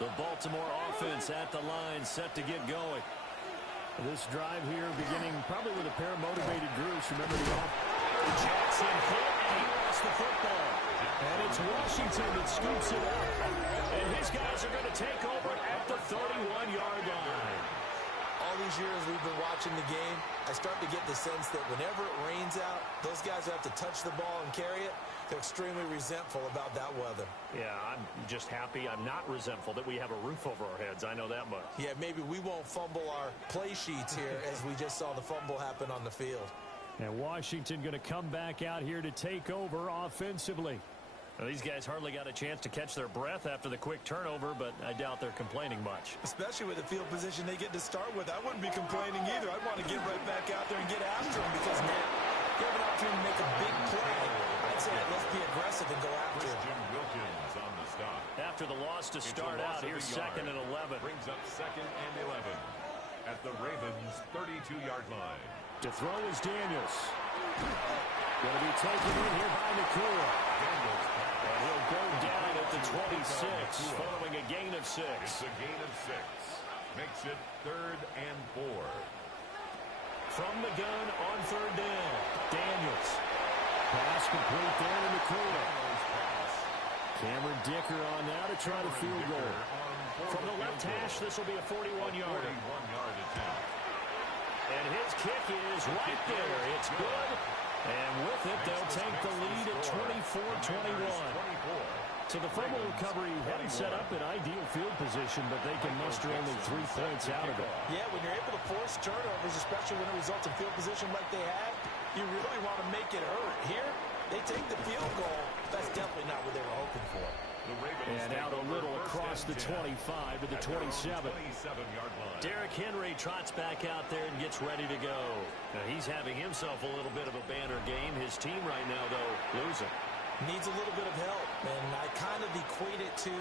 The Baltimore offense at the line set to get going. This drive here beginning probably with a pair of motivated groups. Remember the Jackson hit and he lost the football. And it's Washington that scoops it up. And his guys are going to take over at the 31-yard line. All these years we've been watching the game, I start to get the sense that whenever it rains out, those guys who have to touch the ball and carry it, they're extremely resentful about that weather. Yeah, I'm just happy. I'm not resentful that we have a roof over our heads. I know that much. Yeah, maybe we won't fumble our play sheets here as we just saw the fumble happen on the field. And Washington going to come back out here to take over offensively. Well, these guys hardly got a chance to catch their breath after the quick turnover, but I doubt they're complaining much. Especially with the field position they get to start with. I wouldn't be complaining either. I'd want to get right back out there and get after them because now you have an opportunity to make a big play. I'd say let's be aggressive and go after him. Wilkins on the stop. After the loss to start out, here's 2nd and 11. Brings up 2nd and 11 at the Ravens' 32-yard line. To throw is Daniels. Going to be taken in here by Nakua. And he'll go down at the 26, following a gain of 6. It's a gain of 6. Makes it 3rd and 4. From the gun on 3rd down, Daniels. Pass complete there in the corner. Cameron Dicker on now to try the field goal. From the left hash, this will be a 41-yarder. 41-yard attempt. And his kick is right there. It's good. And with it, they'll take the lead at 24-21. So the fumble recovery hadn't set up an ideal field position, but they can muster only 3 points out of it. Yeah, when you're able to force turnovers, especially when it results in field position like they had, you You really want to make it hurt. Here, they take the field goal. That's definitely not what they were hoping for. And out a little across the 25 to the 27. Derrick Henry trots back out there and gets ready to go. Now, he's having himself a little bit of a banner game. His team right now, though, losing. Needs a little bit of help, and I kind of equate it to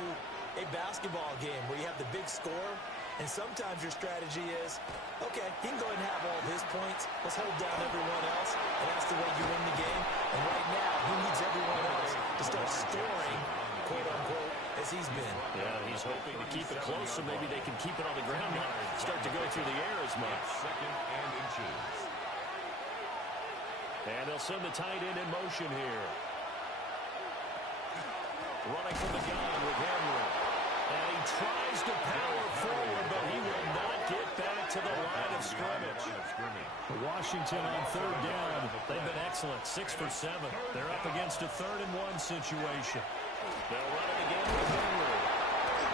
a basketball game where you have the big score, and sometimes your strategy is, okay, he can go ahead and have all of his points. Let's hold down everyone else, and that's the way you win the game. And right now, he needs everyone else to start scoring, quote-unquote, as he's been. Yeah, he's hoping to keep it close so maybe they can keep it on the ground, not start to go through the air as much. Second and inches. And they'll send the tight end in motion here. Running from the gun with Henry. And he tries to power forward, but he will not get back to the line of scrimmage. Washington on third down. They've been excellent, 6 for 7. They're up against a 3rd-and-1 situation. They'll run it again with Henry.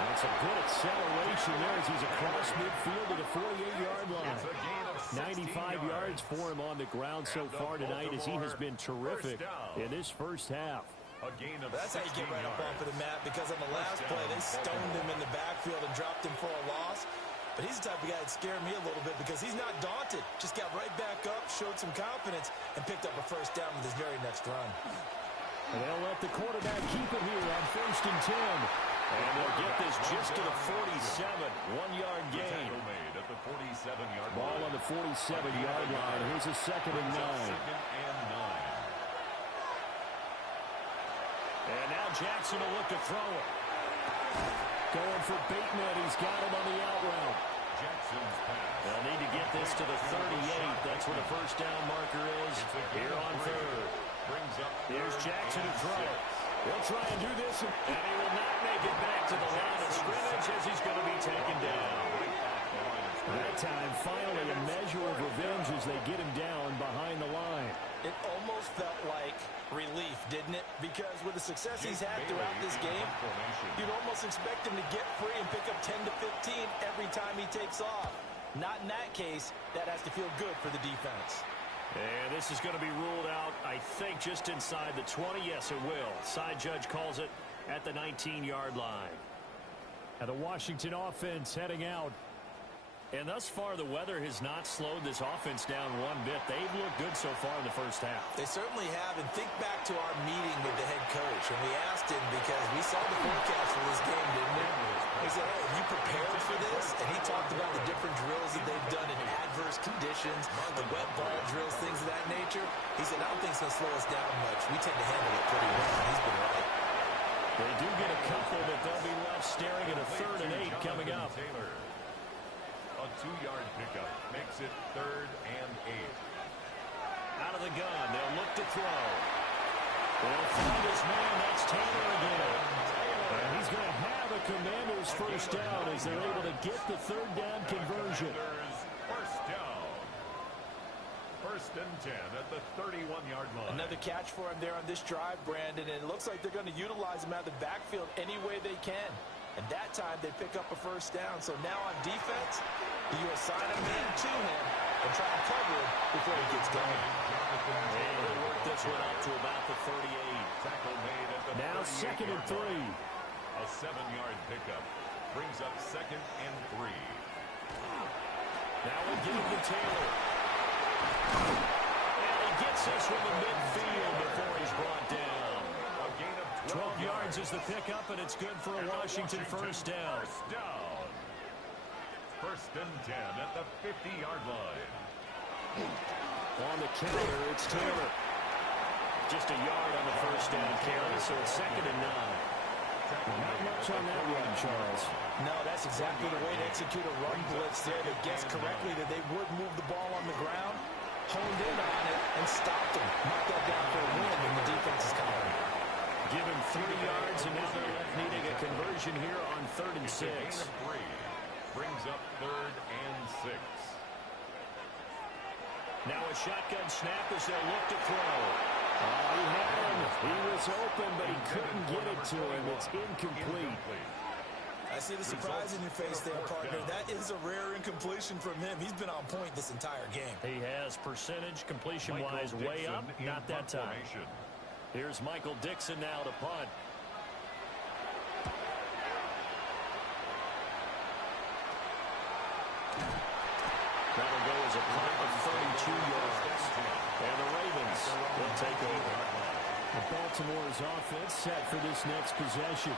That's a good acceleration there as he's across midfield to the 48-yard line. 95 yards for him on the ground so far tonight as he has been terrific in this first half. That's how you get right up off of the mat, because on the last play, they stoned him in the backfield and dropped him for a loss. But he's the type of guy that scared me a little bit because he's not daunted. Just got right back up, showed some confidence, and picked up a first down with his very next run. And they'll let the quarterback keep it here on 1st and 10. And they'll get this just to the 47. 1-yard gain. At the 47-yard line. Ball on the 47-yard line. Here's a 2nd and 9. And now Jackson will look to throw it. Going for Bateman. He's got him on the out route. Jackson's pass. They'll need to get this to the 38. That's where the first down marker is here on 3rd. Here's Jackson to throw. He'll try and do this. And he will not make it back to the line of scrimmage as he's going to be taken down. That time, finally, a measure of revenge as they get him down behind the line. It almost felt like relief, didn't it? Because with the success he's had throughout this game, you'd almost expect him to get free and pick up 10 to 15 every time he takes off. Not in that case. That has to feel good for the defense. And this is going to be ruled out, I think, just inside the 20. Yes, it will. Side judge calls it at the 19-yard line. And the Washington offense heading out. And thus far, the weather has not slowed this offense down one bit. They've looked good so far in the first half. They certainly have. And think back to our meeting with the head coach. And we asked him because we saw the forecast for this game, didn't we? He said, hey, have you prepared for this? And he talked about the different drills that they've done in adverse conditions, the wet ball drills, things of that nature. He said, I don't think it's going to slow us down much. We tend to handle it pretty well. And he's been right. They do get a couple, but they'll be left staring at a 3rd and 8 coming up. A 2-yard pickup makes it 3rd and 8. Out of the gun, they'll look to throw. They'll find his man. That's Taylor again. And he's going to have a Commander's first down as they're able to get the 3rd down conversion. First down. 1st and 10 at the 31-yard line. Another catch for him there on this drive, Brandon, and it looks like they're going to utilize him out of the backfield any way they can. And that time, they pick up a first down. So now on defense, you assign a man to him and try and cover him before he gets going. And he'll work this one up to about the 38. Tackle made at the now 2nd and 3. A 7-yard pickup brings up 2nd and 3. Now we'll give it to Taylor. And he gets this from the midfield before he's brought down. 12 yards is the pickup, and it's good for a Washington first down. 1st and 10 at the 50-yard line. On the counter, it's Taylor. Just a yard on the first down carry, so it's 2nd and 9. Not much on that run, Charles. No, that's exactly the way to execute a run blitz there. They guessed correctly that they would move the ball on the ground, honed in on it, and stopped them. Knocked that down for a win, and the defense is calling. Give him 3 yards, and now they're needing a conversion here on 3rd and 6. Brings up 3rd and 6. Now a shotgun snap as they'll look to throw. He had him. He was open, but he couldn't get it to him. It's incomplete. I see the surprise in your face there, partner. That is a rare incompletion from him. He's been on point this entire game. He has percentage completion-wise way up, not that time. Here's Michael Dixon now to punt. That'll go as a punt of 32 yards. And the Ravens will take over. Baltimore's offense set for this next possession.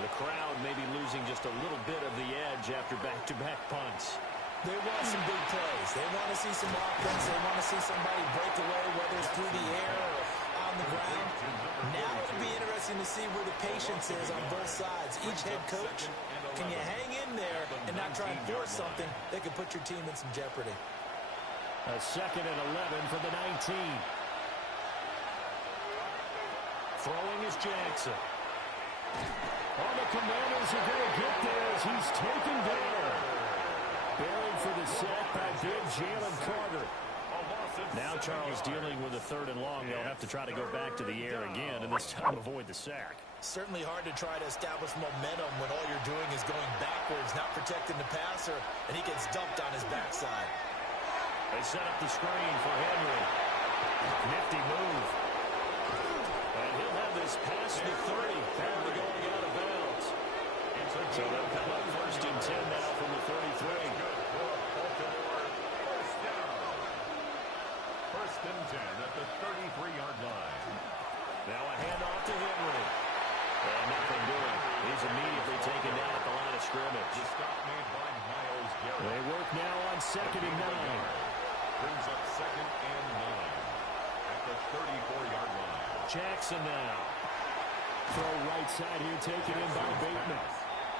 The crowd may be losing just a little bit of the edge after back-to-back punts. They want some big plays. They want to see some offense. They want to see somebody break away, whether it's through the air or on the ground. Now it'll be interesting to see where the patience is on both sides. Each head coach, can you hang in there and not try and force something that could put your team in some jeopardy? A 2nd and 11 from the 19. Throwing is Jackson. Oh, the Commanders are going to get there as he's taken down. Buried for the sack by big Jalen Carter. Now Charles dealing with a 3rd and long. They'll have to try to go back to the air again, and this time avoid the sack. Certainly hard to try to establish momentum when all you're doing is going backwards, not protecting the passer, and he gets dumped on his backside. They set up the screen for Henry. Nifty move. And he'll have this past the 30. Apparently going out of bounds. So they'll come up 1st and 10 now from the 33. 1st and 10 at the 33-yard line. Now a handoff to Henry. And nothing doing. He's immediately taken down at the line of scrimmage. The stop made by Myles Garrett. They work now on 2nd and 9. Brings up 2nd and 9 at the 34-yard line. Jackson now. Throw right side here, taken in by Bateman.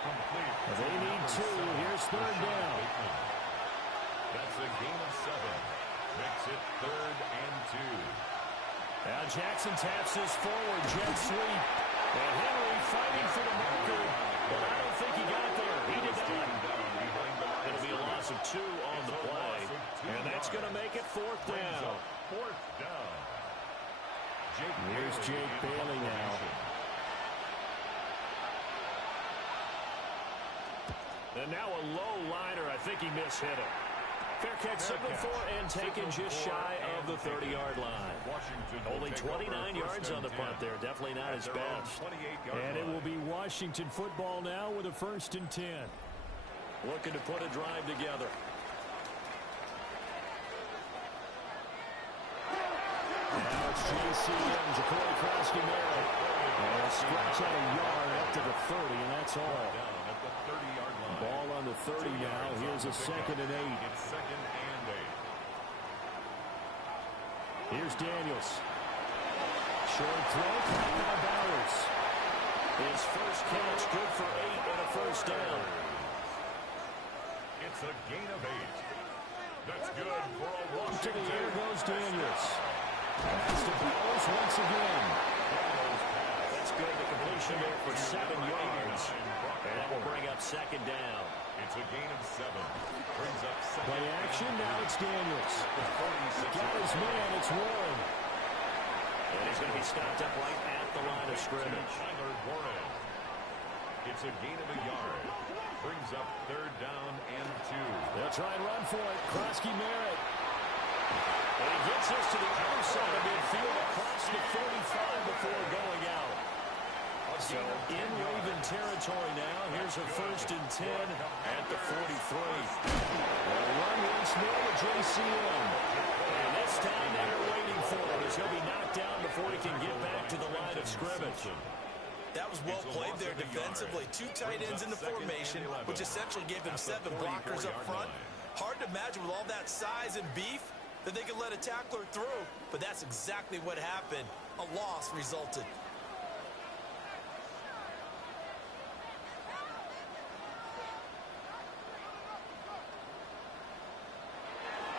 They need 2. Here's 3rd down. That's a gain of 7. Makes it 3rd and 2. Now Jackson taps this forward, jet sweep. And Henry fighting for the marker, but I don't think he got there. He did not. It'll be a loss of 2 on the play, and that's going to make it 4th down. 4th down. Here's Jake Bailey now. And now a low liner. I think he mishit it. Fair catch signal for and taken just shy of the 30-yard line. Only 29 yards on the punt there. Definitely not his best. And it will be Washington football now with a 1st and 10. Looking to put a drive together. Now it's JCM, Jacory Krosky-Merritt. And stretch out a yard up to the 30, and that's all. Ball on the 30 now. Here's a 2nd and 8. It's 2nd and 8. Here's Daniels. Short throw, caught by Bowers. His first catch, good for 8 and a 1st down. It's a gain of 8. That's good for a Washington. To the air goes Daniels. Pass to Bowers once again. That's good. The completion there for 7 yards. And that will bring up 2nd down. It's a gain of 7. Brings up 2nd. Play action. Now it's Daniels. Got his man. It's Warren. And he's going to be stopped up right at the line of scrimmage. Tyler Warren. It's a gain of a yard. Brings up 3rd down and 2. They'll try and run for it. Krosky-Merritt. And he gets this to the other side of midfield across the 45 before going out. So in Raven territory now. Here's a 1st and 10 at the 43. They'll run once more to JCM. And this time they're waiting for him. He's going to be knocked down before he can get back to the line of scrimmage. That was well played there defensively. 2 tight ends in the formation, which essentially gave him 7 blockers up front. Hard to imagine with all that size and beef that they could let a tackler through, but that's exactly what happened. A loss resulted.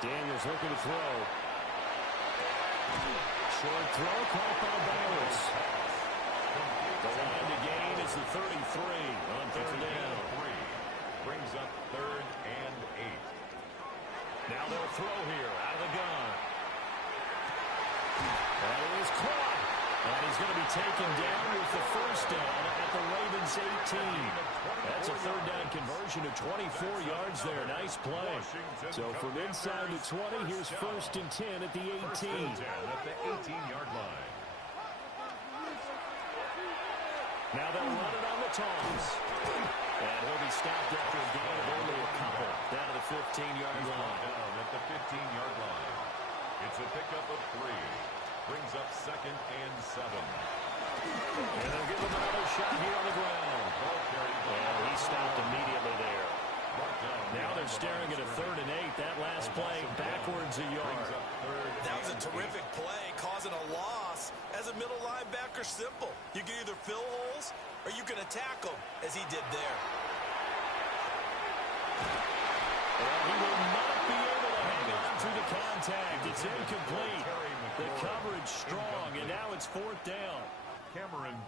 Daniels looking to throw. Short throw, caught by Bowers. The line to gain is the 33 on 3rd down. Brings up 3rd and 8. Now they'll throw here out of the gun. And it is caught. And he's going to be taken down with the 1st down at the Ravens his 18. That's a third down conversion of 24 yards there. Nice play. So from inside the 20, here's 1st and 10 at the 18. First and 10 at the 18-yard line. Now they'll run it on the toss. And he'll be stopped after a gain of only a couple. Down to the 15-yard line. Down at the 15-yard line. It's a pickup of 3. Brings up 2nd and 7. And they'll give him another shot here on the ground. And he stopped immediately there. Now they're staring at a 3rd and 8. That last play backwards a yard. That was a terrific play, causing a loss. As a middle linebacker, simple. You can either fill holes or you can attack them, as he did there. Well, he will not be able to hang on through the contact. It's incomplete. The coverage strong, and now it's 4th down. Cameron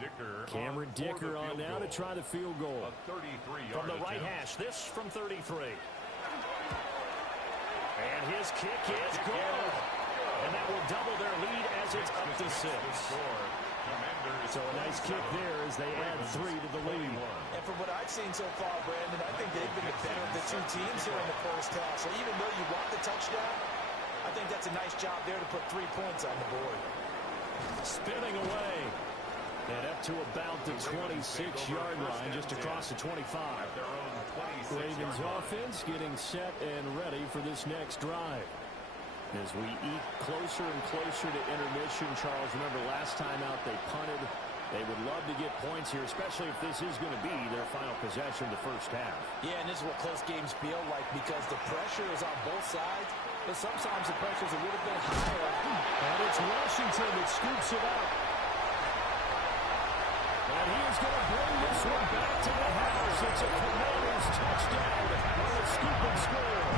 Dicker on now to try the field goal. A 33-yard From the right hash, this from 33. And his kick is good. And that will double their lead as it's up to 6. So a nice kick there as they add 3 to the lead. And from what I've seen so far, Brandon, I think they've been the better of the two teams here in the first half. So even though you want the touchdown, I think that's a nice job there to put 3 points on the board. Spinning away. And up to about the 26-yard line, just across the 25. Ravens offense getting set and ready for this next drive. As we eat closer and closer to intermission, Charles, remember last time out they punted. They would love to get points here, especially if this is going to be their final possession of the first half. Yeah, and this is what close games feel like because the pressure is on both sides, but sometimes the pressure is a little bit higher. And it's Washington that scoops it up. And he is going to bring this one back to the house. It's a Commanders touchdown on the scoop and score.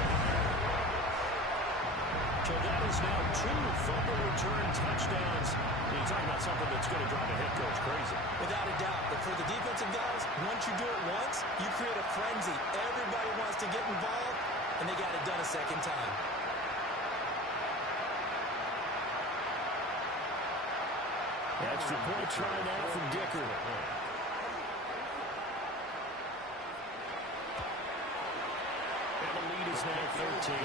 So that is now 2 fumble return touchdowns. You're talking about something that's going to drive a head coach crazy. Without a doubt. But for the defensive guys, once you do it once, you create a frenzy. Everybody wants to get involved, and they got it done a second time. Extra point try now from Dicker. And the lead is now 13.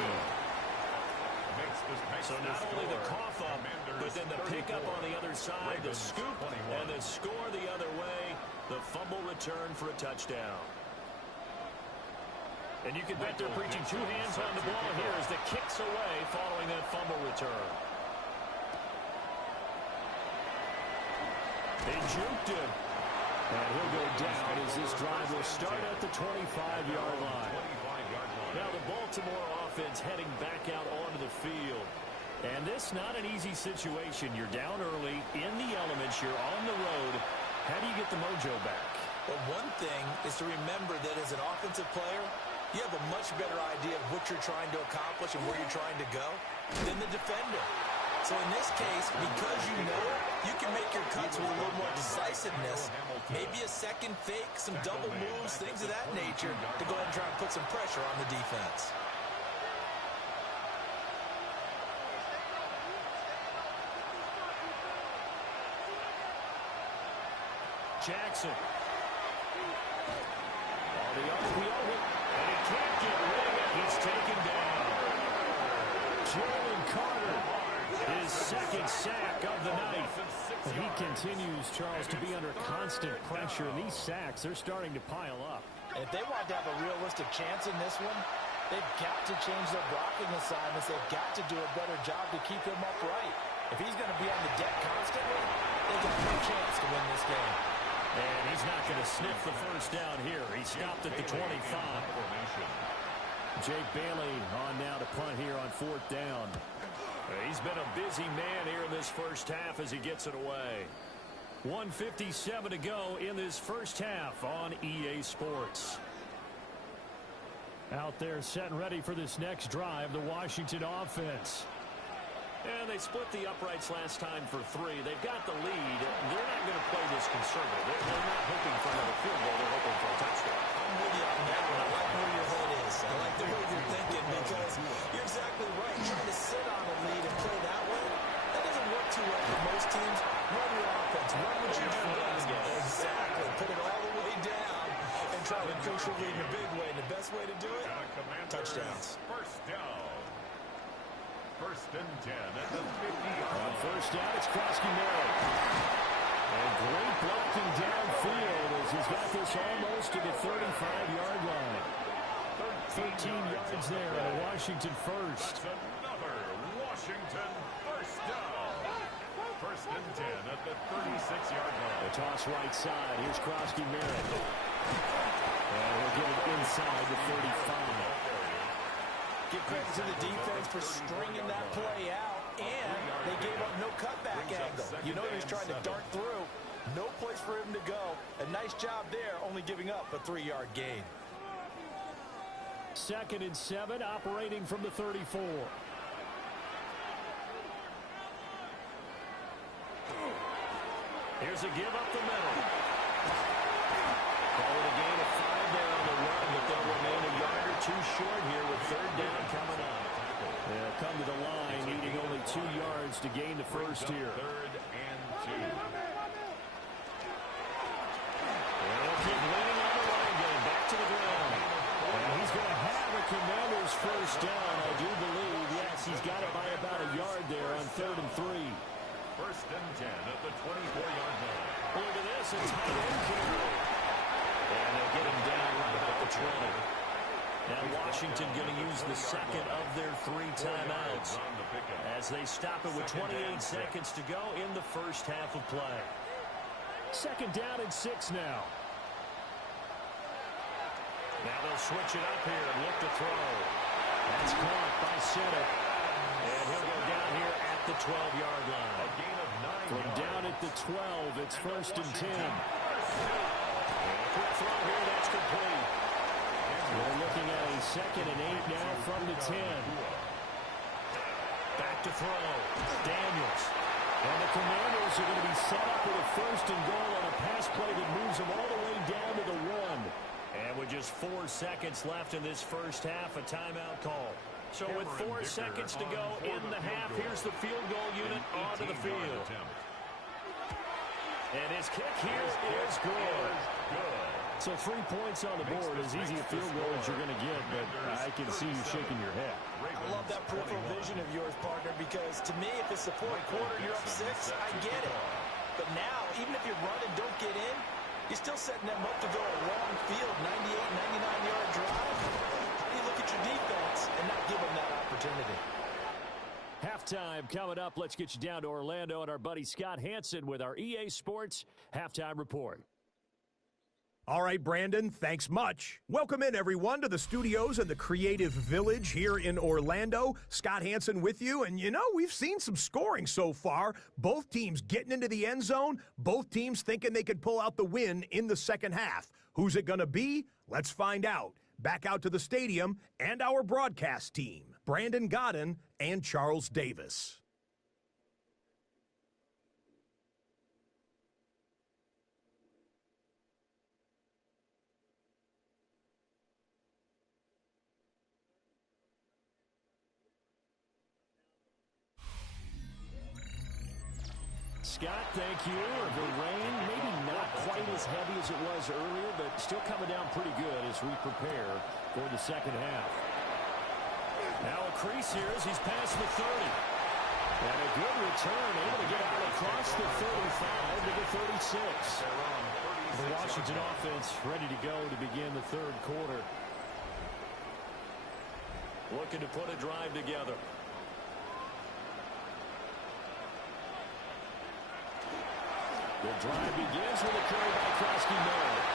So not only the cough up, but then the pickup on the other side, the scoop, and the score the other way, the fumble return for a touchdown. And you can bet they're preaching 2 hands on the ball here as the kick's away following that fumble return. They juked him. And he'll go down as this drive will start at the 25-yard line. Now the Baltimore offense heading back out onto the field. And this not an easy situation. You're down early, in the elements, you're on the road. How do you get the mojo back? Well, one thing is to remember that as an offensive player, you have a much better idea of what you're trying to accomplish and where you're trying to go than the defender. So in this case, because you know it, you can make your cuts with a little more decisiveness. Maybe a second fake, some double moves, things of that nature to go ahead and try and put some pressure on the defense. Jackson. On the RPO hit, and he can't get rid of it. He's taken down. Jalen Carter, his second sack of the night. And he continues, Charles, to be under constant pressure. And these sacks, they're starting to pile up. And if they want to have a realistic chance in this one, they've got to change their blocking assignments. They've got to do a better job to keep him upright. If he's going to be on the deck constantly, they've got no chance to win this game. And he's not going to sniff the first down here. He stopped at the 25. Jake Bailey on now to punt here on 4th down. He's been a busy man here in this first half as he gets it away. 1:57 to go in this first half on EA Sports. Out there set and ready for this next drive, the Washington offense. And they split the uprights last time for 3. They've got the lead. They're not going to play this conservative. They're not hoping for another field goal. They're hoping for a touchdown. I'm with you on that one. I like where your head is. I like the way you're thinking because you're exactly right. Trying to sit on a lead and play that way, that doesn't work too well for most teams. Run your offense. Run what you do best. Exactly. Put it all the way down. crucial lead in a big way. And the best way to do it, touchdowns. First down. First and 10 at the 50-yard On line. first down, it's Krosky-Merritt. And great blocking downfield as he's got this almost to the 35-yard line. 13 yards there on a Washington first. That's another Washington first down. First and 10 at the 36-yard line. The toss right side. Here's Krosky-Merritt. And we'll get it inside the 35. Give credit to the defense for stringing that play out, and they gave up no cutback angle. You know he was trying to dart through. No place for him to go. A nice job there, only giving up a 3-yard gain. 2nd and 7, operating from the 34. Here's a give up the middle. Call it a gain of 5 there on the run, but they'll remain a yard or two short here with 3rd down coming up. They'll come to the line, needing only 2 yards to gain the first here. 3rd and 2. They'll keep leaning on the running game. Back to the ground. And he's going to have a Commanders first down, I do believe. Yes, he's got it by about a yard there on 3rd and 3. First and 10 at the 24-yard line. Look at this, a tight end carry. And they'll get him down right about the 20. Now Washington going to use the second of their 3 timeouts as they stop it with 28 seconds to go in the first half of play. 2nd down and 6 now. Now they'll switch it up here and look to throw. That's caught by Senate. And he'll go down here at the 12-yard line. A gain of 9 From yards. down at the 12, it's 1st and 10. Quick throw here, that's complete. We're looking at a 2nd and 8 now from the 10. Back to throw. Daniels. And the Commanders are going to be set up with a 1st and goal on a pass play that moves them all the way down to the 1. And with just 4 seconds left in this first half, a timeout call. So with 4 seconds to go in the half, here's the field goal unit onto the field. And his kick here is good. So 3 points on the board, as easy a field goal as you're going to get, but I can see you shaking your head. I love that peripheral vision of yours, partner, because to me, if it's the 4th quarter, you're up 6, I get it. But now, even if you run and don't get in, you're still setting them up to go a long field, 98, 99-yard drive. How do you look at your defense and not give them that opportunity? Halftime coming up. Let's get you down to Orlando and our buddy Scott Hansen with our EA Sports Halftime Report. All right, Brandon, thanks much. Welcome in, everyone, to the studios in the Creative Village here in Orlando. Scott Hansen with you, and you know, we've seen some scoring so far. Both teams getting into the end zone, both teams thinking they could pull out the win in the second half. Who's it going to be? Let's find out. Back out to the stadium and our broadcast team, Brandon Godden and Charles Davis. Scott, thank you. The rain, maybe not quite as heavy as it was earlier, but still coming down pretty good as we prepare for the second half. Now a crease here as he's past the 30. And a good return, able to get out across the 35 to the 36. The Washington offense ready to go to begin the third quarter. Looking to put a drive together. The drive begins with a carry by Krosky-Merritt.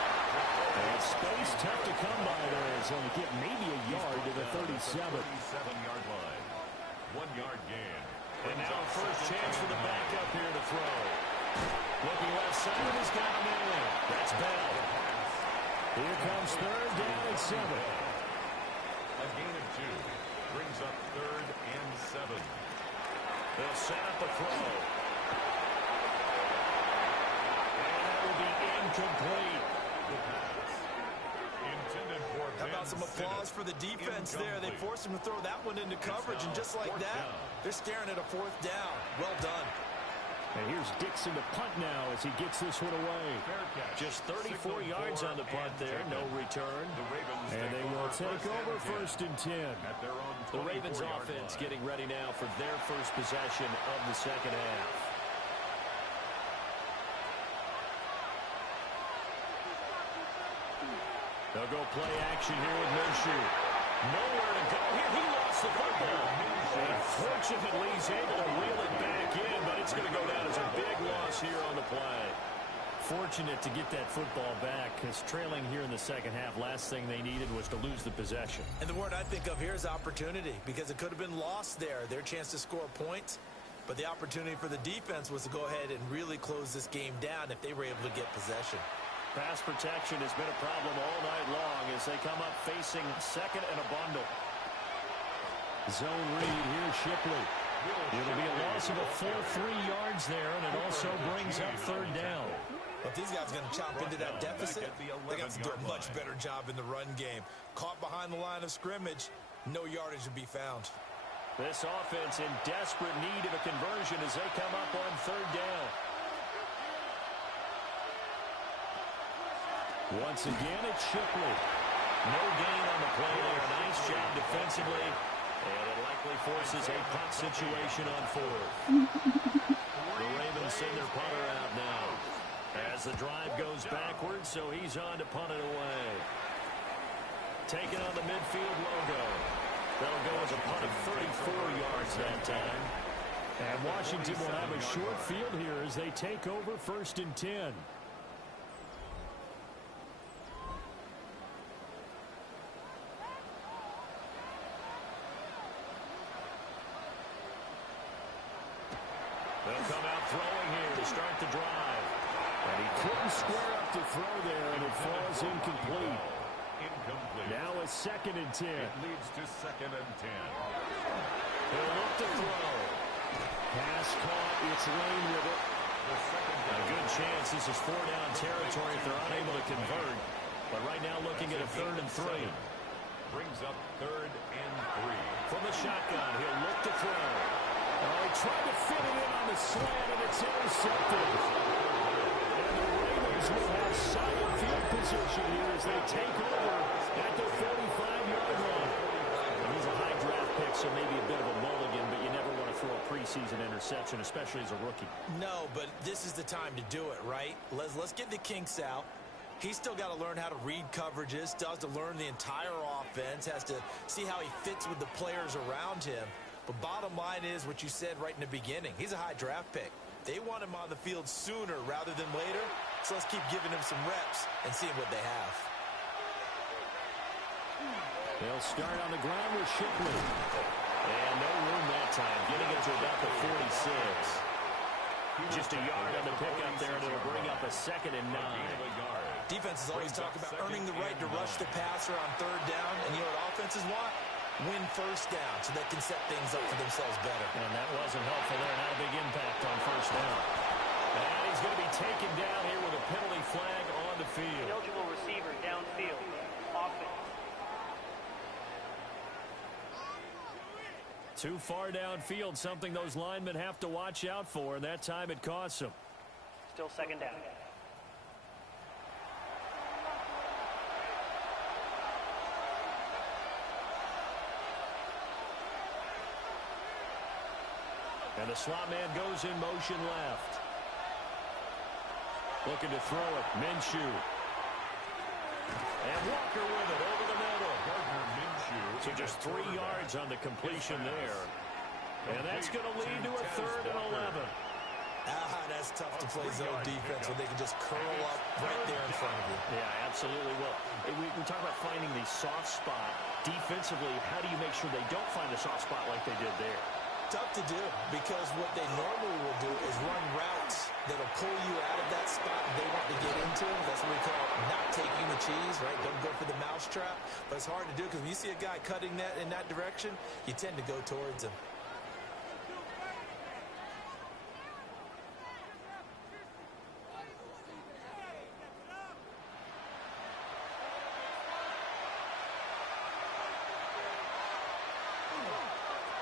And space tough to come by there. It's only get maybe a yard to the 37. 37-yard line. 1 yard gain. And now a first chance for the backup here to throw. Looking left side, and he's got a man. That's Bell. Here comes 3rd down and 7. A gain of 2. Brings up 3rd and 7. They'll set up the throw. And that will be incomplete. The pass. Intended for How about some applause for the defense there? They forced him to throw that one into coverage, and just like that, they're staring at a 4th down. Well done. And here's Dixon to punt now as he gets this one away. Just 34 yards on the punt there, no return. And they will take over 1st and 10. The Ravens offense getting ready now for their first possession of the second half. They'll go play action here with Minshew. Nowhere to go here. He lost the football. And fortunately, he's able to reel it back in, but it's going to go down as a big loss here on the play. Fortunate to get that football back, because trailing here in the second half, last thing they needed was to lose the possession. And the word I think of here is opportunity, because it could have been lost there, their chance to score points. But the opportunity for the defense was to go ahead and really close this game down if they were able to get possession. Pass protection has been a problem all night long as they come up facing second and a bundle. Zone read here, Shipley. It'll be a loss of a full 3 yards there, and it also brings up 3rd down. If these guys are going to chop into that deficit, they got to do a much better job in the run game. Caught behind the line of scrimmage, no yardage to be found. This offense in desperate need of a conversion as they come up on 3rd down. Once again, it's Shipley. No gain on the play there. Nice job defensively. And it likely forces a punt situation on 4th. The Ravens send their punter out now. As the drive goes backwards, so he's on to punt it away. Taking on the midfield logo. That'll go as a punt of 34 yards that time. And Washington will have a short field here as they take over 1st and 10. They'll come out throwing here to start the drive. And he couldn't square up to throw there, and it falls incomplete. Now a 2nd and 10. It leads to 2nd and 10. He'll look to throw. Pass caught. It's Lane with it. A good chance this is 4-down territory if they're unable to convert. But right now looking at a 3rd and 3. Brings up 3rd and 3. From the shotgun, he'll look to throw. Oh, he tried to fit it in on the slant, and it's intercepted. And the Ravens will have solid field position here as they take over at the 45-yard line. And he's a high draft pick, so maybe a bit of a mulligan, but you never want to throw a preseason interception, especially as a rookie. No, but this is the time to do it, right? Let's get the kinks out. He's still got to learn how to read coverages, still has to learn the entire offense, has to see how he fits with the players around him. But bottom line is what you said right in the beginning. He's a high draft pick. They want him on the field sooner rather than later. So let's keep giving him some reps and seeing what they have. They'll start on the ground with Shipley. And no room that time, getting it to about the 46. Just a yard on the pickup there, and it'll bring up a 2nd and 9. Defenses always talk about earning the right to rush the passer on 3rd down. And you know what offenses want? Win 1st down so they can set things up for themselves better. And that wasn't helpful there. Not a big impact on 1st down. And he's going to be taken down here with a penalty flag on the field. Eligible receiver downfield. Offense. Too far downfield, something those linemen have to watch out for, and that time it costs them. Still 2nd down. And the slot man goes in motion left. Looking to throw it. Minshew. And Walker with it over the middle. So just 3 yards on the completion there. And that's going to lead to a 3rd and 11. That's tough to play zone defense when they can just curl up right there in front of you. Yeah, absolutely. Well, we talk about finding the soft spot. Defensively, how do you make sure they don't find a soft spot like they did there? Tough to do, because what they normally will do is run routes that'll pull you out of that spot they want to get into. That's what we call not taking the cheese, right? Don't go for the mousetrap. But it's hard to do because when you see a guy cutting that in that direction, you tend to go towards him.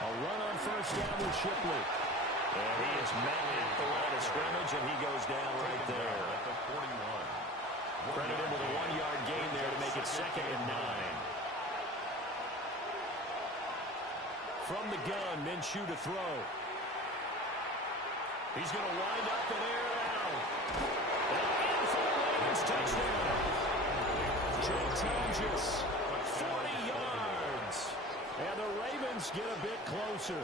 A run on 1st down with Shipley. And he is met at the line of scrimmage, and he goes down right there. At the 41. Credit him with a 1-yard gain there to make it 2nd and 9. From the gun, Minshew to throw. He's going to wind up and air it out. And in for the Ravens touchdown. Joe Tonjes, 40 yards. And the Ravens get a bit closer.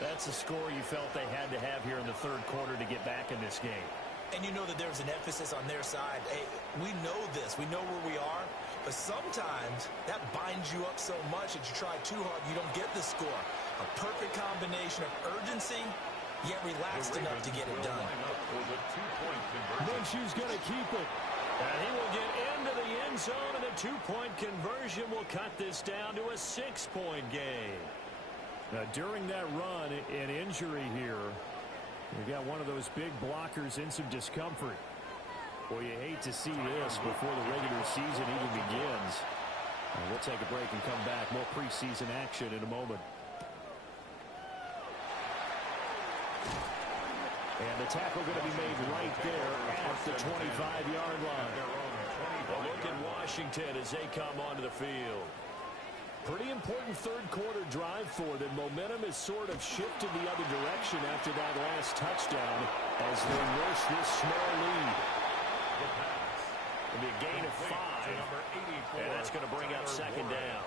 That's the score you felt they had to have here in the third quarter to get back in this game. And you know that there's an emphasis on their side. Hey, we know this. We know where we are. But sometimes that binds you up so much that you try too hard, you don't get the score. A perfect combination of urgency, yet relaxed enough to get it done. Minshew's going to keep it. And he will get into the end zone, and a 2-point conversion will cut this down to a 6-point game. Now, during that run, an injury here. We got one of those big blockers in some discomfort. Well, you hate to see this before the regular season even begins. We'll take a break and come back. More preseason action in a moment. And the tackle going to be made right there at the 25-yard line. A look at Washington as they come onto the field. Pretty important third quarter drive for them. Momentum has sort of shifted the other direction after that last touchdown as they nurse this small lead. It'll be a gain of 5, and that's going to bring up 2nd down.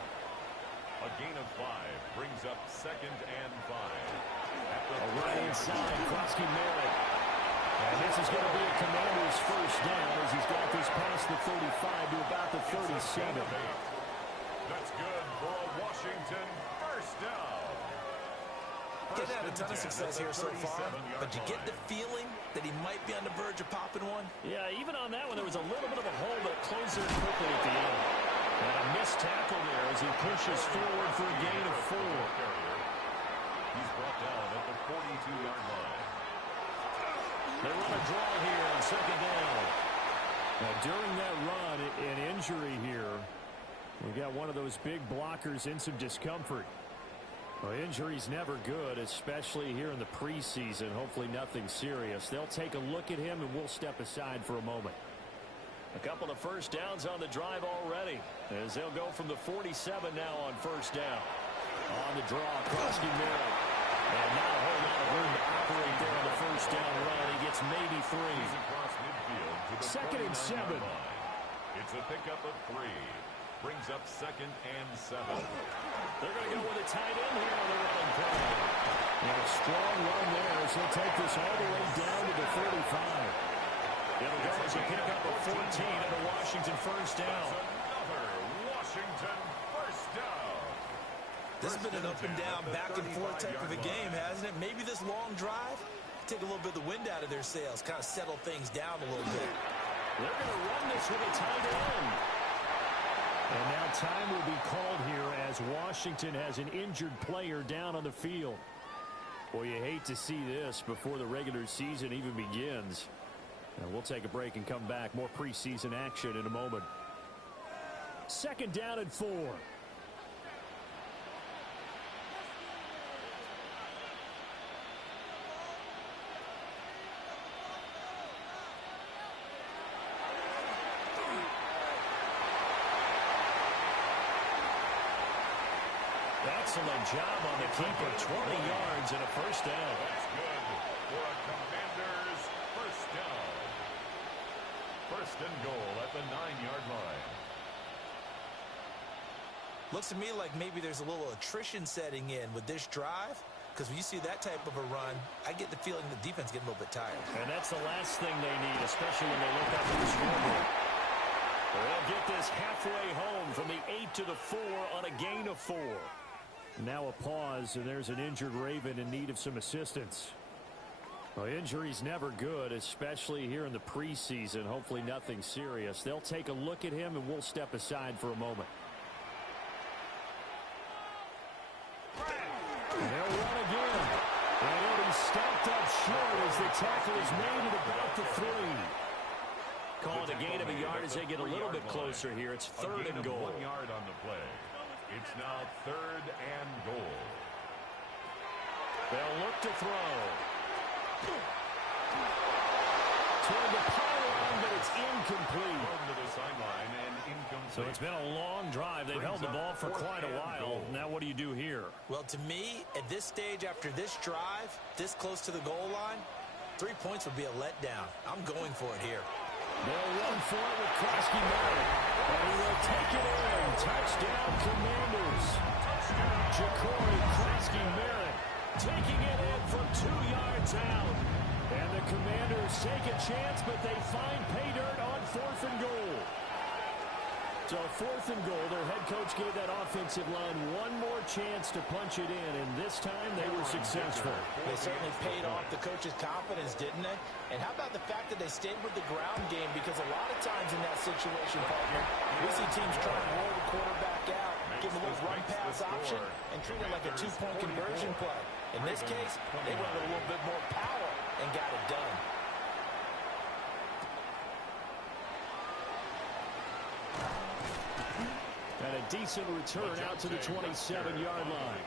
A gain of 5 brings up 2nd and 5. A right inside, Krosky Merritt. And this is going to be a Commander's first down as he's got this past the 35 to about the 37. That's good for a Washington first down. Didn't have a ton of success here so far, but you get the feeling that he might be on the verge of popping one. Yeah, even on that one, there was a little bit of a hole, but it closed there quickly at the end. And a missed tackle there as he pushes forward for a gain of 4. He's brought down at the 42-yard line. They run a draw here on 2nd down. Now, during that run, an injury here. We got one of those big blockers in some discomfort. Well, injury's never good, especially here in the preseason. Hopefully nothing serious. They'll take a look at him, and we'll step aside for a moment. A couple of first downs on the drive already, as they'll go from the 47 now on first down. On the draw, Krosky Merritt. And not a whole lot of room to operate there on the first down run. He gets maybe 3. He's across midfield to the 2nd and 7. It's a pickup of 3. Brings up 2nd and 7. They're going to go with a tight end here on the running play. And a strong run there as he'll take this all the way down to the 35. It'll go as a pickup of 14 and a Washington first down. Another Washington first down. This has been an up and down, back and forth type of a game, hasn't it? Maybe this long drive, take a little bit of the wind out of their sails, kind of settle things down a little bit. They're going to run this with a tight end. And now time will be called here as Washington has an injured player down on the field. Well, you hate to see this before the regular season even begins. And we'll take a break and come back. More preseason action in a moment. 2nd down and 4. Excellent job on the keeper. 20 yards and a first down. That's good for a Commanders first down. 1st and goal at the 9-yard line. Looks to me like maybe there's a little attrition setting in with this drive, because when you see that type of a run, I get the feeling the defense getting a little bit tired. And that's the last thing they need, especially when they look up at the scoreboard. They'll get this halfway home from the 8 to the 4 on a gain of 4. Now a pause, and there's an injured Raven in need of some assistance. Well, injury's never good, especially here in the preseason. Hopefully nothing serious. They'll take a look at him, and we'll step aside for a moment. And they'll run again. And it'll be stopped up short as the tackle is made at about the 3. Call it a gain of a yard as they get a little bit closer here. It's 3rd and goal. 1 yard on the play. It's now 3rd and goal. They'll look to throw. Toward the pylon, but it's incomplete. To the sideline and incomplete. So it's been a long drive. They've held the ball for quite a while. Now what do you do here? Well, to me, at this stage after this drive, this close to the goal line, 3 points would be a letdown. I'm going for it here. They'll run for it with Krosky Merritt. And he will take it in. Touchdown, Commanders. Ja'Cory Krosky Merritt taking it in from 2 yards out. And the Commanders take a chance, but they find pay dirt on 4th and goal. So 4th and goal, their head coach gave that offensive line one more chance to punch it in, and this time they were successful. They certainly paid off the coach's confidence, didn't they? And how about the fact that they stayed with the ground game? Because a lot of times in that situation, partner, we see teams try to roll the quarterback out, give a little run-pass option, and treat it like a 2-point conversion play. In this case, they went with a little bit more power and got it done. And a decent return out to the 27-yard line.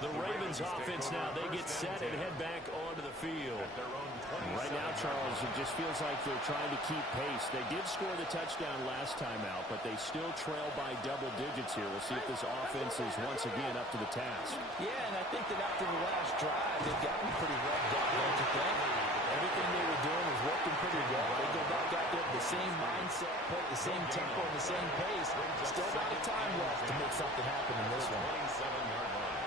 The Ravens offense now, they get set and head back onto the field. Right now, Charles, it just feels like they're trying to keep pace. They did score the touchdown last time out, but they still trail by double digits here. We'll see if this offense is once again up to the task. Yeah, and I think that after the last drive, they've gotten pretty revved up, don't you think? Everything they were doing was working pretty well. They go back out there with the same mindset, play the same tempo, and the same pace. Still a lot of time left to make something happen in this one. 27-yard line.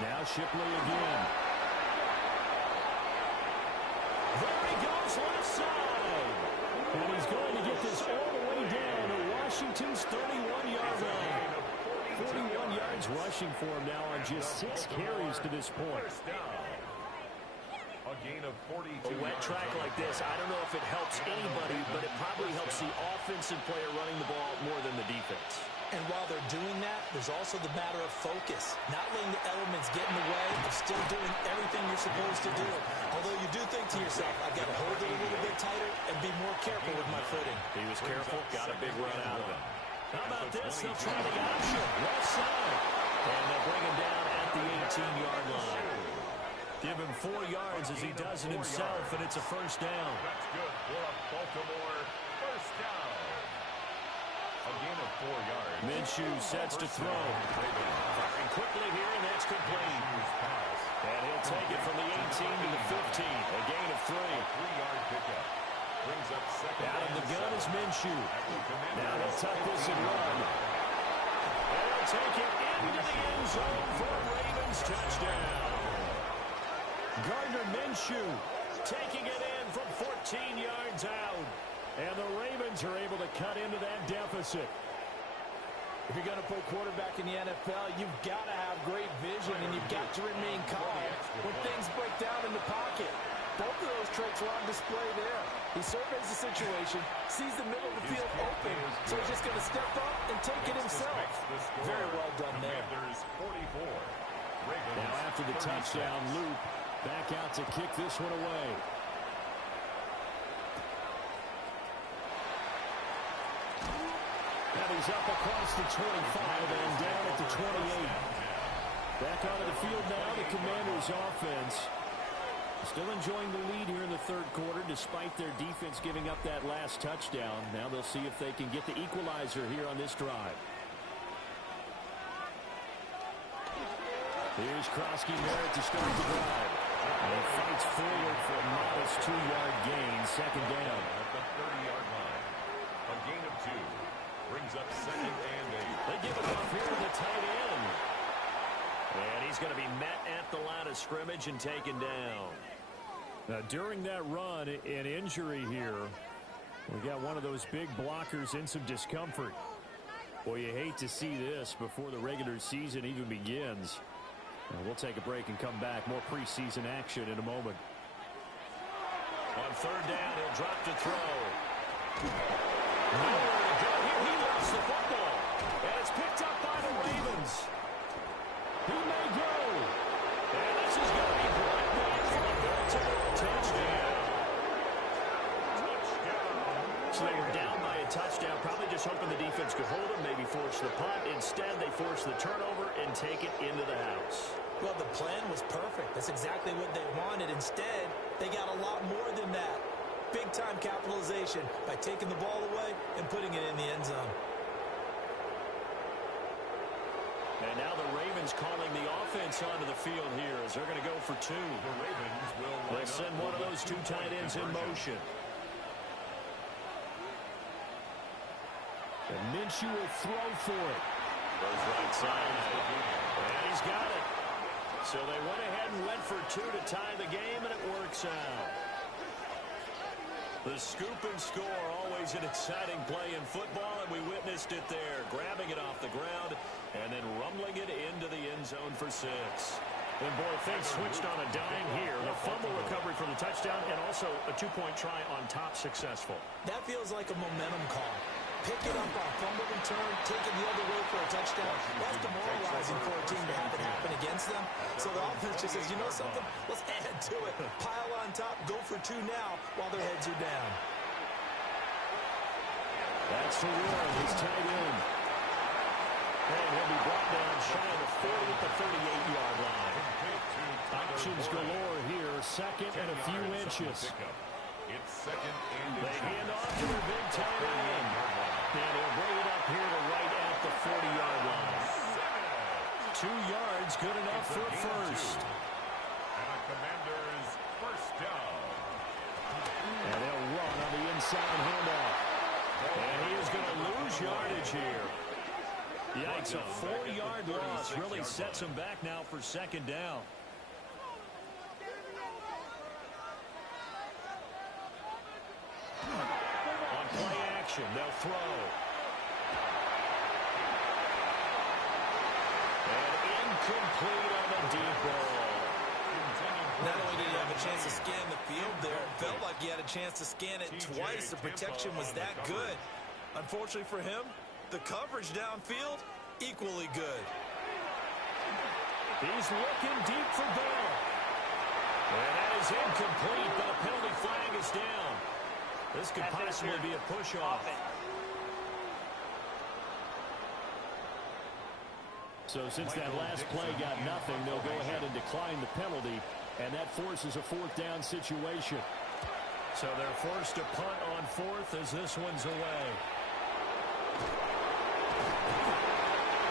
Now Shipley again. There he goes left side. And he's going to get this all the way down to Washington's 31-yard line. 41 yards rushing for him now on just 6 carries to this point. A gain of 42. A wet track like this, I don't know if it helps anybody, but it probably helps the offensive player running the ball more than the defense. And while they're doing that, there's also the matter of focus. Not letting the elements get in the way of still doing everything you're supposed to do. Although you do think to yourself, I've got to hold it a little bit tighter and be more careful with my footing. He was careful, got a big run out of it. How about this? They'll try the option. Left side. And they'll bring him down at the 18-yard line. Give him 4 yards as he does it himself, and it's a first down. That's good for a Baltimore first down. A gain of 4 yards. Minshew sets to throw. Firing quickly here, and that's complete. And he'll take it from the 18 to the 15. A gain of 3. 3-yard pickup. Brings up second. Out of the gun is Minshew. Now they'll tuck this and run. And they'll take it into the end zone for a Ravens touchdown. Gardner Minshew taking it in from 14 yards out. And the Ravens are able to cut into that deficit. If you're going to play quarterback in the NFL, you've got to have great vision, and you've got to remain calm when things break down in the pocket. Both of those traits are on display there. He surveys the situation, sees the middle of the field open, so he's just going to step up and take it himself. Very well done there. Now after the touchdown loop, back out to kick this one away. And he's up across the 25 and down at the 28. Back onto the field now, the Commanders offense. Still enjoying the lead here in the third quarter despite their defense giving up that last touchdown. Now they'll see if they can get the equalizer here on this drive. Here's Krosky Merritt to start the drive. And he fights forward for a modest 2-yard gain, second down. At the 30-yard line. A gain of 2. Brings up second and 8. They give it off here to the tight end. And he's going to be met at the line of scrimmage and taken down. Now, during that run, an injury here. We got one of those big blockers in some discomfort. Boy, you hate to see this before the regular season even begins. Now, we'll take a break and come back. More preseason action in a moment. On third down, he'll drop to throw. Nowhere to go here. He lost the football. And it's picked up by the Ravens. He may go. And this is going to be brought back for a Baltimore touchdown. So they were down by a touchdown. Probably just just hoping the defense could hold them, maybe force the punt. Instead, they force the turnover and take it into the house. Well, the plan was perfect. That's exactly what they wanted. Instead, they got a lot more than that. Big-time capitalization by taking the ball away and putting it in the end zone. And now the Ravens calling the offense onto the field here as they're going to go for two. The Ravens will They'll send one of those two tight ends in motion. And Minshew will throw for it. Goes right side. And he's got it. So they went ahead and went for two to tie the game, and it works out. The scoop and score, always an exciting play in football, and we witnessed it there. Grabbing it off the ground and then rumbling it into the end zone for 6. And boy, things switched on a dime here. The fumble recovery from the touchdown and also a two-point try on top successful. That feels like a momentum call. Pick it up on fumble return, take it the other way for a touchdown. That's demoralizing for a team to have it happen against them. So the offense just says, you know something? Let's add to it. Pile on top, go for two now while their heads are down. That's the Warren, his tight end. And he'll be brought down shy of the 40 at the 38-yard line. Options galore here, second and a few inches. It's second and They hand off to their big tight end. And he'll bring it up here to right at the 40-yard line. 2 yards, good enough for a first. And a Commander's first down. And they'll run on the inside handoff. And he is going to lose yardage here. Yikes, a 4-yard loss really sets him back now for second down. On play action, they'll throw. And incomplete on the deep ball. Not only did he have a chance to scan the field there, it felt like he had a chance to scan it twice. The protection was that good. Unfortunately for him, the coverage downfield, equally good. He's looking deep for Bell. And that is incomplete, but a penalty flag is down. This could possibly be a push-off. So since that last play got nothing, they'll go ahead and decline the penalty, and that forces a 4th down situation. So they're forced to punt on 4th as this one's away.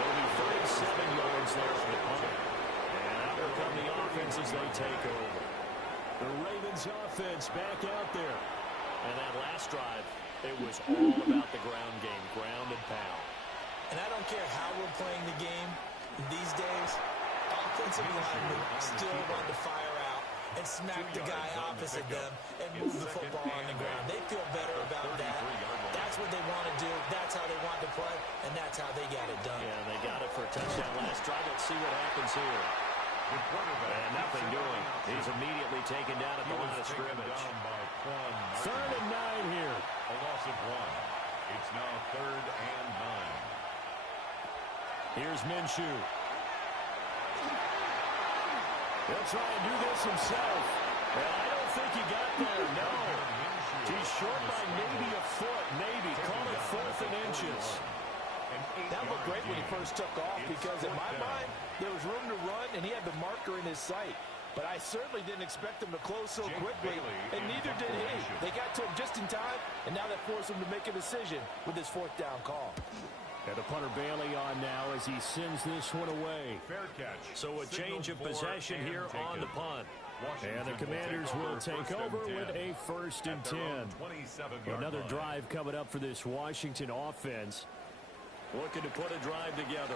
It'll be 37 yards there for the punt. And out will come the offense as they take over. The Ravens offense back out there. And that last drive, it was all about the ground game, ground and pound. And I don't care how we're playing the game these days, offensive linemen still want to fire out and smack the guy opposite them and move the football on the ground. They feel better about that. That's what they want to do. That's how they want to play, and that's how they got it done. Yeah, they got it for a touchdown last drive. Let's see what happens here. And nothing doing. He's immediately taken down at the line of scrimmage. 3rd and 9 here. A loss of 1. It's now 3rd and 9. Here's Minshew. He'll try and do this himself. Well, I don't think he got there, no. He's short by maybe a foot, maybe. Call it 4th and inches. That looked great when he first took off because in my mind, there was room to run and he had the marker in his sight. But I certainly didn't expect him to close so quickly, and neither did he. They got to him just in time, and now that forced him to make a decision with his 4th down call. And the punter Bailey on now as he sends this one away. Fair catch. So a change of possession here on the punt. And the Commanders will take over with a 1st and 10. Another drive coming up for this Washington offense. Looking to put a drive together.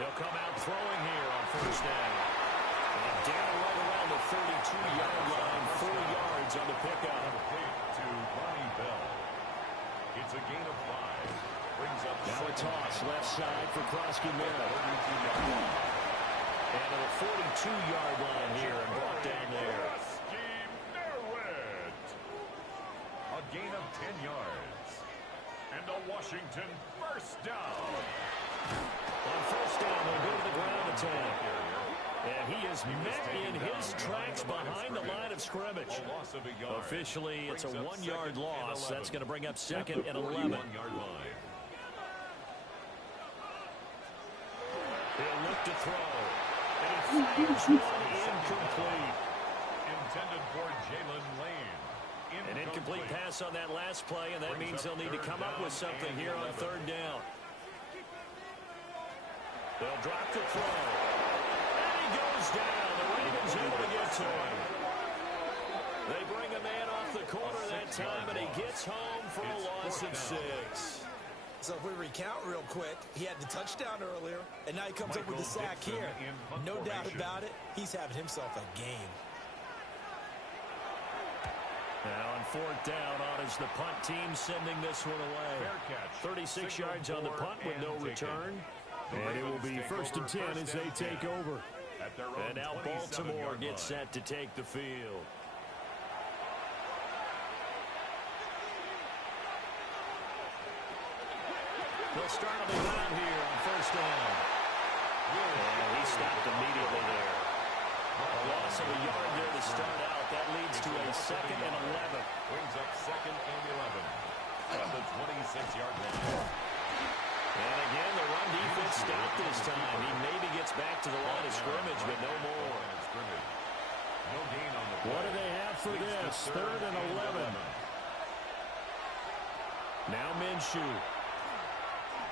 They'll come out throwing here on 1st down. And down right around the 32-yard line, 4 yards on the pickup. To Ronnie Bell. It's a gain of 5. Brings up now a toss left side for Krosky Merritt. And a 42-yard line here and brought down there. A gain of 10 yards. And a Washington first down. On 1st down, they'll go to the ground attack. And he is met in his tracks behind the line of scrimmage. Officially, it's a 1-yard loss. That's going to bring up 2nd and 11. He'll look to throw. And he fires one incomplete. Intended for Jalen Lane. An incomplete pass on that last play, and that means they'll need to come up with something here on 3rd down. They'll drop the throw. And he goes down. The Ravens able to get to him. They bring a man off the corner that time, and he gets home for a loss of 6. So if we recount real quick, he had the touchdown earlier, and now he comes up with the sack here. No doubt about it, he's having himself a game. Now on 4th down, on is the punt team sending this one away. 36 yards on the punt with no return. And it will be 1st and 10 as they take over. And now Baltimore gets set to take the field. They'll start on the ground here on 1st down. And he stopped immediately there. A loss of a yard there to start out. That leads to a 2nd and 11. Brings up 2nd and 11. At the 26-yard line. And again, the run defense stopped this time. He maybe gets back to the line of scrimmage, but no more. No gain on the play. What do they have for this? 3rd and 11. Now Minshew.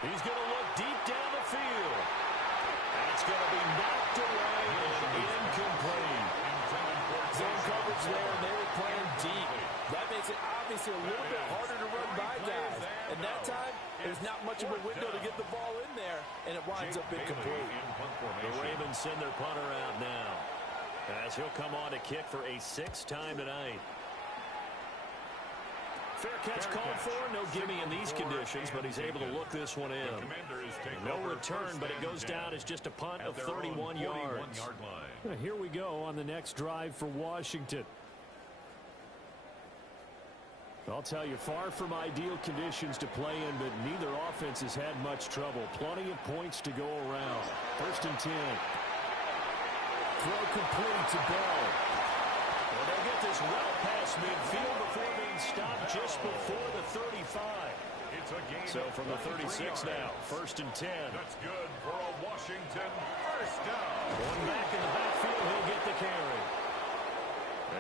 He's going to look deep down the field. That's going to be knocked away and incomplete. Zone coverage there, and they were playing deep. That makes it obviously a little bit harder to run by guys. And that time, there's not much of a window to get the ball in there, and it winds up incomplete. The Ravens send their punter out now, as he'll come on to kick for a 6th time tonight. Fair catch called for. No gimme in these conditions, but he's able to look this one in. No return, but it goes down as just a punt of 31 yards. Here we go on the next drive for Washington. I'll tell you, far from ideal conditions to play in, but neither offense has had much trouble. Plenty of points to go around. 1st and 10. Throw complete to Bell. Well, they'll get this well past midfield before being stopped just before the 35. So from the 36 now, 1st and 10. That's good for a Washington 1st down. One back in the backfield, he'll get the carry.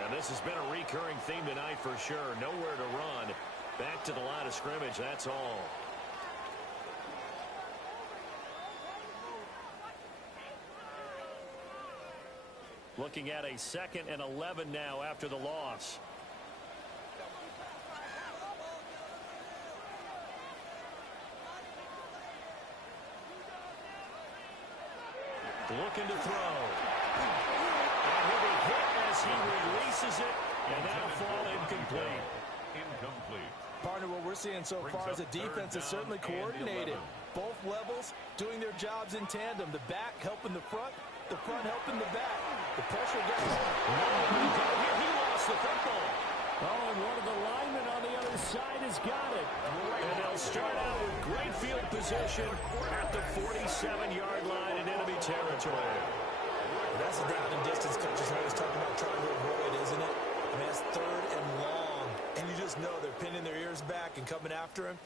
And this has been a recurring theme tonight for sure. Nowhere to run. Back to the line of scrimmage, that's all. Looking at a 2nd and 11 now after the loss. Looking to throw. And he'll be hit as he releases it, and that'll fall incomplete. Incomplete. Partner, what we're seeing so far is a defense that's certainly coordinated. Both levels doing their jobs in tandem. The back helping the front helping the back. The pressure gets He lost the football. Oh, and one of the linemen on the other side has got it. And they'll start out with great field position at the 47-yard line in enemy territory. That's the down and distance coaches always talking about trying to avoid, isn't it? I mean, that's 3rd and long. And you just know they're pinning their ears back and coming after him,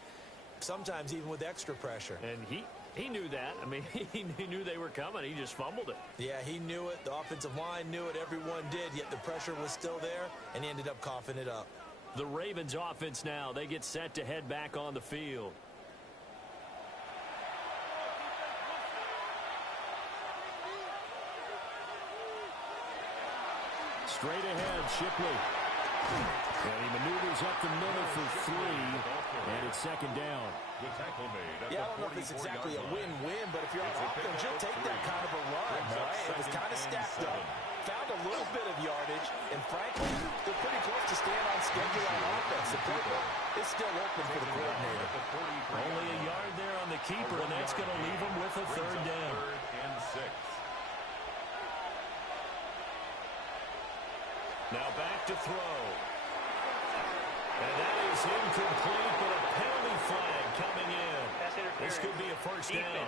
sometimes even with extra pressure. And he knew that. I mean, he knew they were coming. He just fumbled it. Yeah, he knew it. The offensive line knew it. Everyone did, yet the pressure was still there, and he ended up coughing it up. The Ravens offense now, they get set to head back on the field. Straight ahead, Shipley. And he maneuvers up the middle for 3, and it's 2nd down. Yeah, I don't know if it's exactly a win-win, but if you're on offense, you'll take that kind of a run, right? It was kind of stacked up, found a little bit of yardage, and frankly, they're pretty close to staying on schedule on offense. The playbook is still open for the coordinator. Only a yard there on the keeper, and that's going to leave him with a 3rd down. 3rd and 6. Now back to throw. And that is incomplete, but a penalty flag coming in. This could be a 1st down.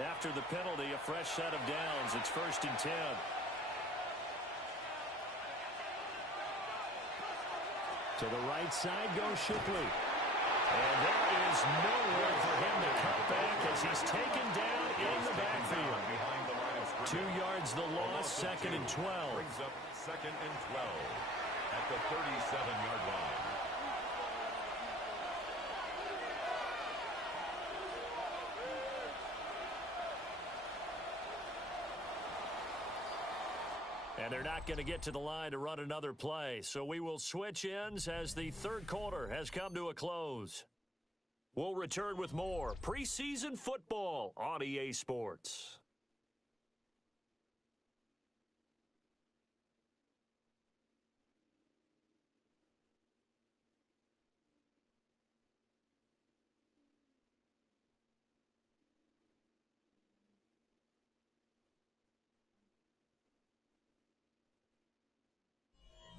After the penalty, a fresh set of downs. It's 1st and 10. To the right side goes Shipley. And there is nowhere for him to cut back as he's taken down in the backfield. 2 yards the loss, 2nd and 12. Brings up 2nd and 12 at the 37-yard line. And they're not going to get to the line to run another play. So we will switch ends as the third quarter has come to a close. We'll return with more preseason football on EA Sports.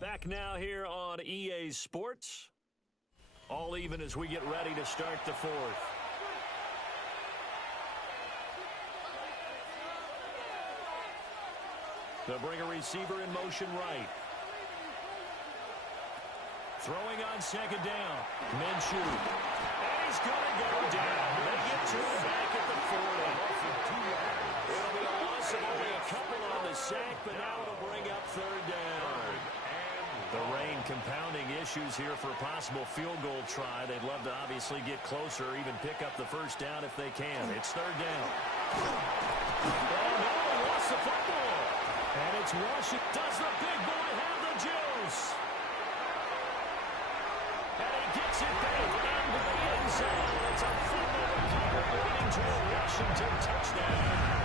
Back now here on EA Sports. All even as we get ready to start the fourth. They'll bring a receiver in motion right. Throwing on 2nd down. Minshew. And he's going to go down. They get to him back at the 40. It'll be a loss of only a couple on the sack, but now it'll bring up 3rd down. The rain compounding issues here for a possible field goal try. They'd love to obviously get closer, even pick up the 1st down if they can. It's 3rd down. Oh, no, he lost the football. And it's Washington. Does the big boy have the juice? And he gets it back into the end zone. It's a fumble recovery leading to a Washington touchdown.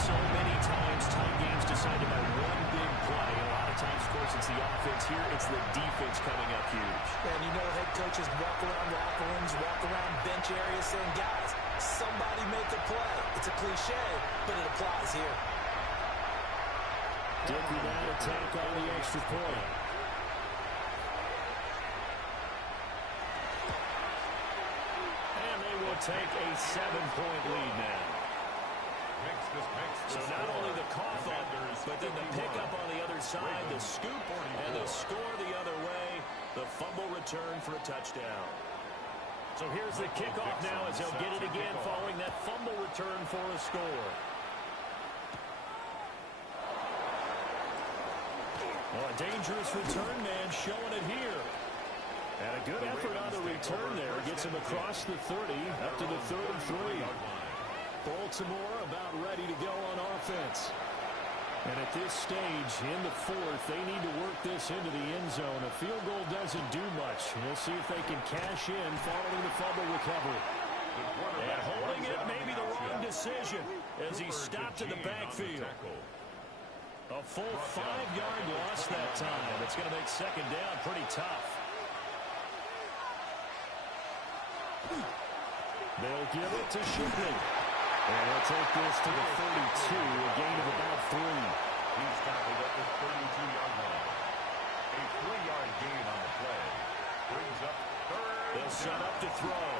So many times, tight games decided by one big play. A lot of times, of course, it's the offense. Here, it's the defense coming up huge. And you know head coaches walk around locker rooms, walk around bench areas saying, guys, somebody make a play. It's a cliche, but it applies here. Dick with that attack on the extra point. And they will take a 7-point lead now. So not only the cough up, but then the pickup on the other side, the scoop, and the score the other way. The fumble return for a touchdown. So here's the kickoff now as they'll get it again following that fumble return for a score. Oh, a dangerous return man showing it here. And a good effort on the return there. Gets him across the 30, up to the 33. Baltimore about ready to go on offense. And at this stage, in the fourth, they need to work this into the end zone. A field goal doesn't do much. We'll see if they can cash in following the fumble recovery. And holding it may be the wrong decision as he stopped in the backfield. A full 5-yard loss that time. It's going to make 2nd down pretty tough. They'll give it to Shipley. And they'll take this to the 32, a gain of about 3. He's tackled at the 32-yard line. A 3-yard gain on the play. Brings up 3rd. They'll set up to throw.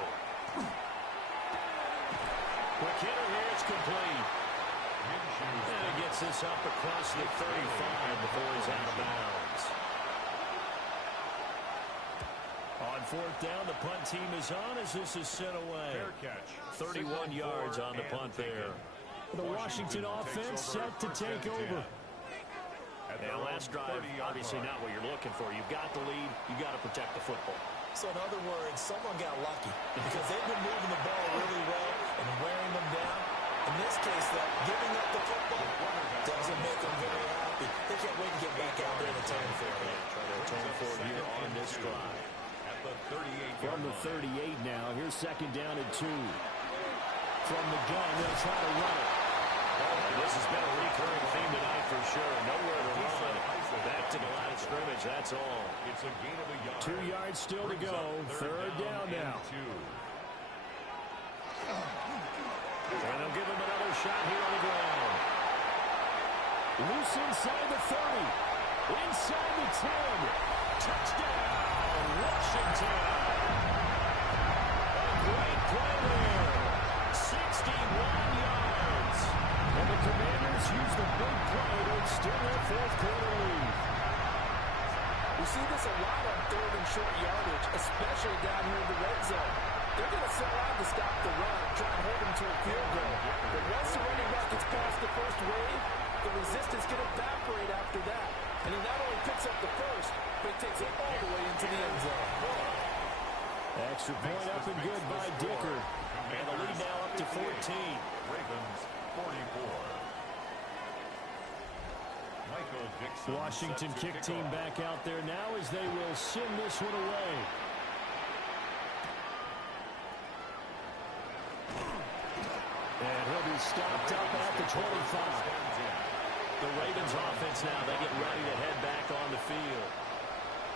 Quick hitter here, it's complete. And he gets this up across the 35 before he's out of bounds. On 4th down, the punt team is on as this is sent away. 31 yards on the punt there. The Washington offense set to take over. And last drive, obviously not what you're looking for. You've got the lead. You've got to protect the football. So in other words, someone got lucky because they've been moving the ball really well and wearing them down. In this case, though, giving up the football doesn't make them very happy. They can't wait to get back out there and atone for it. Try to atone for it here on this drive. From the 38 now, here's 2nd down and 2. From the gun, they'll try to run it. This has been a recurring theme tonight for sure. Nowhere to run. Back to the line of scrimmage, that's all. It's a gain of a yard. 2 yards still to go. 3rd down now. And they'll give him another shot here on the ground. Loose inside the 30. Inside the 10. Touchdown, Washington. A great play there. a lot on third and short yardage, especially down here in the red zone. They're going to sell out to stop the run, try and hold them to a field goal. But once the running back gets past the first wave, the resistance can evaporate after that. And he not only picks up the first, but he takes it all the way into the end zone. Extra point up and good by Dicker. And the lead now up to 14. Ravens 44. Washington kick team back out there now as they will send this one away. And he'll be stopped up at the 25. The Ravens offense now, they get ready to head back on the field.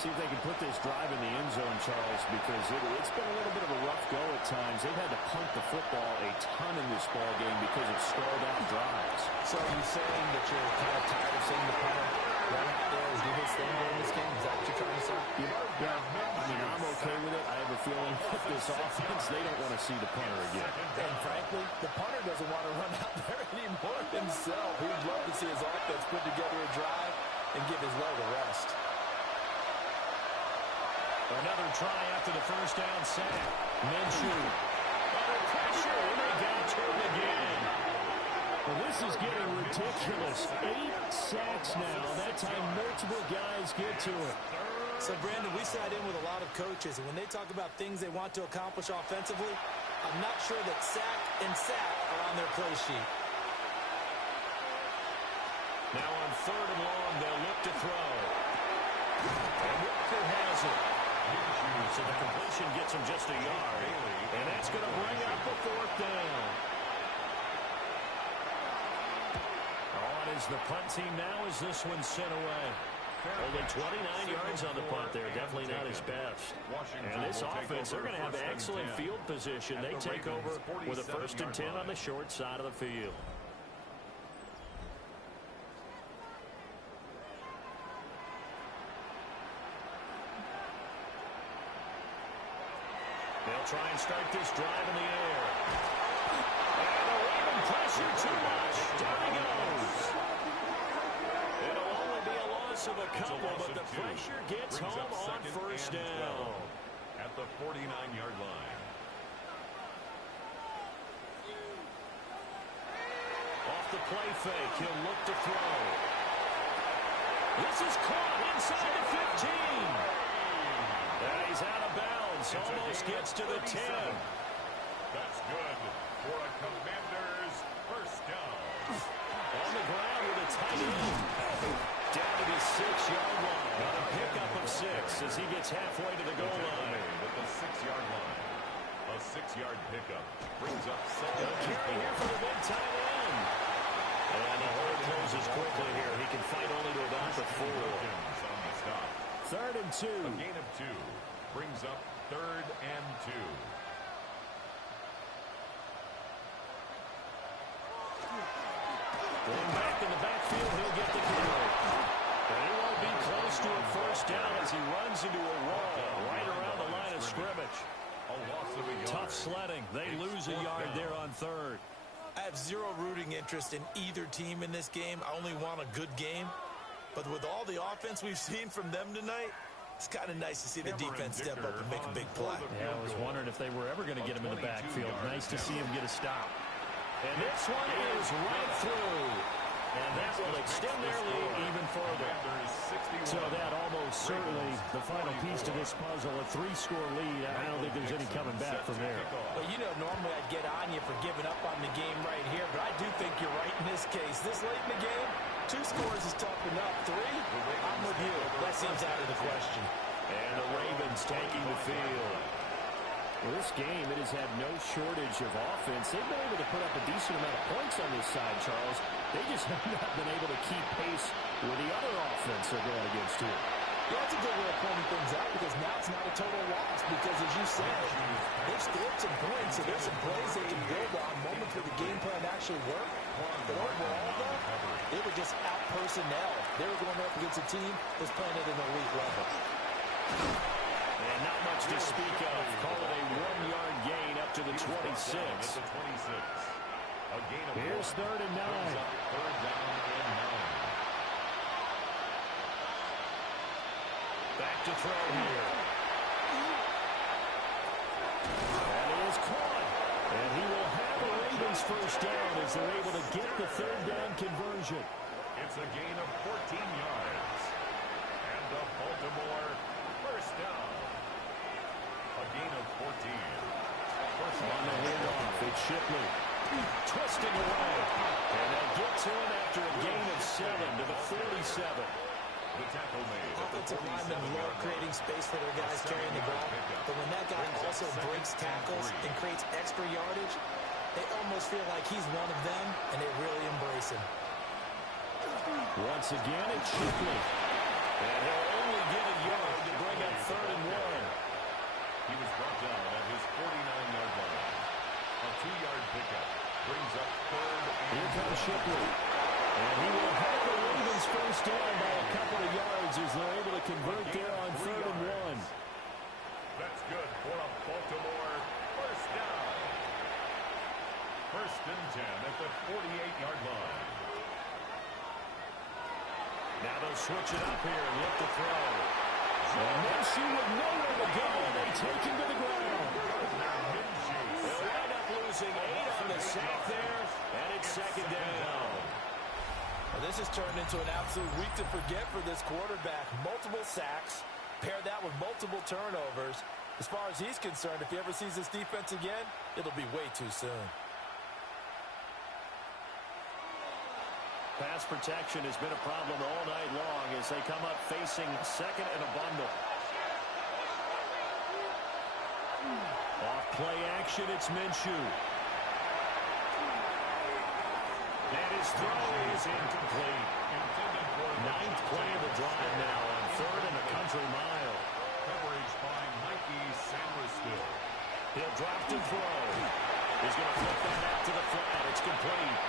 See if they can put this drive in the end zone, Charles, because it's been a little bit of a rough go at times. They've had to punt the football a ton in this ball game because of stalled out drives. So are you saying that you're kind of tired of seeing the punter run out there as do his thing in this game? Is that what you're trying to say? Yeah, I mean, I'm okay with it. I have a feeling with this offense, they don't want to see the punter again. And frankly, the punter doesn't want to run out there anymore himself. He'd love to see his offense put together a drive and give his leg a rest. Another try after the first down sack. Minshew. Under pressure, and they got to him again. Well, this is getting ridiculous. 8 sacks now. That time multiple guys get to it. So, Brandon, we sat in with a lot of coaches, and when they talk about things they want to accomplish offensively, I'm not sure that sack and sack are on their play sheet. Now on third and long, they'll look to throw. And Walker has it. So the completion gets him just a yard. And that's going to bring up a fourth down. On is the punt team now as this one's sent away. Only 29 yards on the punt there. Definitely not his best. And this offense, they're going to have excellent field position. They take over with a 1st and 10 on the short side of the field. They'll try and start this drive in the air. And the Raven pressure too much. Down he goes. It'll only be a loss of a couple, but the pressure gets home on first down. At the 49-yard line. Off the play fake, he'll look to throw. This is caught inside the 15. And he's out of bounds. Almost gets to the 10. That's good for a Commanders first down. On the ground with a tight end. Down to the 6-yard line. On a pickup of 6 as he gets halfway to the goal line. At the 6-yard line. A 6-yard pickup brings up second. A carry here for the big tight end. And the hole closes quickly here. He can fight only to about the 4. On the stop. 3rd and 2. A gain of 2 brings up 3rd and 2. Going back in the backfield, he'll get the carry. But he won't be close to a first down as he runs into a wall right around the line of scrimmage. A loss of a yard. Tough sledding. They lose a yard there on 3rd. I have zero rooting interest in either team in this game. I only want a good game. But with all the offense we've seen from them tonight, it's kind of nice to see the defense step up and make a big play. Yeah, I was wondering if they were ever going to get him in the backfield. Nice to see him get a stop. And this one is right through. And that will extend their lead even further. So that almost certainly the final piece to this puzzle, a 3-score lead. I don't think there's any coming back from there. Well, you know, normally I'd get on you for giving up on the game right here, but I do think you're right in this case. This late in the game, 2 scores is tough enough. 3, I'm with you. That seems out of the question. And the Ravens taking the field. Well, this game, it has had no shortage of offense. They've been able to put up a decent amount of points on this side, Charles. They just have not been able to keep pace with the other offense they're going against here. Yeah, that's a good way of pointing things out because now it's not a total loss because, as you said, they've scored some points, so there's some plays they can build on, moments where the game plan actually worked. But overall, though, they were just out-personnel. They were going up against a team that's playing at an elite level. And not much to speak of. Call it a 1-yard gain up to the 26. Here's 3rd and 9. 3rd down and 9. Back look to throw here. And it is caught. And he will have the Ravens first down as they're able to get the third down conversion. It's a gain of 14 yards. And the Baltimore first down. A gain of 14. First on the handoff, it's Shipley. Twisting away. And they'll get to him after a gain of 7 to the 47. The tackle made. Offensive linemen love creating space for their guys carrying the ball. But when that guy also breaks tackles and creates extra yardage, they almost feel like he's one of them, and they really embrace him. Once again, it's Shipley. And he'll only get a yard to bring up 3rd and 1. He was brought down at his 49-yard line. A 2-yard pickup brings up 3rd and 1. Here comes Shipley. And he will have the Ravens first down by a couple of yards as they're able to convert there on 3rd and 1. That's good for a Baltimore first down. 1st and 10 at the 48-yard line. Now they'll switch it up here and look to throw. And Minshew with nowhere to go, and they take him to the ground. They'll wind up losing 8 on the sack there, and it's 2nd down. Well, this has turned into an absolute week to forget for this quarterback. Multiple sacks, pair that with multiple turnovers. As far as he's concerned, if he ever sees this defense again, it'll be way too soon. Pass protection has been a problem all night long as they come up facing 2nd and a bundle. Off play action, it's Minshew. And his throw is incomplete. 9th play of the drive now on 3rd and a country mile. Coverage by Mikey Sanders. He'll drop to throw. He's going to flip that out to the flat. It's complete.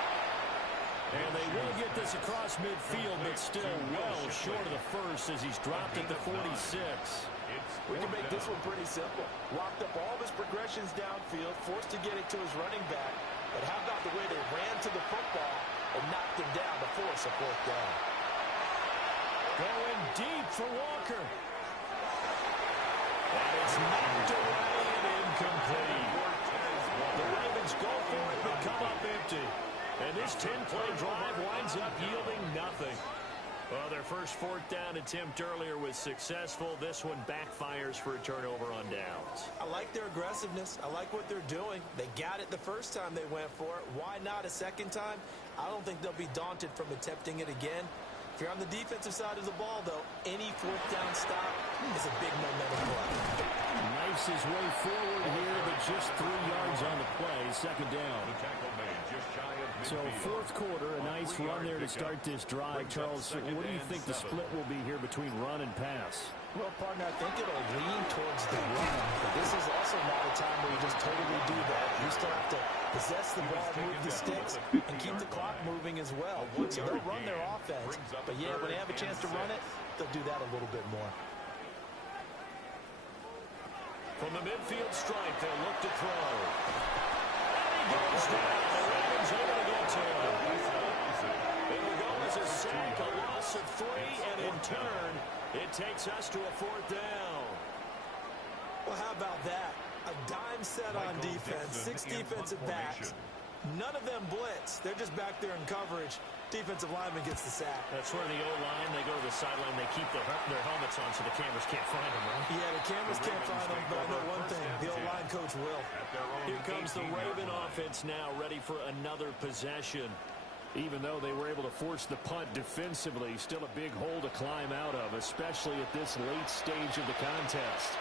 And they will get this across midfield, but still well short of the first as he's dropped at the 46. We can make this one pretty simple. Locked up all of his progressions downfield, forced to get it to his running back. But how about the way they ran to the football and knocked him down to force a 4th down? Going deep for Walker. And it's knocked away and incomplete. The Ravens go for it, but come up empty. And this 10-play drive winds up yielding nothing. Well, their first 4th down attempt earlier was successful. This one backfires for a turnover on downs. I like their aggressiveness. I like what they're doing. They got it the first time they went for it. Why not a second time? I don't think they'll be daunted from attempting it again. If you're on the defensive side of the ball, though, any 4th down stop is a big momentum play. Knifes his way forward here, but just 3 yards on the play. 2nd down. The tackle made just shy of So 4th quarter, a nice run there to start this drive. Charles, what do you think the split will be here between run and pass? Well, partner, I think it'll lean towards the run, but this is also not a time where you just totally do that. You still have to possess the ball, move the sticks, and keep the clock moving as well. So they'll run their offense, but yeah, when they have a chance to run it, they'll do that a little bit more. From the midfield stripe, they'll look to throw. And he goes down. The Ravens able to get to him. It'll go as a sack, a loss of 3, and in turn, it takes us to a 4th down. Well, how about that? A dime set on defense, 6 defensive backs. None of them blitz. They're just back there in coverage. Defensive lineman gets the sack. That's where the O-line, they go to the sideline, they keep their helmets on so the cameras can't find them, right? Yeah, the cameras can't find them, but I know one thing. The O-line coach will. Here comes the Raven offense now, ready for another possession. Even though they were able to force the punt defensively, still a big hole to climb out of, especially at this late stage of the contest.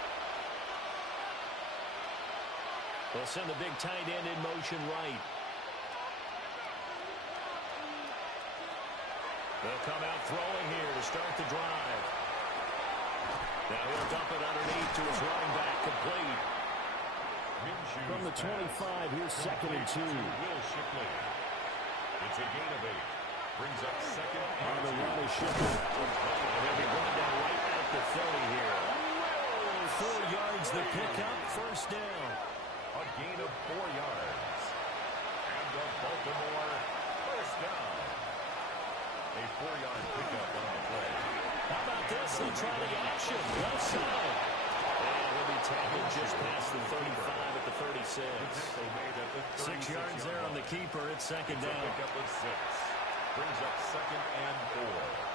They'll send the big tight end in motion right. They'll come out throwing here to start the drive. Now he'll dump it underneath to his running back, complete. From the 25, here's 2nd and 2. It's a gain of 8. Brings up 2nd on the run is Shipley. And they'll be going down right at the 30 here. 4 yards the pickup, first down. A gain of 4 yards. And the Baltimore first down. A 4-yard pickup on the play. How about this? They try the action. Left side. And he'll be tackled just past the 35 at the 36. 6 yards there on the keeper. It's second down. Pickup of 6. Brings up 2nd and 4.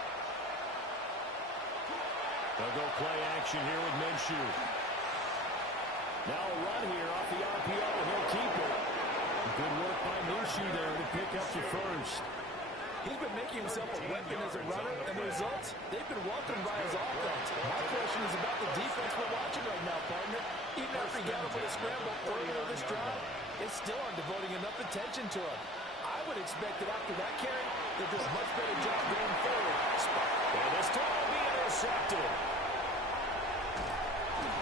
They'll go play action here with Minshew. Now a run here off the RPO. He'll keep it. Good work by Minshew there to pick up the first. He's been making himself a weapon as a runner, and the results, they've been welcomed by his offense. My question is about the defense we're watching right now, partner. Even after he got him with a scramble earlier this drive, they still aren't devoting enough attention to him. I would expect that after that carry, they'll do a much better job going forward. And this time will be intercepted.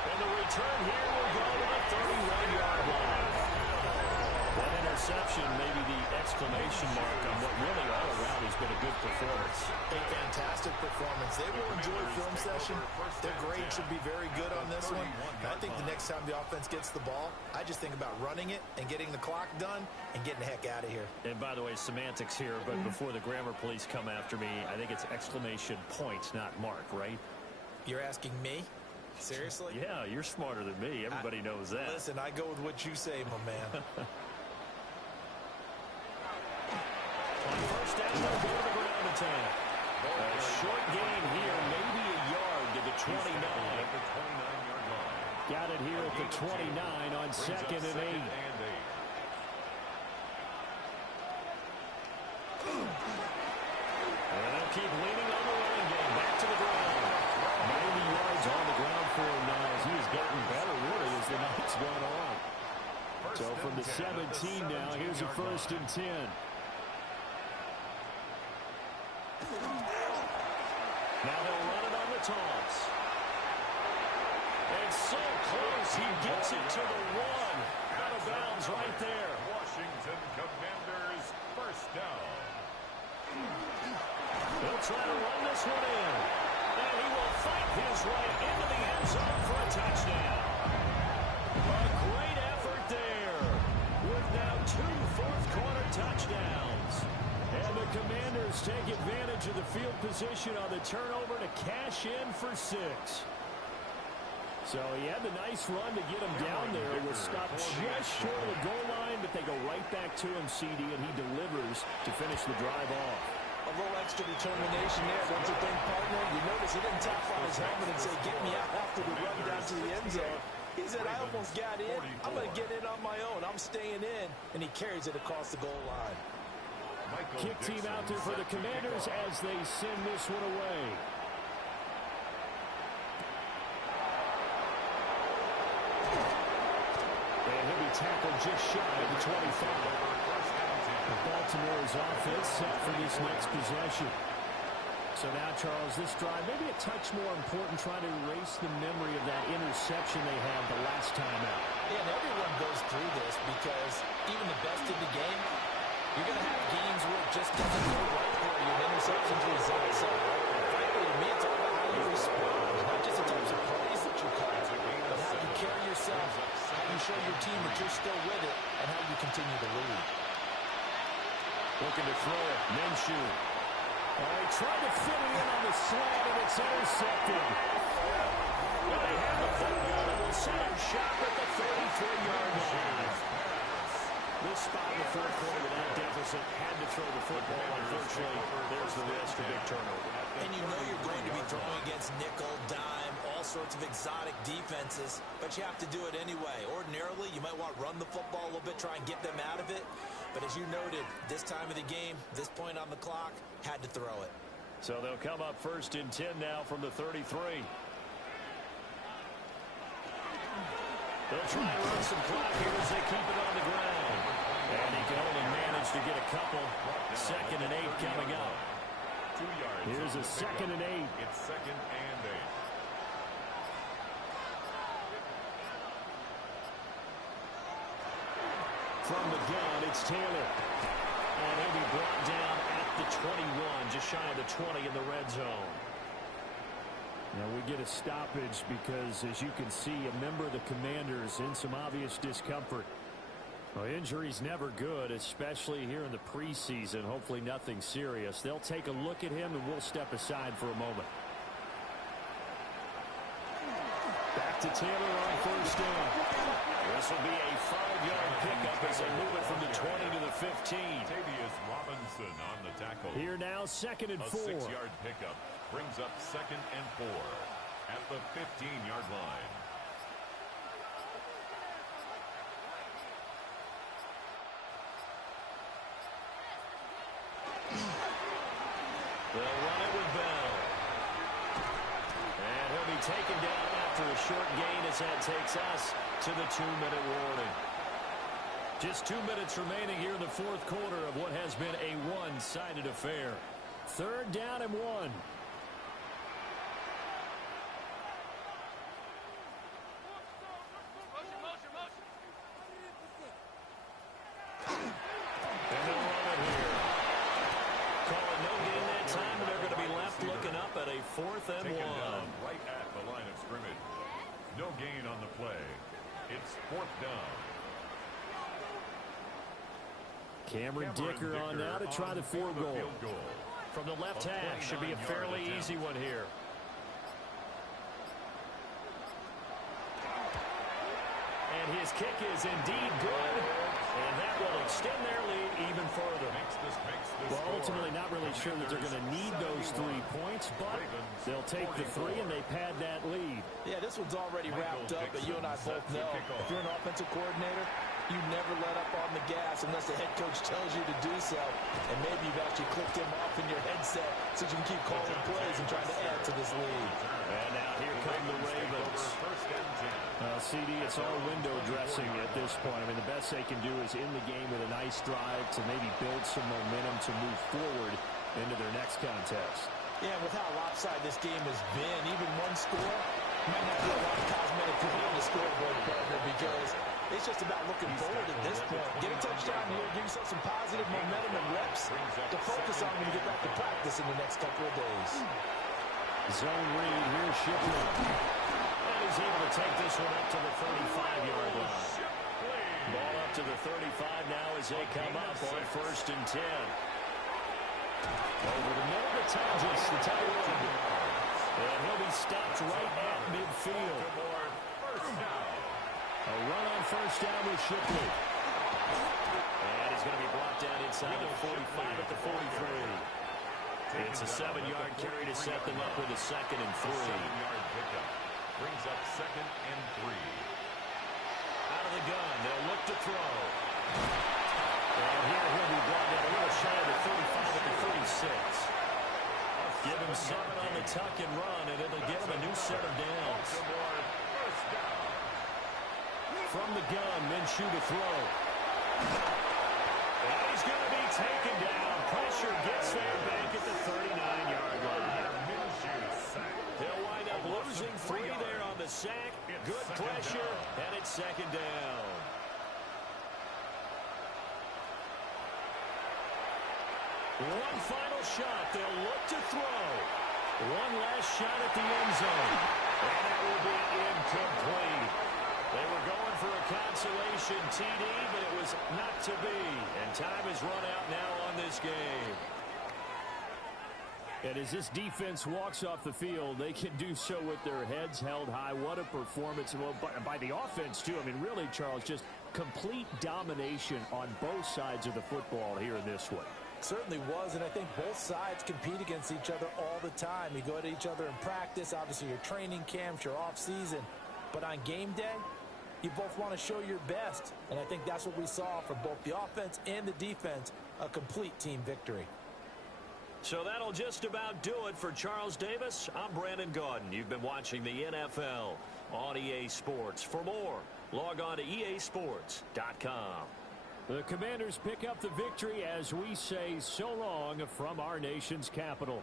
And the return here will go to the 31-yard line. That interception may be the exclamation mark on what really all around has been a good performance. A fantastic performance. They will enjoy film session. Their grade should be very good on this one. And I think the next time the offense gets the ball, I just think about running it and getting the clock done and getting the heck out of here. And by the way, semantics here, but before the grammar police come after me, I think it's exclamation point, not mark, right? You're asking me? Seriously? Yeah, you're smarter than me. Everybody knows that. Listen, I go with what you say, my man. On first down, they'll go to the ground attack. A short gain here, maybe a yard to the 29. Got it here at the 29 on 2nd and 8. And they'll keep leaning on the running game. Back to the ground. 90 yards on the ground for him now as he has gotten better, really, as the night's gone on. So from the 17 now, here's a 1st and 10. Now they'll run it on the toss. And so close, he gets it to the 1. Out of bounds right there. Washington Commanders, 1st down. They'll try to run this one in. And he will fight his way into the end zone for a touchdown. A great effort there. With now 2 fourth-quarter touchdowns. And the Commanders take advantage of the field position on the turnover to cash in for 6. So he had the nice run to get him down there. It was stopped just short of the goal line, but they go right back to him, CD, and he delivers to finish the drive off. A little extra determination there, don't you think, partner? You notice he didn't tap on his helmet and say, get me out after the run down to the end zone. He said, I almost got in. I'm going to get in on my own. I'm staying in. And he carries it across the goal line. Kick team out there for the Commanders as they send this one away. And he'll be tackled just shy of the 25. Baltimore's offense set for this next possession. So now, Charles, this drive maybe a touch more important, trying to erase the memory of that interception they had the last time out. Yeah, and everyone goes through this because even the best in the game, you're going to have games where it just doesn't go right for you. And interceptions result. So, frankly, to me, it's all about how you respond. Not just the types of plays that you call, but how you carry yourself, how you show your team that you're still with it, and how you continue to lead. Looking to throw it. Minshew. He tried to fit it in on the slant, and it's intercepted. Well, they have the football, and will set him shop at the 33-yard line. This spot in the fourth quarter without deficit had to throw the football. Unfortunately, there's the risk of big turnover. And you know you're going to be throwing against nickel, dime, all sorts of exotic defenses, but you have to do it anyway. Ordinarily, you might want to run the football a little bit, try and get them out of it. But as you noted, this time of the game, this point on the clock, had to throw it. So they'll come up 1st and 10 now from the 33. They'll try and run some clock here as they keep it on the ground. And he can only manage to get a couple. 2nd and 8 coming up. 2 yards. Here's a 2nd and 8. It's 2nd and 8. From the gun, it's Taylor. And he'll be brought down at the 21, just shy of the 20 in the red zone. Now we get a stoppage because, as you can see, a member of the Commanders in some obvious discomfort. Well, injury's never good, especially here in the preseason. Hopefully nothing serious. They'll take a look at him, and we'll step aside for a moment. Back to Taylor on first down. This will be a 5-yard pickup as they move it from the 20 to the 15. Tavius Robinson on the tackle. Here now, 2nd and 4. A 6-yard pickup brings up 2nd and 4 at the 15-yard line. They'll run it with Bell. And he'll be taken down after a short gain as that takes us to the 2-minute warning. Just 2 minutes remaining here in the 4th quarter of what has been a one-sided affair. 3rd down and 1. And they'll run it here. Call it no gain that time, and they're going to be left looking up at a 4th and 1. Taken down right at the line of scrimmage. No gain on the play. It's 4th down. Cameron Dicker on now to try the field goal. From the left half, should be a fairly easy one here. And his kick is indeed good. And that will extend their lead even further. Well, ultimately not really sure that they're going to need those 3 points, but they'll take the 3 and they pad that lead. Yeah, this one's already wrapped up, but you and I both know if you're an offensive coordinator, you never let up on the gas unless the head coach tells you to do so. And maybe you've actually clicked him off in your headset so you can keep calling plays and trying to add to this lead. And now here come the Ravens. CD, it's all window dressing at this point. I mean, the best they can do is in the game with a nice drive to maybe build some momentum to move forward into their next contest. Yeah, with how lopsided this game has been, even one score might not be a lot of cosmetic to on the scoreboard, partner, because it's just about looking forward at this point. Get a touchdown here, give yourself some positive momentum and reps to focus on when you get back to practice in the next couple of days. Zone read, here's Shipley. And he's able to take this one up to the 35-yard line. Ball up to the 35 now as they come up on 1st and 10. Over the middle to Tonjes, the tight end. And he'll be stopped right at midfield. A run on 1st down with Shipley. And he's going to be brought down inside the 45 at the 43. It's a 7-yard carry to set them up with a 2nd and 3. 7-yard pickup brings up 2nd and 3. Out of the gun, they'll look to throw. And here he'll be brought down a little shy of the 35 at the 36. Give him 7 on the tuck and run, and it'll give him a new set of downs. From the gun, Minshew to throw. And he's going to be taken down. Pressure gets there back at the 39-yard line. They'll wind up losing 3 there on the sack. Good pressure, and it's 2nd down. One final shot. They'll look to throw. One last shot at the end zone. And it will be incomplete. They were going for a consolation TD, but it was not to be. And time has run out now on this game. And as this defense walks off the field, they can do so with their heads held high. What a performance by the offense, too. I mean, really, Charles, just complete domination on both sides of the football here in this one. Certainly was, and I think both sides compete against each other all the time. You go at each other in practice, obviously your training camps, your off-season. But on game day, you both want to show your best. And I think that's what we saw from both the offense and the defense, a complete team victory. So that'll just about do it for Charles Davis. I'm Brandon Gaudin. You've been watching the NFL on EA Sports. For more, log on to easports.com. The Commanders pick up the victory as we say so long from our nation's capital.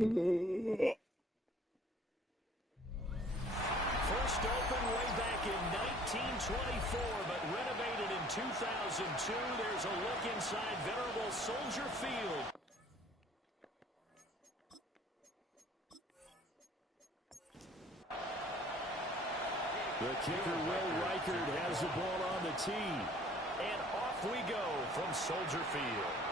First opened way back in 1924, but renovated in 2002. There's a look inside venerable Soldier Field. The kicker, Will Reichard, has the ball on the tee. And off we go from Soldier Field.